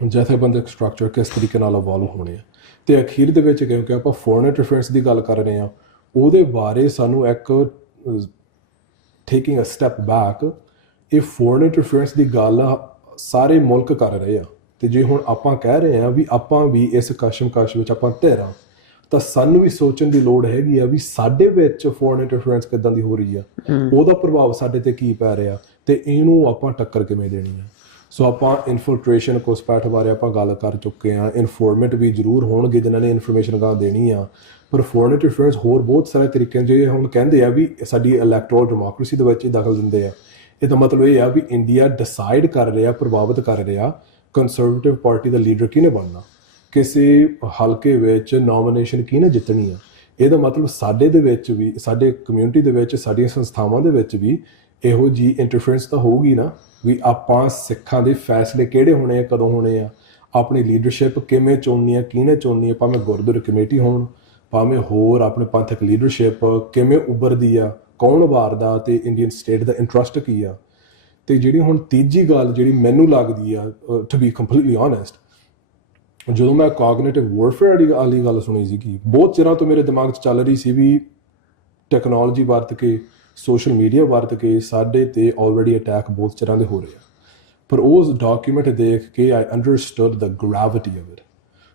ਜਥੇਬੰਦਕ ਸਟਰਕਚਰ ਕਿਸ ਤਰੀਕੇ ਨਾਲ ਇਵੋਲਵ ਹੋਣੇ ਆ। ਤੇ ਅਖੀਰ ਦੇ ਵਿੱਚ ਕਿਉਂਕਿ ਆਪਾਂ ਫੋਰਨ ਇੰਟਰਫੇਰੈਂਸ ਦੀ ਗੱਲ ਕਰ ਰਹੇ ਹਾਂ, ਉਹਦੇ ਬਾਰੇ ਸਾਨੂੰ ਇੱਕ ਟੇਕਿੰਗ ਅ ਸਟੈਪ ਬੈਕ, ਇਹ ਫੋਰਨ ਇੰਟਰਫੇਰੈਂਸ ਦੀ ਗੱਲ ਸਾਰੇ ਮੁਲਕ ਕਰ ਰਹੇ ਆ। ਤੇ ਜੇ ਹੁਣ ਆਪਾਂ ਕਹਿ ਰਹੇ ਹਾਂ ਵੀ ਆਪਾਂ ਵੀ ਇਸ ਕਸ਼ਮਕਸ਼ ਵਿੱਚ ਆਪਾਂ ਧਿਰਾਂ, ਤਾਂ ਸਾਨੂੰ ਵੀ ਸੋਚਣ ਦੀ ਲੋੜ ਹੈਗੀ ਆ ਵੀ ਸਾਡੇ ਵਿੱਚ ਫੋਰਨ ਇੰਟਰਫੇਰੈਂਸ ਕਿੱਦਾਂ ਦੀ ਹੋ ਰਹੀ ਆ, ਉਹਦਾ ਪ੍ਰਭਾਵ ਸਾਡੇ ਤੇ ਕੀ ਪੈ ਰਿਹਾ, ਤੇ ਇਹਨੂੰ ਆਪਾਂ ਟੱਕਰ ਕਿਵੇਂ ਦੇਣੀ ਆ। ਸੋ ਆਪਾਂ ਇਨਫਿਲਟ੍ਰੇਸ਼ਨ ਘੁਸਪੈਠ ਬਾਰੇ ਆਪਾਂ ਗੱਲ ਕਰ ਚੁੱਕੇ ਹਾਂ। ਇਨਫੋਰਮੈਂਟ ਵੀ ਜ਼ਰੂਰ ਹੋਣਗੇ ਜਿਨ੍ਹਾਂ ਨੇ ਇਨਫੋਰਮੇਸ਼ਨ ਗਾਂ ਦੇਣੀ ਆ, ਪਰ ਫੋਰਨ ਇੰਟਰਫੇਰੈਂਸ ਹੋਰ ਬਹੁਤ ਸਾਰੇ ਤਰੀਕੇ, ਜੇ ਹੁਣ ਕਹਿੰਦੇ ਆ ਵੀ ਸਾਡੀ ਇਲੈਕਟੋਰਲ ਡੈਮੋਕ੍ਰੇਸੀ ਦੇ ਵਿੱਚ ਹੀ ਦਖਲ ਦਿੰਦੇ ਆ, ਇਹਦਾ ਮਤਲਬ ਇਹ ਆ ਵੀ ਇੰਡੀਆ ਡਿਸਾਈਡ ਕਰ ਰਿਹਾ, ਪ੍ਰਭਾਵਿਤ ਕਰ ਰਿਹਾ ਕੰਸਰਵੇਟਿਵ ਪਾਰਟੀ ਦਾ ਲੀਡਰ ਕਿਹਨੇ ਬਣਨਾ, ਕਿਸੇ ਹਲਕੇ ਵਿੱਚ ਨੋਮੀਨੇਸ਼ਨ ਕਿਹਨੇ ਜਿੱਤਣੀ ਆ। ਇਹਦਾ ਮਤਲਬ ਸਾਡੇ ਦੇ ਵਿੱਚ ਵੀ, ਸਾਡੇ ਕਮਿਊਨਿਟੀ ਦੇ ਵਿੱਚ, ਸਾਡੀਆਂ ਸੰਸਥਾਵਾਂ ਦੇ ਵਿੱਚ ਵੀ ਇਹੋ ਜਿਹੀ ਇੰਟਰਫੇਰੈਂਸ ਤਾਂ ਹੋਊਗੀ ਨਾ, ਵੀ ਆਪਾਂ ਸਿੱਖਾਂ ਦੇ ਫੈਸਲੇ ਕਿਹੜੇ ਹੋਣੇ ਆ, ਕਦੋਂ ਹੋਣੇ ਆ, ਆਪਣੀ ਲੀਡਰਸ਼ਿਪ ਕਿਵੇਂ ਚੁਣਨੀ ਆ, ਕਿਹਨੇ ਚੁਣਨੀ ਆ, ਭਾਵੇਂ ਗੁਰਦੁਆਰਾ ਕਮੇਟੀ ਹੋਣ, ਭਾਵੇਂ ਹੋਰ ਆਪਣੇ ਪੰਥਕ ਲੀਡਰਸ਼ਿਪ ਕਿਵੇਂ ਉੱਭਰਦੀ ਆ, ਕੌਣ ਵਾਰਦਾ, ਤੇ ਇੰਡੀਅਨ ਸਟੇਟ ਦਾ ਇੰਟਰਸਟ ਕੀ ਆ। ਤੇ ਜਿਹੜੀ ਹੁਣ ਤੀਜੀ ਗੱਲ ਜਿਹੜੀ ਮੈਨੂੰ ਲੱਗਦੀ ਆ, ਟੂ ਬੀ ਕੰਪਲੀਟਲੀ ਓਨੈਸਟ, ਜਦੋਂ ਮੈਂ ਕੋਗਨੀਟਿਵ ਵਾਰਫੇਅਰ ਵਾਲੀ ਗੱਲ ਸੁਣੀ ਸੀਗੀ, ਬਹੁਤ ਚਿਰਾਂ ਤੋਂ ਮੇਰੇ ਦਿਮਾਗ 'ਚ ਚੱਲ ਰਹੀ ਸੀ ਵੀ ਟੈਕਨੋਲੋਜੀ ਵਰਤ ਕੇ, ਸੋਸ਼ਲ ਮੀਡੀਆ ਵਰਤ ਕੇ ਸਾਡੇ ਤੇ ਆਲਰੇਡੀ ਅਟੈਕ ਬਹੁਤ ਚਿਰਾਂ ਦੇ ਹੋ ਰਹੇ ਆ। ਪਰ ਉਸ ਡਾਕੂਮੈਂਟ ਦੇਖ ਕੇ I understood the gravity of it.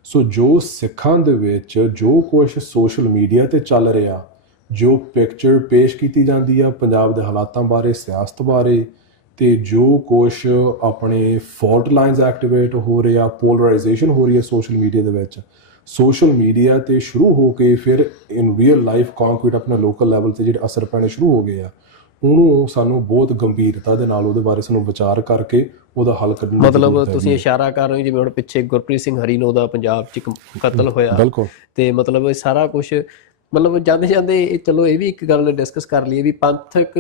So ਜੋ ਸਿੱਖਾਂ ਦੇ ਵਿੱਚ ਜੋ ਕੁਛ ਸੋਸ਼ਲ ਮੀਡੀਆ ਤੇ ਚੱਲ ਰਿਹਾ, ਜੋ ਪਿਕਚਰ ਪੇਸ਼ ਕੀਤੀ ਜਾਂਦੀ ਆ ਪੰਜਾਬ ਦੇ ਹਾਲਾਤਾਂ ਬਾਰੇ, ਸਿਆਸਤ ਬਾਰੇ, ਤੇ ਜੋ ਕੁਛ ਆਪਣੇ ਫਾਲਟ ਲਾਈਨਸ ਐਕਟੀਵੇਟ ਹੋ ਰਿਹਾ, ਪੋਲਰਾਈਜੇਸ਼ਨ ਹੋ ਰਹੀ ਹੈ ਸੋਸ਼ਲ ਮੀਡੀਆ ਦੇ ਵਿੱਚ, ਸੋਸ਼ਲ ਮੀਡੀਆ ਤੇ ਸ਼ੁਰੂ ਹੋ ਕੇ ਫਿਰ ਇਨ ਰੀਅਲ ਲਾਈਫ ਕੰਕਰੀਟ ਆਪਣੇ ਲੋਕਲ ਲੈਵਲ ਤੇ ਜਿਹੜੇ ਅਸਰ ਪੈਣੇ ਸ਼ੁਰੂ ਹੋ ਗਏ ਆ, ਉਹਨੂੰ ਸਾਨੂੰ ਬਹੁਤ ਗੰਭੀਰਤਾ ਦੇ ਨਾਲ ਉਹਦੇ ਬਾਰੇ ਸਾਨੂੰ ਵਿਚਾਰ ਕਰਕੇ ਉਹਦਾ ਹੱਲ ਕੱਢਣ ਦੀ ਮਤਲਬ ਤੁਸੀਂ ਇਸ਼ਾਰਾ ਕਰ ਰਹੇ ਹੋ ਜਿਵੇਂ ਹੁਣ ਪਿੱਛੇ ਗੁਰਪ੍ਰੀਤ ਸਿੰਘ ਹਰੀਨੋ ਦਾ ਪੰਜਾਬ 'ਚ ਇੱਕ ਕਤਲ ਹੋਇਆ, ਬਿਲਕੁਲ, ਤੇ ਮਤਲਬ ਇਹ ਸਾਰਾ ਕੁਝ ਮਤਲਬ ਜਾਂਦੇ ਜਾਂਦੇ ਚਲੋ ਇਹ ਵੀ ਇੱਕ ਗੱਲ ਡਿਸਕਸ ਕਰ ਲਈਏ ਵੀ ਪੰਥਕ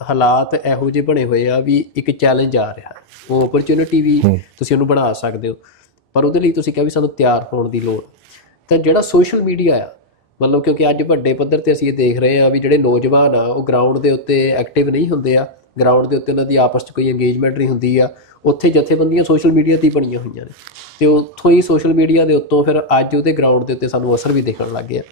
ਹਾਲਾਤ ਇਹੋ ਜਿਹੇ ਬਣੇ ਹੋਏ ਆ ਵੀ ਇੱਕ ਚੈਲੰਜ ਆ ਰਿਹਾ, ਉਹ ਓਪਰਚੁਨਿਟੀ ਵੀ ਤੁਸੀਂ ਉਹਨੂੰ ਬਣਾ ਸਕਦੇ ਹੋ, ਪਰ ਉਹਦੇ ਲਈ ਤੁਸੀਂ ਕਿਹਾ ਵੀ ਸਾਨੂੰ ਤਿਆਰ ਹੋਣ ਦੀ ਲੋੜ। ਤਾਂ ਜਿਹੜਾ ਸੋਸ਼ਲ ਮੀਡੀਆ ਆ, ਮਤਲਬ ਕਿਉਂਕਿ ਅੱਜ ਵੱਡੇ ਪੱਧਰ ਤੇ ਅਸੀਂ ਇਹ ਦੇਖ ਰਹੇ ਹਾਂ ਵੀ ਜਿਹੜੇ ਨੌਜਵਾਨ ਆ ਉਹ ਗਰਾਊਂਡ ਦੇ ਉੱਤੇ ਐਕਟਿਵ ਨਹੀਂ ਹੁੰਦੇ ਆ, ਗਰਾਊਂਡ ਦੇ ਉੱਤੇ ਉਹਨਾਂ ਦੀ ਆਪਸ 'ਚ ਕੋਈ ਇੰਗੇਜਮੈਂਟ ਨਹੀਂ ਹੁੰਦੀ ਆ, ਉੱਥੇ ਜਥੇਬੰਦੀਆਂ ਸੋਸ਼ਲ ਮੀਡੀਆ 'ਤੇ ਹੀ ਬਣੀਆਂ ਹੋਈਆਂ ਨੇ, ਤੇ ਉੱਥੋਂ ਹੀ ਸੋਸ਼ਲ ਮੀਡੀਆ ਦੇ ਉੱਤੋਂ ਫਿਰ ਅੱਜ ਉਹਦੇ ਗਰਾਊਂਡ ਦੇ ਉੱਤੇ ਸਾਨੂੰ ਅਸਰ ਵੀ ਦੇਖਣ ਲੱਗ ਗਿਆ।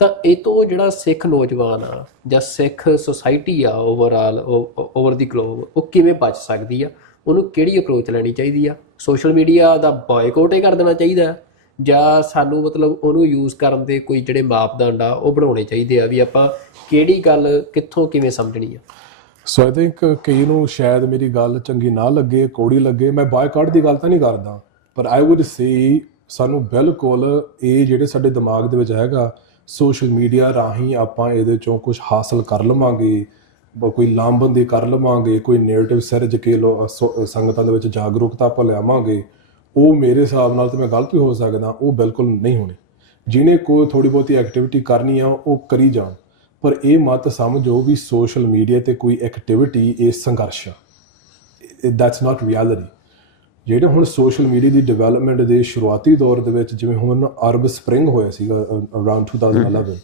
ਤਾਂ ਇਹ ਤੋਂ ਜਿਹੜਾ ਸਿੱਖ ਨੌਜਵਾਨ ਆ ਜਾਂ ਸਿੱਖ ਸੁਸਾਇਟੀ ਆ ਓਵਰਆਲ ਓਵਰ ਦੀ ਗਲੋਬ, ਉਹ ਕਿਵੇਂ ਬਚ ਸਕਦੀ ਆ, ਉਹਨੂੰ ਕਿਹੜੀ ਅਪਰੋਚ ਲੈਣੀ ਚਾਹੀਦੀ ਆ? ਸੋਸ਼ਲ ਮੀਡੀਆ ਦਾ ਬਾਇਕਾਟ ਹੀ ਕਰ ਦੇਣਾ ਚਾਹੀਦਾ ਜਾਂ ਸਾਨੂੰ ਮਤਲਬ ਉਹਨੂੰ ਯੂਜ਼ ਕਰਨ ਦੇ ਕੋਈ ਜਿਹੜੇ ਮਾਪਦੰਡ ਆ ਉਹ ਬਣਾਉਣੇ ਚਾਹੀਦੇ ਆ ਵੀ ਆਪਾਂ ਕਿਹੜੀ ਗੱਲ ਕਿੱਥੋਂ ਕਿਵੇਂ ਸਮਝਣੀ ਆ? ਸੋ ਆਈ ਥਿੰਕ ਕਈ ਨੂੰ ਸ਼ਾਇਦ ਮੇਰੀ ਗੱਲ ਚੰਗੀ ਨਾ ਲੱਗੇ, ਕੌੜੀ ਲੱਗੇ, ਮੈਂ ਬਾਇਕਾਟ ਦੀ ਗੱਲ ਤਾਂ ਨਹੀਂ ਕਰਦਾ, ਪਰ ਆਈ ਵੁੱਡ ਸੇ ਸਾਨੂੰ ਬਿਲਕੁਲ ਇਹ ਜਿਹੜੇ ਸਾਡੇ ਦਿਮਾਗ ਦੇ ਵਿੱਚ ਹੈਗਾ ਸੋਸ਼ਲ ਮੀਡੀਆ ਰਾਹੀਂ ਆਪਾਂ ਇਹਦੇ ਚੋਂ ਕੁਝ ਹਾਸਲ ਕਰ ਲਵਾਂਗੇ, ਕੋਈ ਲਾਮਬੰਦੀ ਕਰ ਲਵਾਂਗੇ, ਕੋਈ ਨੈਰੇਟਿਵ ਸਿਰਜ ਕੇ ਸੰਗਤਾਂ ਦੇ ਵਿੱਚ ਜਾਗਰੂਕਤਾ ਆਪਾਂ ਲਿਆਵਾਂਗੇ, ਉਹ ਮੇਰੇ ਹਿਸਾਬ ਨਾਲ ਤਾਂ ਮੈਂ ਗਲਤ ਵੀ ਹੋ ਸਕਦਾ, ਉਹ ਬਿਲਕੁਲ ਨਹੀਂ ਹੋਣੀ। ਜਿਹਨੇ ਕੋਈ ਥੋੜ੍ਹੀ ਬਹੁਤੀ ਐਕਟੀਵਿਟੀ ਕਰਨੀ ਆ ਉਹ ਕਰੀ ਜਾਣ, ਪਰ ਇਹ ਮਤ ਸਮਝੋ ਵੀ ਸੋਸ਼ਲ ਮੀਡੀਆ ਤੇ ਕੋਈ ਐਕਟੀਵਿਟੀ ਇਹ ਸੰਘਰਸ਼ ਆ, ਦੈਟਸ ਨਾਟ ਰਿਐਲਿਟੀ। ਜਿਹੜੇ ਹੁਣ ਸੋਸ਼ਲ ਮੀਡੀਆ ਦੀ ਡਿਵੈਲਪਮੈਂਟ ਦੇ ਸ਼ੁਰੂਆਤੀ ਦੌਰ ਦੇ ਵਿੱਚ, ਜਿਵੇਂ ਹੁਣ ਅਰਬ ਸਪਰਿੰਗ ਹੋਇਆ ਸੀਗਾ ਅਰਾਊਂਡ 2011,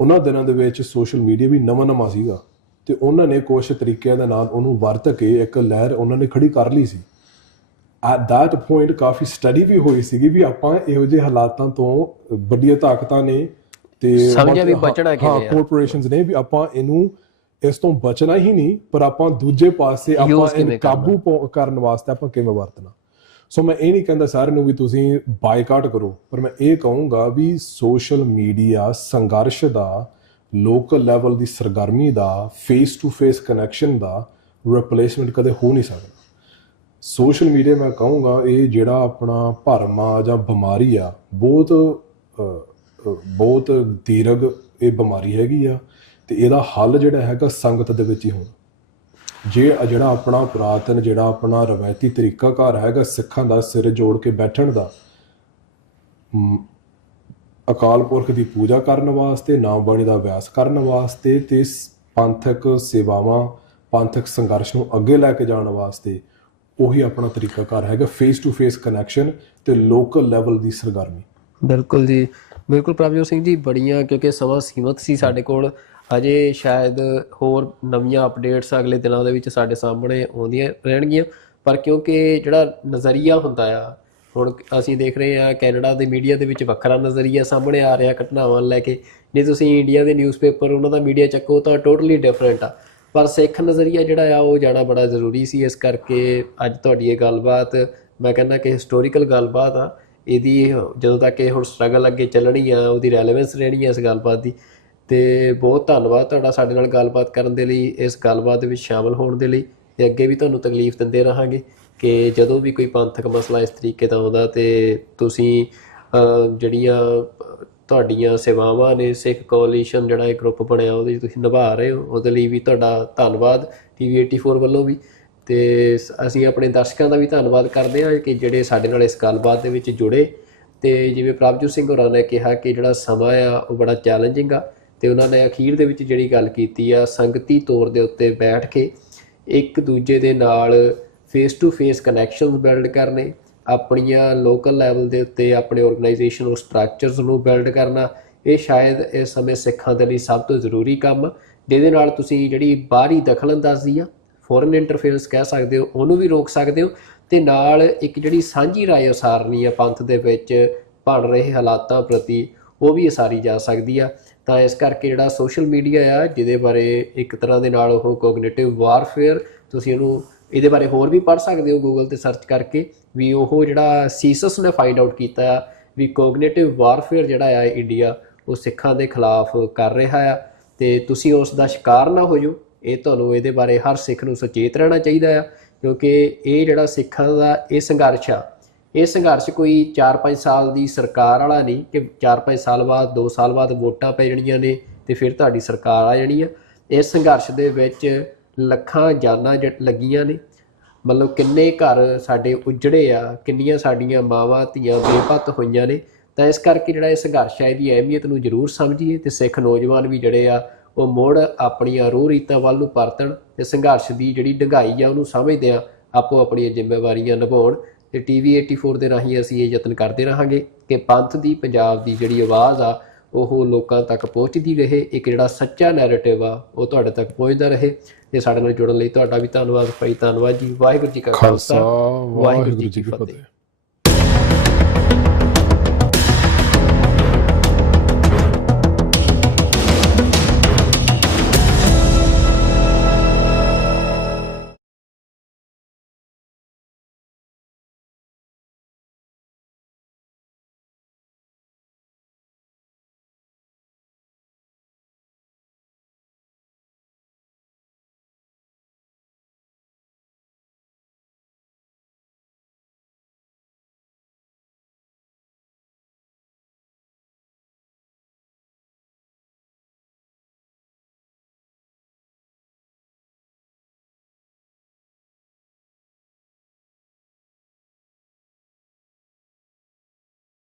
ਉਹਨਾਂ ਦਿਨਾਂ ਦੇ ਵਿੱਚ ਸੋਸ਼ਲ ਮੀਡੀਆ ਵੀ ਨਵਾਂ ਸੀਗਾ, ਤੇ ਉਹਨਾਂ ਨੇ ਕੁਛ ਤਰੀਕਿਆਂ ਦੇ ਨਾਲ ਉਹਨੂੰ ਵਰਤ ਕੇ ਇੱਕ ਲਹਿਰ ਉਹਨਾਂ ਨੇ ਖੜੀ ਕਰ ਲਈ ਸੀ। ਐਟ ਦੈਟ ਪੁਆਇੰਟ ਕਾਫੀ ਸਟੱਡੀ ਵੀ ਹੋਈ ਸੀਗੀ ਵੀ ਆਪਾਂ ਇਹੋ ਜਿਹੇ ਹਾਲਾਤਾਂ ਤੋਂ, ਵੱਡੀਆਂ ਤਾਕਤਾਂ ਨੇ ਤੇ ਕਾਰਪੋਰੇਸ਼ਨਸ ਨੇ ਵੀ ਆਪਾਂ ਇਹਨੂੰ ਇਸ ਤੋਂ ਬਚਣਾ ਹੀ ਨਹੀਂ, ਪਰ ਆਪਾਂ ਦੂਜੇ ਪਾਸੇ ਆਪਾਂ ਇਹਨੂੰ ਕਾਬੂ ਕਰਨ ਵਾਸਤੇ ਆਪਾਂ ਕਿਵੇਂ ਵਰਤਣਾ। ਸੋ ਮੈਂ ਇਹ ਨਹੀਂ ਕਹਿੰਦਾ ਸਾਰਿਆਂ ਨੂੰ ਵੀ ਤੁਸੀਂ ਬਾਈਕਾਟ ਕਰੋ, ਪਰ ਮੈਂ ਇਹ ਕਹੂੰਗਾ ਵੀ ਸੋਸ਼ਲ ਮੀਡੀਆ ਸੰਘਰਸ਼ ਦਾ, ਲੋਕਲ ਲੈਵਲ ਦੀ ਸਰਗਰਮੀ ਦਾ, ਫੇਸ ਟੂ ਫੇਸ ਕਨੈਕਸ਼ਨ ਦਾ ਰਿਪਲੇਸਮੈਂਟ ਕਦੇ ਹੋ ਨਹੀਂ ਸਕਦਾ। ਸੋਸ਼ਲ ਮੀਡੀਆ ਮੈਂ ਕਹੂੰਗਾ ਇਹ ਜਿਹੜਾ ਆਪਣਾ ਭਰਮ ਆ ਜਾਂ ਬਿਮਾਰੀ ਆ, ਬਹੁਤ ਦੀਰਘ ਇਹ ਬਿਮਾਰੀ ਹੈਗੀ ਆ, ਤੇ ਇਹਦਾ ਹੱਲ ਜਿਹੜਾ ਹੈਗਾ ਸੰਗਤ ਦੇ ਵਿੱਚ ਹੀ ਹੋਣਾ। ਜੇ ਜਿਹੜਾ ਆਪਣਾ ਪੁਰਾਤਨ, ਜਿਹੜਾ ਆਪਣਾ ਰਵਾਇਤੀ ਤਰੀਕਾ ਘਰ ਹੈਗਾ ਸਿੱਖਾਂ ਦਾ ਸਿਰ ਜੋੜ ਕੇ ਬੈਠਣ ਦਾ, ਅਕਾਲ ਪੁਰਖ ਦੀ ਪੂਜਾ ਕਰਨ ਵਾਸਤੇ, ਨਾਮ ਬਾਣੀ ਦਾ ਅਭਿਆਸ ਕਰਨ ਵਾਸਤੇ, ਤੇ ਪੰਥਕ ਸੇਵਾਵਾਂ, ਪੰਥਕ ਸੰਘਰਸ਼ ਨੂੰ ਅੱਗੇ ਲੈ ਕੇ ਜਾਣ ਵਾਸਤੇ, ਉਹੀ ਆਪਣਾ ਤਰੀਕਾ ਘਰ ਹੈਗਾ, ਫੇਸ ਟੂ ਫੇਸ ਕਨੈਕਸ਼ਨ ਤੇ ਲੋਕਲ ਲੈਵਲ ਦੀ ਸਰਗਰਮੀ। ਬਿਲਕੁਲ ਜੀ, ਬਿਲਕੁਲ ਪ੍ਰਭਜੋਤ ਸਿੰਘ ਜੀ, ਬੜੀਆਂ, ਕਿਉਂਕਿ ਸਮਾਂ ਸੀਮਤ ਸੀ ਸਾਡੇ ਕੋਲ, ਅਜੇ ਸ਼ਾਇਦ ਹੋਰ ਨਵੀਆਂ ਅਪਡੇਟਸ ਅਗਲੇ ਦਿਨਾਂ ਦੇ ਵਿੱਚ ਸਾਡੇ ਸਾਹਮਣੇ ਆਉਂਦੀਆਂ ਰਹਿਣਗੀਆਂ, ਪਰ ਕਿਉਂਕਿ ਜਿਹੜਾ ਨਜ਼ਰੀਆ ਹੁੰਦਾ ਆ, ਹੁਣ ਅਸੀਂ ਦੇਖ ਰਹੇ ਹਾਂ ਕੈਨੇਡਾ ਦੇ ਮੀਡੀਆ ਦੇ ਵਿੱਚ ਵੱਖਰਾ ਨਜ਼ਰੀਆ ਸਾਹਮਣੇ ਆ ਰਿਹਾ ਘਟਨਾਵਾਂ ਲੈ ਕੇ, ਜੇ ਤੁਸੀਂ ਇੰਡੀਆ ਦੇ ਨਿਊਜ਼ਪੇਪਰ ਉਹਨਾਂ ਦਾ ਮੀਡੀਆ ਚੱਕੋ ਤਾਂ ਟੋਟਲੀ ਡਿਫਰੈਂਟ ਆ, ਪਰ ਸਿੱਖ ਨਜ਼ਰੀਆ ਜਿਹੜਾ ਆ ਉਹ ਜਾਣਾ ਬੜਾ ਜ਼ਰੂਰੀ ਸੀ। ਇਸ ਕਰਕੇ ਅੱਜ ਤੁਹਾਡੀ ਇਹ ਗੱਲਬਾਤ, ਮੈਂ ਕਹਿੰਦਾ ਕਿ ਹਿਸਟੋਰੀਕਲ ਗੱਲਬਾਤ ਆ, ਇਹਦੀ ਜਦੋਂ ਤੱਕ ਇਹ ਹੁਣ ਸਟਰਗਲ ਅੱਗੇ ਚੱਲਣੀ ਆ ਉਹਦੀ ਰੈਲੇਵੈਂਸ ਰਹਿਣੀ ਆ ਇਸ ਗੱਲਬਾਤ ਦੀ। ਤੇ ਬਹੁਤ ਧੰਨਵਾਦ ਤੁਹਾਡਾ ਸਾਡੇ ਨਾਲ ਗੱਲਬਾਤ ਕਰਨ ਦੇ ਲਈ, ਇਸ ਗੱਲਬਾਤ ਦੇ ਵਿੱਚ ਸ਼ਾਮਲ ਹੋਣ ਦੇ ਲਈ, ਤੇ ਅੱਗੇ ਵੀ ਤੁਹਾਨੂੰ ਤਕਲੀਫ ਦਿੰਦੇ ਰਹਾਂਗੇ ਕਿ ਜਦੋਂ ਵੀ ਕੋਈ ਪੰਥਕ ਮਸਲਾ ਇਸ ਤਰੀਕੇ ਦਾ ਆਉਂਦਾ ਤੇ ਤੁਸੀਂ ਜਿਹੜੀਆਂ ਤੁਹਾਡੀਆਂ ਸੇਵਾਵਾਂ ਨੇ, ਸਿੱਖ ਕੋਲੀਸ਼ਨ ਜਿਹੜਾ ਇਹ ਗਰੁੱਪ ਬਣਿਆ ਉਹਦੇ ਤੁਸੀਂ ਨਿਭਾ ਰਹੇ ਹੋ, ਉਹਦੇ ਲਈ ਵੀ ਤੁਹਾਡਾ ਧੰਨਵਾਦ। TV 84 ਵੱਲੋਂ ਵੀ, ਤੇ ਅਸੀਂ ਆਪਣੇ ਦਰਸ਼ਕਾਂ ਦਾ ਵੀ ਧੰਨਵਾਦ ਕਰਦੇ ਹਾਂ ਕਿ ਜਿਹੜੇ ਸਾਡੇ ਨਾਲ ਇਸ ਗੱਲਬਾਤ ਦੇ ਵਿੱਚ ਜੁੜੇ। ਤੇ ਜਿਵੇਂ ਪ੍ਰਭਜੋਤ ਸਿੰਘ ਹੋਰਾਂ ਨੇ ਕਿਹਾ ਕਿ ਜਿਹੜਾ ਸਮਾਂ ਆ ਉਹ ਬੜਾ ਚੈਲੰਜਿੰਗ ਆ, ਤੇ ਉਹਨਾਂ ਨੇ ਅਖੀਰ ਦੇ ਵਿੱਚ ਜਿਹੜੀ ਗੱਲ ਕੀਤੀ ਆ, ਸੰਗਤੀ ਤੌਰ ਦੇ ਉੱਤੇ ਬੈਠ ਕੇ ਇੱਕ ਦੂਜੇ ਦੇ ਨਾਲ face to face connections build ਕਰਨੇ, ਆਪਣੀਆਂ ਲੋਕਲ ਲੈਵਲ ਦੇ ਉੱਤੇ ਆਪਣੇ ਆਰਗੇਨਾਈਜੇਸ਼ਨਲ ਸਟਰਕਚਰਸ ਨੂੰ ਬਿਲਡ ਕਰਨਾ, ਇਹ ਸ਼ਾਇਦ ਇਸ ਸਮੇਂ ਸਿੱਖਾਂ ਦੇ ਲਈ ਸਭ ਤੋਂ ਜ਼ਰੂਰੀ ਕੰਮ, ਜਿਹਦੇ ਨਾਲ ਤੁਸੀਂ ਜਿਹੜੀ ਬਾਹਰੀ ਦਖਲਅੰਦਾਜ਼ੀ ਆ, ਫੋਰਨ ਇੰਟਰਫੇਰੈਂਸ ਕਹਿ ਸਕਦੇ ਹੋ, ਉਹਨੂੰ ਵੀ ਰੋਕ ਸਕਦੇ ਹੋ, ਤੇ ਨਾਲ ਇੱਕ ਜਿਹੜੀ ਸਾਂਝੀ ਰਾਏ ਉਸਾਰਨੀ ਆ ਪੰਥ ਦੇ ਵਿੱਚ ਬਣ ਰਹੇ ਹਾਲਾਤਾਂ ਪ੍ਰਤੀ, ਉਹ ਵੀ ਉਸਾਰੀ ਜਾ ਸਕਦੀ ਆ। ਤਾਂ ਇਸ ਕਰਕੇ ਜਿਹੜਾ ਸੋਸ਼ਲ ਮੀਡੀਆ ਆ, ਜਿਹਦੇ ਬਾਰੇ ਇੱਕ ਤਰ੍ਹਾਂ ਦੇ ਨਾਲ ਉਹ ਕੋਗਨੀਟਿਵ ਵਾਰਫੇਅਰ, ਤੁਸੀਂ ਉਹਨੂੰ ਇਹਦੇ ਬਾਰੇ ਹੋਰ ਵੀ ਪੜ੍ਹ ਸਕਦੇ ਹੋ ਗੂਗਲ 'ਤੇ ਸਰਚ ਕਰਕੇ, ਵੀ ਉਹ ਜਿਹੜਾ ਸੀਸਸ ਨੇ ਫਾਈਂਡ ਆਊਟ ਕੀਤਾ ਆ ਵੀ ਕੋਗਨੀਟਿਵ ਵਾਰਫੇਅਰ ਜਿਹੜਾ ਆ ਇੰਡੀਆ ਉਹ ਸਿੱਖਾਂ ਦੇ ਖਿਲਾਫ ਕਰ ਰਿਹਾ ਆ, ਤੇ ਤੁਸੀਂ ਉਸ ਦਾ ਸ਼ਿਕਾਰ ਨਾ ਹੋ ਜਾਓ। ਇਹ ਤੁਹਾਨੂੰ ਇਹਦੇ ਬਾਰੇ ਹਰ ਸਿੱਖ ਨੂੰ ਸੁਚੇਤ ਰਹਿਣਾ ਚਾਹੀਦਾ ਆ, ਕਿਉਂਕਿ ਇਹ ਜਿਹੜਾ ਸਿੱਖਾਂ ਦਾ ਇਹ ਸੰਘਰਸ਼ ਆ, ਇਹ ਸੰਘਰਸ਼ ਕੋਈ 4-5 ਸਾਲ ਦੀ ਸਰਕਾਰ ਵਾਲਾ ਨਹੀਂ ਕਿ 4-5 ਸਾਲ ਬਾਅਦ 2 ਸਾਲ ਬਾਅਦ ਵੋਟਾਂ ਪੈ ਜਾਣੀਆਂ ਨੇ ਤੇ ਫਿਰ ਤੁਹਾਡੀ ਸਰਕਾਰ ਆ ਜਾਣੀ ਆ। ਇਸ ਸੰਘਰਸ਼ ਦੇ ਵਿੱਚ ਲੱਖਾਂ ਜਾਨਾਂ ਲੱਗੀਆਂ ਨੇ, ਮਤਲਬ ਕਿੰਨੇ ਘਰ ਸਾਡੇ ਉਜੜੇ ਆ, ਕਿੰਨੀਆਂ ਸਾਡੀਆਂ ਮਾਵਾਂ ਧੀਆਂ ਬੇਪੱਤ ਹੋਈਆਂ ਨੇ। ਤਾਂ ਇਸ ਕਰਕੇ ਜਿਹੜਾ ਇਹ ਸੰਘਰਸ਼ ਹੈ ਇਹਦੀ ਅਹਿਮੀਅਤ ਨੂੰ ਜ਼ਰੂਰ ਸਮਝੀਏ, ਤੇ ਸਿੱਖ ਨੌਜਵਾਨ ਵੀ ਜਿਹੜੇ ਆ ਉਹ ਮੁੜ ਆਪਣੀਆਂ ਰੂਹ ਰੀਤਾਂ ਵੱਲ ਨੂੰ ਪਰਤਣ, ਤੇ ਸੰਘਰਸ਼ ਦੀ ਜਿਹੜੀ ਡੂੰਘਾਈ ਆ ਉਹਨੂੰ ਸਮਝਦੇ ਆ ਆਪੋ ਆਪਣੀਆਂ ਜ਼ਿੰਮੇਵਾਰੀਆਂ ਨਿਭਾਉਣ। ਤੇ TV 84 ਦੇ ਰਾਹੀਂ ਅਸੀਂ ਇਹ ਯਤਨ ਕਰਦੇ ਰਹਾਂਗੇ ਕਿ ਪੰਥ ਦੀ, ਪੰਜਾਬ ਦੀ ਜਿਹੜੀ ਆਵਾਜ਼ ਆ ਉਹ ਲੋਕਾਂ ਤੱਕ ਪਹੁੰਚਦੀ ਰਹੇ, ਇੱਕ ਜਿਹੜਾ ਸੱਚਾ ਨੈਰੇਟਿਵ ਆ ਉਹ ਤੁਹਾਡੇ ਤੱਕ ਪਹੁੰਚਦਾ ਰਹੇ। ਤੇ ਸਾਡੇ ਨਾਲ ਜੁੜਨ ਲਈ ਤੁਹਾਡਾ ਵੀ ਧੰਨਵਾਦ ਭਾਈ। ਧੰਨਵਾਦ ਜੀ। ਵਾਹਿਗੁਰੂ ਜੀ ਕਾ ਖਾਲਸਾ, ਵਾਹਿਗੁਰੂ ਜੀ ਕੀ ਫਤਿਹ।